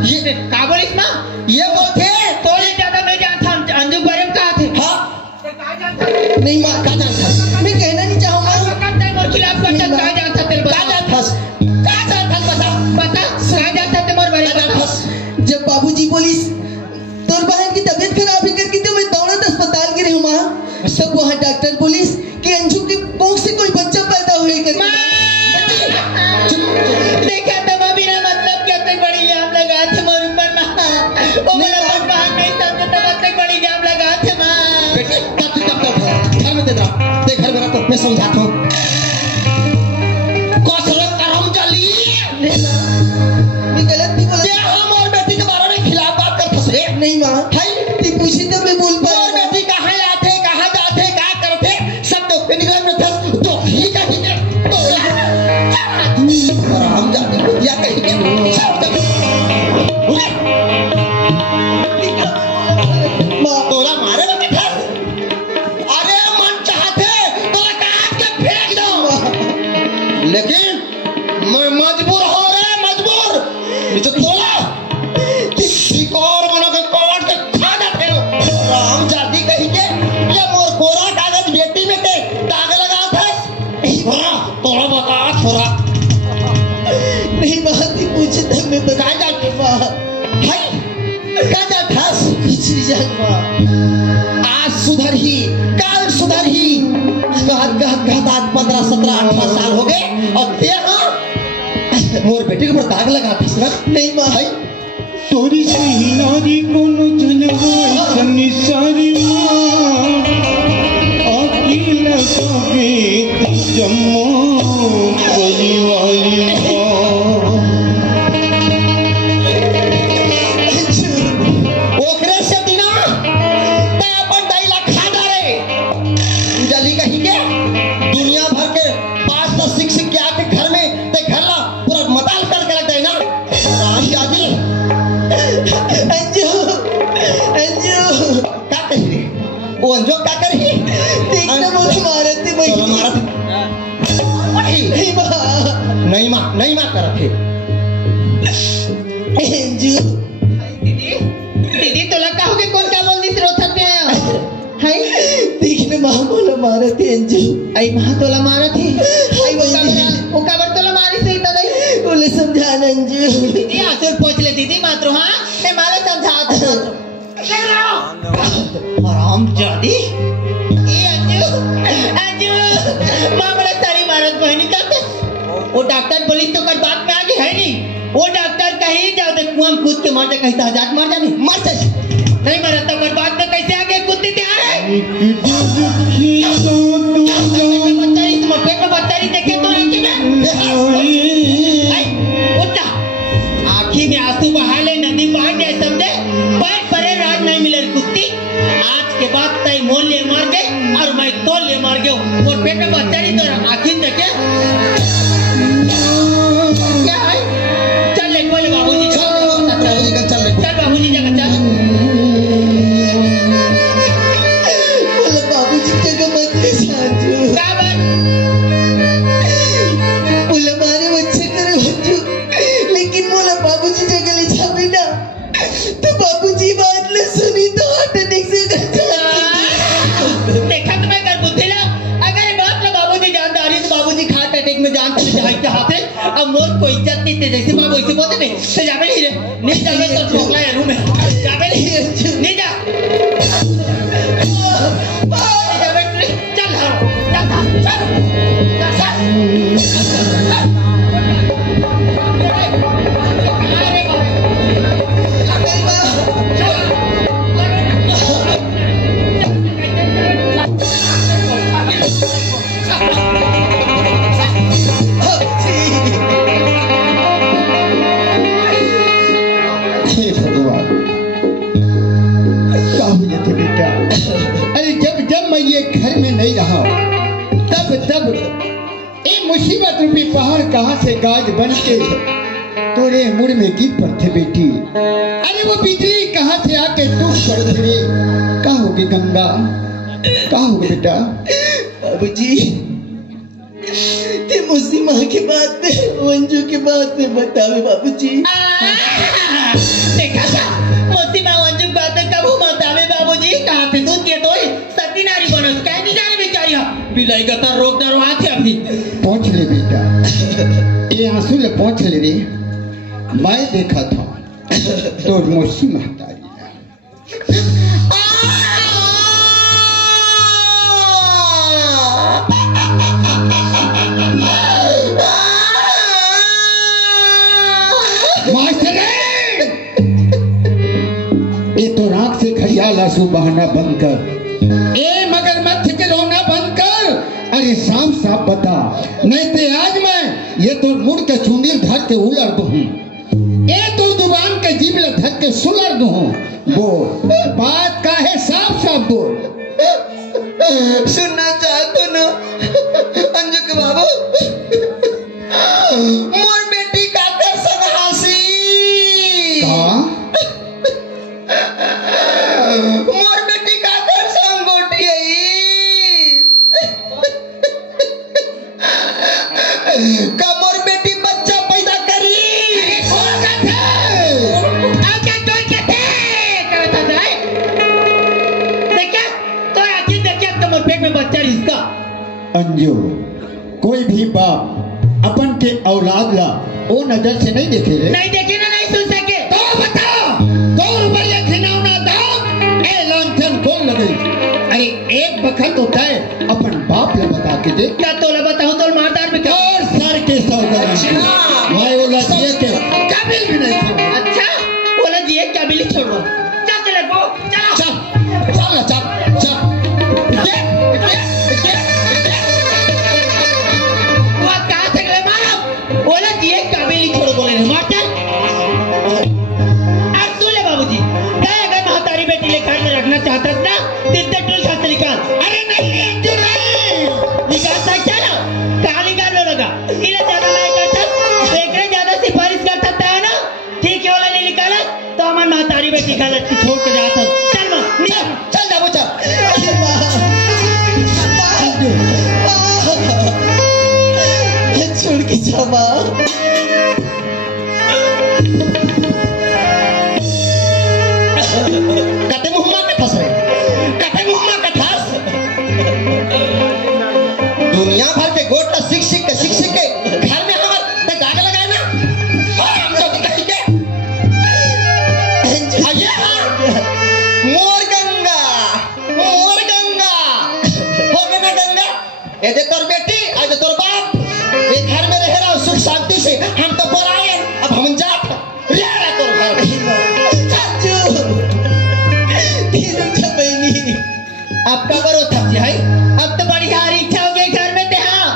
ये क्या बोले माँ? ये बोलते तो ये ज्यादा मैं जानता अंजू के बारे में कहा थे। हाँ नहीं माँ का जानता, मैं कहना नहीं चाहूँगा। मोर खिलाफ करता कहा जानता तेरे का जानता बता कहा जानता ते मोर बारे में। जब बाबूजी पुलिस तोर बहन की तबीयत खराब है करके तो मैं दौड़त अस्पताल गिरे हूँ माँ, सब वहाँ डॉक्टर पुलिस कि अंजू की कोख से कोई बच्चा पैदा हुए कर। देखा तो मैं बिना मतलब के इतनी बड़ी जाम लगा थे मोर ऊपर माँ, वो मेरा बहन नहीं समझे तो इतनी बड़ी जाम लगा थे माँ। बेटी घर में दे दो, देख घर में रखो, मैं समझाता हूँ। कसरत करम चली मैं गलत नहीं बोला। हम और बेटी के बारे में खिलाफ बात कर फंसे। नहीं माँ ती पूछी तो मैं बोल पा और बेटी कहाँ आते कहाँ जाते क्या करते सब तो निगरान में था, तो ही कहीं के और हम जाते या कहीं के सब माँ तोरा मारे में था। अरे मन चाहते तोरा काट के फेंक दो, लेकिन मैं मजबूर हो रहा, मजबूर नीचे तोला शिकार बना के काट के खा जाते हो। राम जाति कहीं के ये मोर कोरा कागज बेटी में के दाग लगा था। तोरा बता थोड़ा नहीं माँ ती पूछी तो मैं बता जाते माँ। हाय का जाता कुछ नहीं जान माँ। आज सुधर ही कल सुधर ही कहत आज 15 17 18 साल हो गए और ते मोर बेटी के ऊपर दाग लगा थी ना। नहीं माँ भाई तोरी सही नारी कोनो जनवा सनी सारी आकी लगावे जम्मो परिवारी ओकरे से दिना ते अपन 2 लाख खा डाले जली कहीं के दुनिया भर के 5-10 शिक्षक के आके घर में ते घर ला पूरा मताल करके रख दे ना। राम जादी अंजू अंजू क्या कही रे वो अंजो क्या करी देखना मुझे मारती मैं चलो मारा नहीं माँ नहीं माँ कर रखे अंजू तोला मारा थे अंजू। आई महा तोला मारा थी आई वो काबर तोला मारी सही तो नहीं बोले समझा अंजू। दीदी आसुर पहुंच ले दीदी मात्रो हाँ मैं माला समझा दो आराम जादी ए अंजू अंजू मां बड़ा सारी मारत बहनी का वो डॉक्टर पुलिस तो कर बात में आगे है नहीं वो डॉक्टर कहीं जाओ तो कुआं कूद के मर जा कहीं तो हजार मर जानी मर जा नहीं मरा तो कर बात में कैसे आगे कूदते तैयार है बच्चारी तुम पेट में बच्चारी देखे तो आंखी में उठा आंखी में आंसू बहा ले नदी बहा जाए समझे पैर परे राज नहीं मिले कुत्ती आज के बाद तय मोल ले मार गए और मैं तोल ले मार गया और पेट में बच्चारी तो आंखी देखे क्या है चल ले बोले बाबूजी चल बाबूजी जगह चल बोला बाबूजी जगह मत ले अंजू। क्या बात बोला मारे बच्चे करे अंजू लेकिन बोला बाबूजी जगह ले जावे ना तो बाबूजी बात ले सुनी तो हार्ट अटैक से देखा तुम्हें कर बुद्धि ला अगर बात ला बाबूजी जानदारी तो बाबूजी हार्ट अटैक में जान चले जाए क्या हाथ है अब मोर को इज्जत नहीं दे जैसे बाबू इसे बोलते नहीं तो जावे नहीं रे नहीं जावे तो ठोकला है रूम में जावे नहीं नहीं जा जावे चल चल हे भगवान क्या हुआ थे बेटा। अरे जब जब मैं ये घर में नहीं रहा तब तब ये मुसीबत रूपी पहाड़ कहाँ से गाज बन के तोरे मुड़ में गिर पड़ते बेटी। अरे वो बिजली कहाँ से आके टूट पड़ते रे। क्या होगी गंगा क्या होगा बेटा। बाबूजी ते मुझसे माँ के बात में अंजू के बात में बतावे बाबूजी। देखा था मोती माँ अंजू बात कब बतावे बाबूजी कहाँ थे दूध के दोई सती नारी बनस कह नहीं जाए बेचारी बिलाई का तार रोक दरवा थे अभी पहुंच ले बेटा ये आंसू ले पहुंच ले रे। मैं देखा था तो मौसी महतारी ये तो राख से खरियाल आंसू बहाना बंद कर ए मगरमच्छ के रोना बंद कर। अरे साफ साफ बता नहीं तो आज मैं ये तो मुड़ के चुंडील धर के उलर दूं ये तो जुबान के जीभ ले धर के सुलर दूं। बोल बात का है साफ साफ बोल। सुनना चाहतो ना अंजू के बाबू मोर बेटी का कर संग हासी मोर बेटी का कर संग गोटी आई का मोर बेटी बच्चा पैदा करी अंजू कोई भी बाप अपन के औलाद ला वो नजर से नहीं देखे रे। नहीं देखे ना नहीं सुन सके तो बता 2 रुपया खिलौना दाम ए लांछन कौन लगे। अरे एक बखत होता है अपन बाप ले बता के दे क्या तोला बताऊं तो मारदार में क्या और सर के सौदा मैं वो लड़के के काबिल भी नहीं था। अच्छा बोला जी क्या बिल्ली छोड़ दो चल चले वो चल चल चल चल चल वो कहां से गए मारो बोला जी क्या बिल्ली छोड़ बोले मार चल अब सुन ले बाबूजी क्या अगर महतारी बेटी ले घर में रखना चाहता ना तित्ते टूल छत निकाल। अरे नहीं अंजू नहीं निकाल सकता ना कहां निकाल लो लगा इले ज्यादा नहीं करता देखने ज्यादा सिफारिश करता है ना ठीक है वाला नहीं निकाला तो हमारी महतारी बेटी गलत की छोड़ के जाता चल मां चल जाबो चल छोड़ के जा माँ कते मुहम्मा के फस रे कते मुहम्मा के फस दुनिया भर के गोटा शिक्षक के घर में हमार ते दाग लगाए ना और हम तो कहीं के आइए मोर गंगा हो गए ना गंगा ये दे तोर बेटी आज तोर बाप ये घर में रह रहा सुख शांति से हम तो पराए अब हम जात ले रहा तोर घर चाचू फिर बहनी आपका बरो था भाई अब तो बड़ी हारी इच्छा हो गई घर में ते हाँ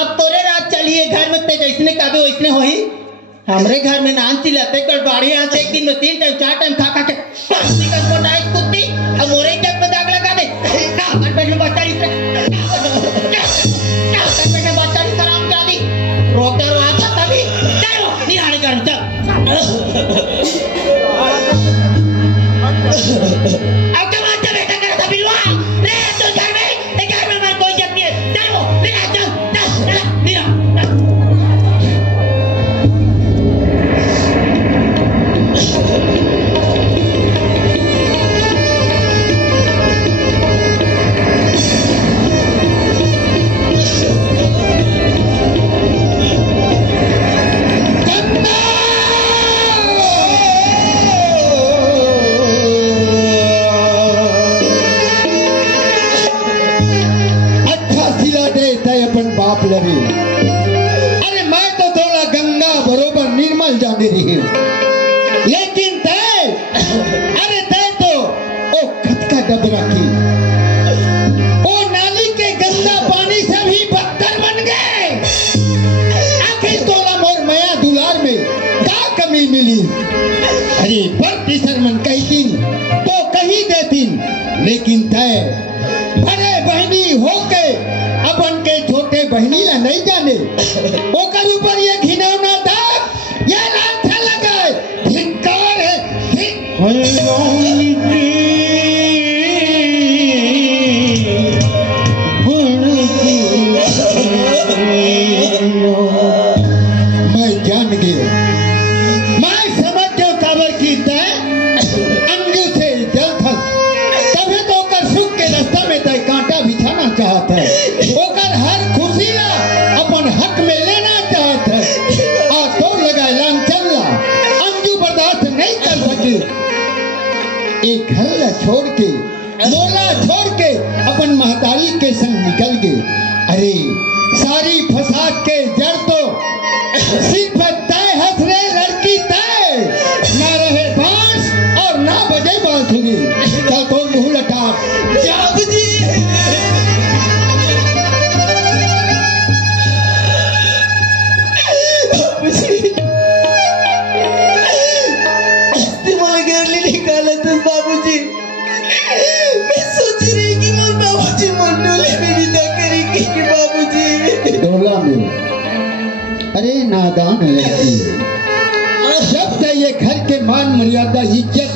अब तोरे रात चलिए घर में ते जैसने काबे वैसने होई हमरे घर में नान चिल्लाते गड़बड़ी यहाँ से एक दिन में 3 टाइम 4 टाइम खा के पांची का कोटाई कुत्ती अब मोरे जग में दाग लगा दे ना घर पे बच्चा इस बच्चा की सलाम कर दी रोकता रोता तभी चलो निहाने कर चल अब क्या बात है बेटा कर तभी हुआ ले तो घर में मर कोई इज्जत नहीं है चलो ले चल निहा बाप लगे अरे मैं तो थोड़ा गंगा बरोबर निर्मल जाने रही लेकिन तय अरे तय तो ओ खत का डबरा की ओ नाली के गंदा पानी से भी बदतर बन गए आखिर तोला मोर मया दुलार में क्या कमी मिली अरे बड़ी शर्मन कही दिन तो कही देती लेकिन तय बड़े बहनी होके अपन के छोटे बहनी ला नहीं जाने ओकर ऊपर ये घिनौना दाग ये लांछा लगाए धिक्कार है मैं जान गया मैं समझ गया खबर की तय अंजू से जल थक तभी तो ओकर सुख के रास्ता में तय कांटा बिछाना चाहता है ओकर हर खुशी ला अपन हक में लेना चाहता है आ तो लगाए लांग चलना अंजू बर्दाश्त नहीं कर सके एक घर ला छोड़ के मोला छोड़ के अपन महतारी के संग निकल गए अरे सारी फसाद के जड़ तो सिर्फ तय हंस रहे लड़की तय ना रहे बांस और ना बजे बांसुरी चल तो मुंह लटा जाबू जी बाबूजी मैं सोच रही कि मोर बाबूजी मोर डोले में विदा करेंगे कि बाबूजी डोला में अरे नादान लड़की जब तक ये घर के मान मर्यादा इज्जत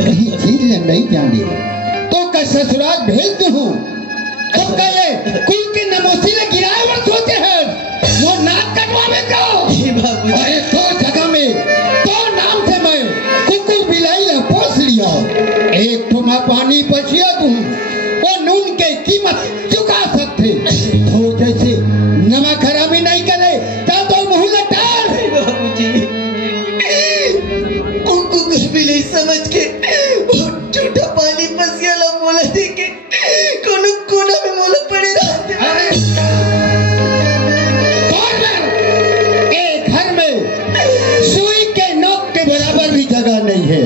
कहीं चीज नहीं जाने तो का ससुराल भेज दूं तब का ये कुल के नमोसी ने गिराए और सोचे हैं वो नाक कटवावे को अरे तो जगह में तो नाम से मैं कुकुर बिलाई ला पोस लिया एक ठुमा पानी बचिया दूं वो नून के कीमत चुका सकते तो जैसे नमक हरामी नहीं करे तब तो मुंह लटार बाबूजी कुकुर बिलाई समझ के वो झूठा पानी बस गया ला मोला देके कोनो कोना में मोला पड़े रहते जगह नहीं है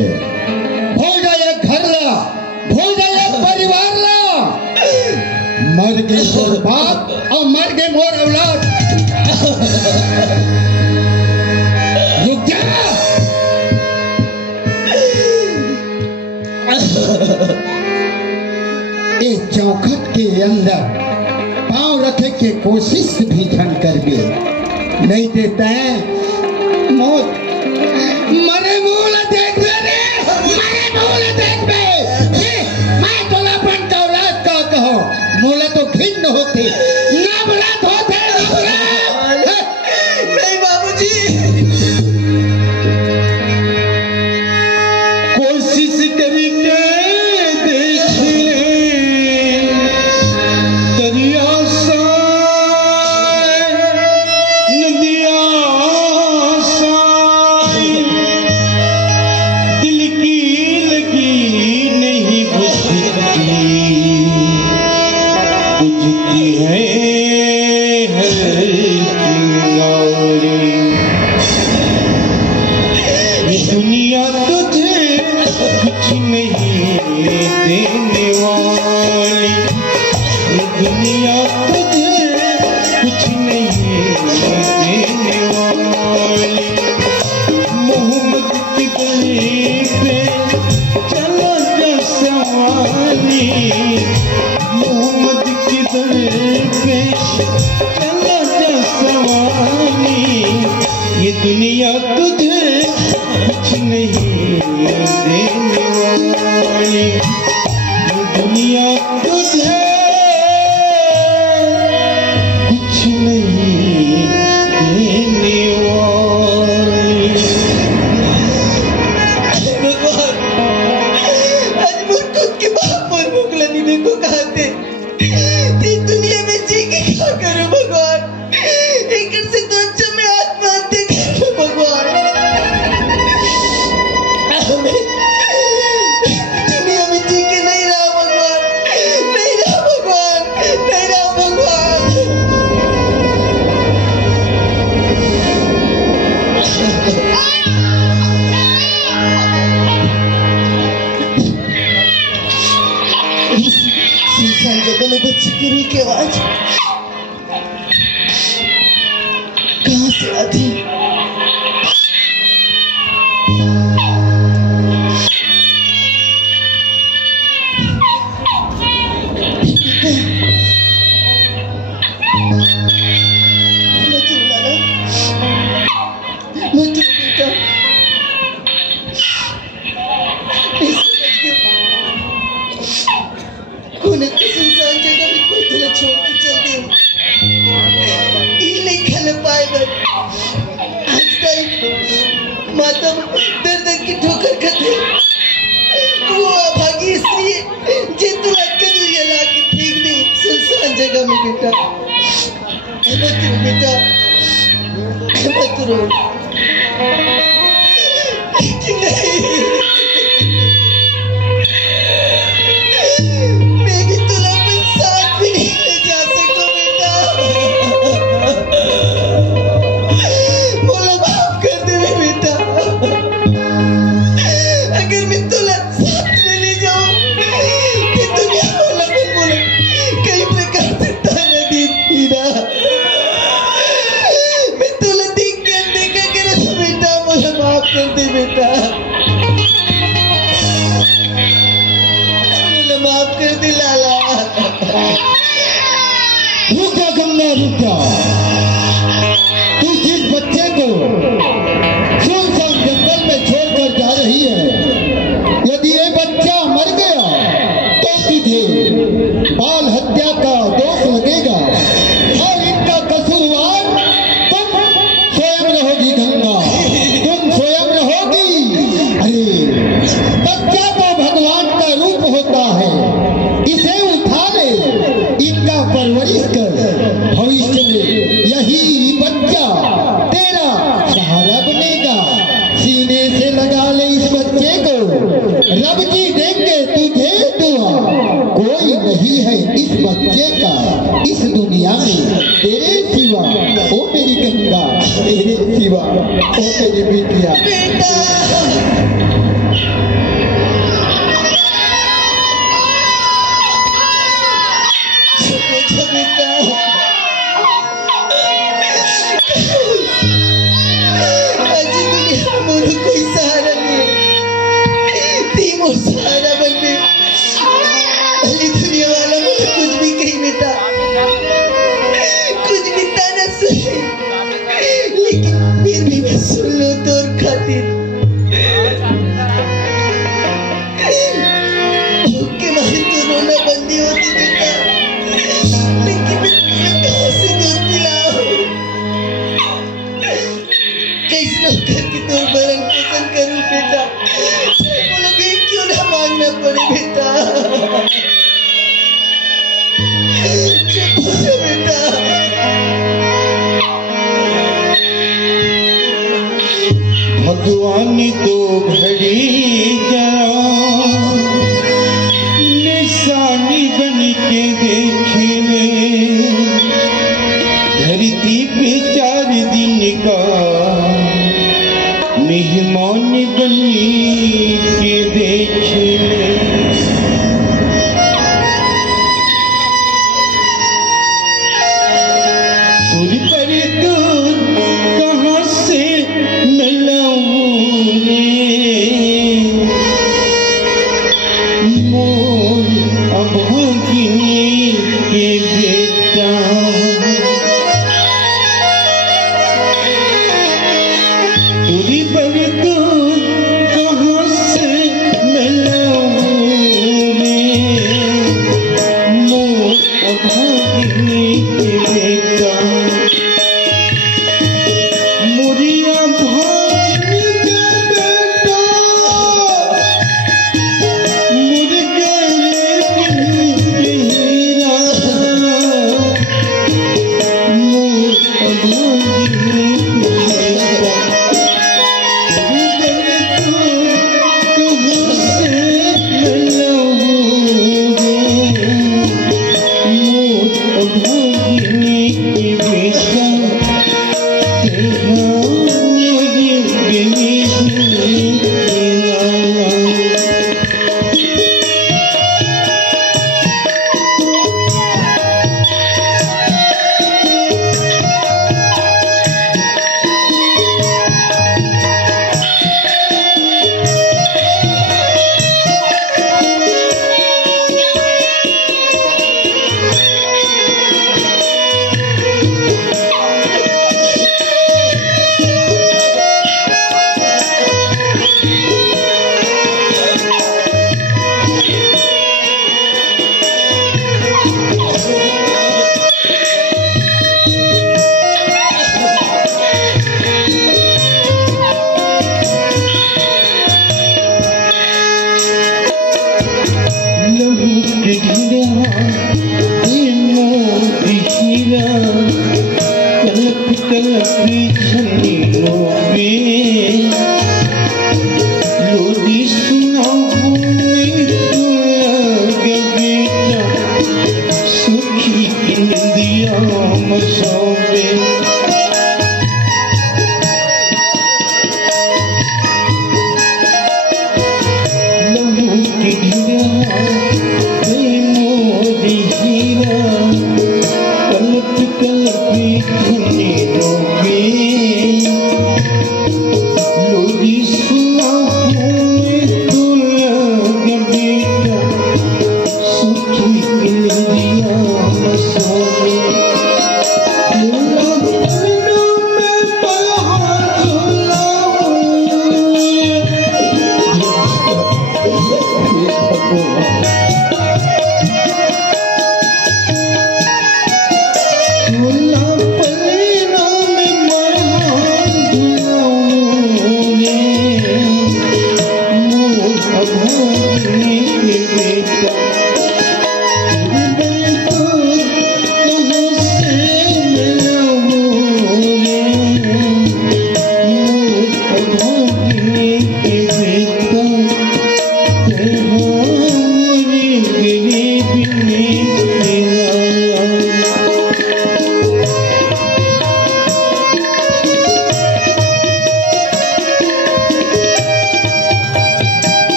भूल जाए घर ला भूल जाए परिवार ला मर गए मोर बाप और मर गए मोर औलाद रुक जा एक चौखट के अंदर पांव रखे के कोशिश भी झन कर गए नहीं देता है मौत मरे मूल देख रे मरे मूल देख बे मैं तोला अपन औलाद का कहो मूल तो खिन्न होते नवरात होते नहीं बाबूजी कोशिश करके देख ले दरिया बुझती है हर चिंगारी। ये दुनिया तुझे कुछ नहीं देने वाली, ये दुनिया तुझे कुछ नहीं देने वाली। मोहम्मद की गली पे चलो जा सवारी, मोहम्मद की गली पे चलो जा सवारी। ये दुनिया तुझे कुछ नहीं देने वाली, ये दुनिया तुझे कुछ नहीं देने वाली। भगवान, आज मोर खुद के बाप मोर मुगला दीदी को कहते इस दुनिया में जी के क्या करूं भगवान। एक से तो अच्छा मैं आत्महत्या करूं भगवान। दुनिया में जी के नहीं रहा भगवान, नहीं रहा भगवान, नहीं रहा भगवान। सुनसान जगह में बच्ची की रोई की आवाज कहाँ से आती? मत रुलाना, मत रो बेटा। कौन इतनी सुनसान जगह में कोई तुझे छोड़ के चल दे, ये नहीं खल पाए बस। आज तक माता दर दर की ठोकर खाते, वो अभागी इसलिए जे तू रात का दुनिया ला के फेंक दे सुनसान जगह में बेटा। मत रो बेटा, मत रो। मैं भी तुला अपने साथ भी नहीं ले जा सकता बेटा। बोला माफ कर दे मेरे बेटा। अगर मैं तुला साथ में ले जाऊं तो दुनिया वाला मत बोला कई प्रकार से ताना देती ना। मैं तुला देख कर देखा कर बेटा, बोला माफ कर दे बेटा, बोला माफ कर दे लाला। रुका गंगा रुका, तू जिस बच्चे को सुनसान जंगल में छोड़कर जा रही है, यदि ये बच्चा मर गया तो तुझे बाल हत्या का दोष लगेगा और इनका कसूरवार तुम स्वयं रहोगी गंगा, तुम स्वयं रहोगी। अरे बच्चा तो भगवान का रूप होता है, इसे उठा ले, इनका परवरिश कर, भविष्य में यही बच्चा तेरा सहारा बनेगा। सीने से लगा ले इस बच्चे को, रब जी देंगे तुझे दुआ। कोई नहीं है इस बच्चे का इस दुनिया में तेरे सिवा, ओ मेरी गंगा, तेरे सिवा, ओ मेरी बिटिया। कोई सहारा नहीं, तीमों सहारा बनने भली दुनिया वाला मुझे कुछ भी कही बेटा, कुछ भी ताना सुने, लेकिन फिर भी मैं सुन लो तोर खातिर। भूख के मारे तो रोना बंदी होती बेटा, लेकिन मैं अभागिनी के बेटा मुरिया भागिनी के बेटा मुर्गे रे हीरा मोर अभागिनी के बेटा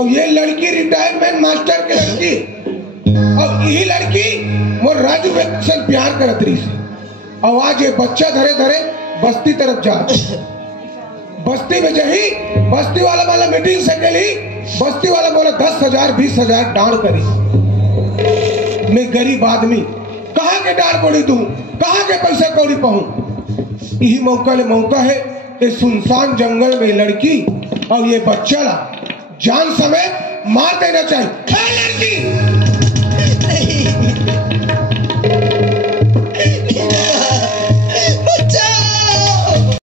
और ये लड़की रिटायरमेंट मास्टर की लड़की, और यही लड़की मोर राजू से प्यार करत रही से। और आज ये बच्चा धरे धरे बस्ती तरफ जा, बस्ती में जही बस्ती वाला मीटिंग से गेली, बस्ती वाला बोला 10,000 20,000 डांड करी। मैं गरीब आदमी कहाँ के डांड कोड़ी दूं, कहाँ के पैसे कौड़ी पाऊं। यही मौका है ये सुनसान जंगल में लड़की और ये बच्चा ला जान समेत मार देना चाहिए। लड़की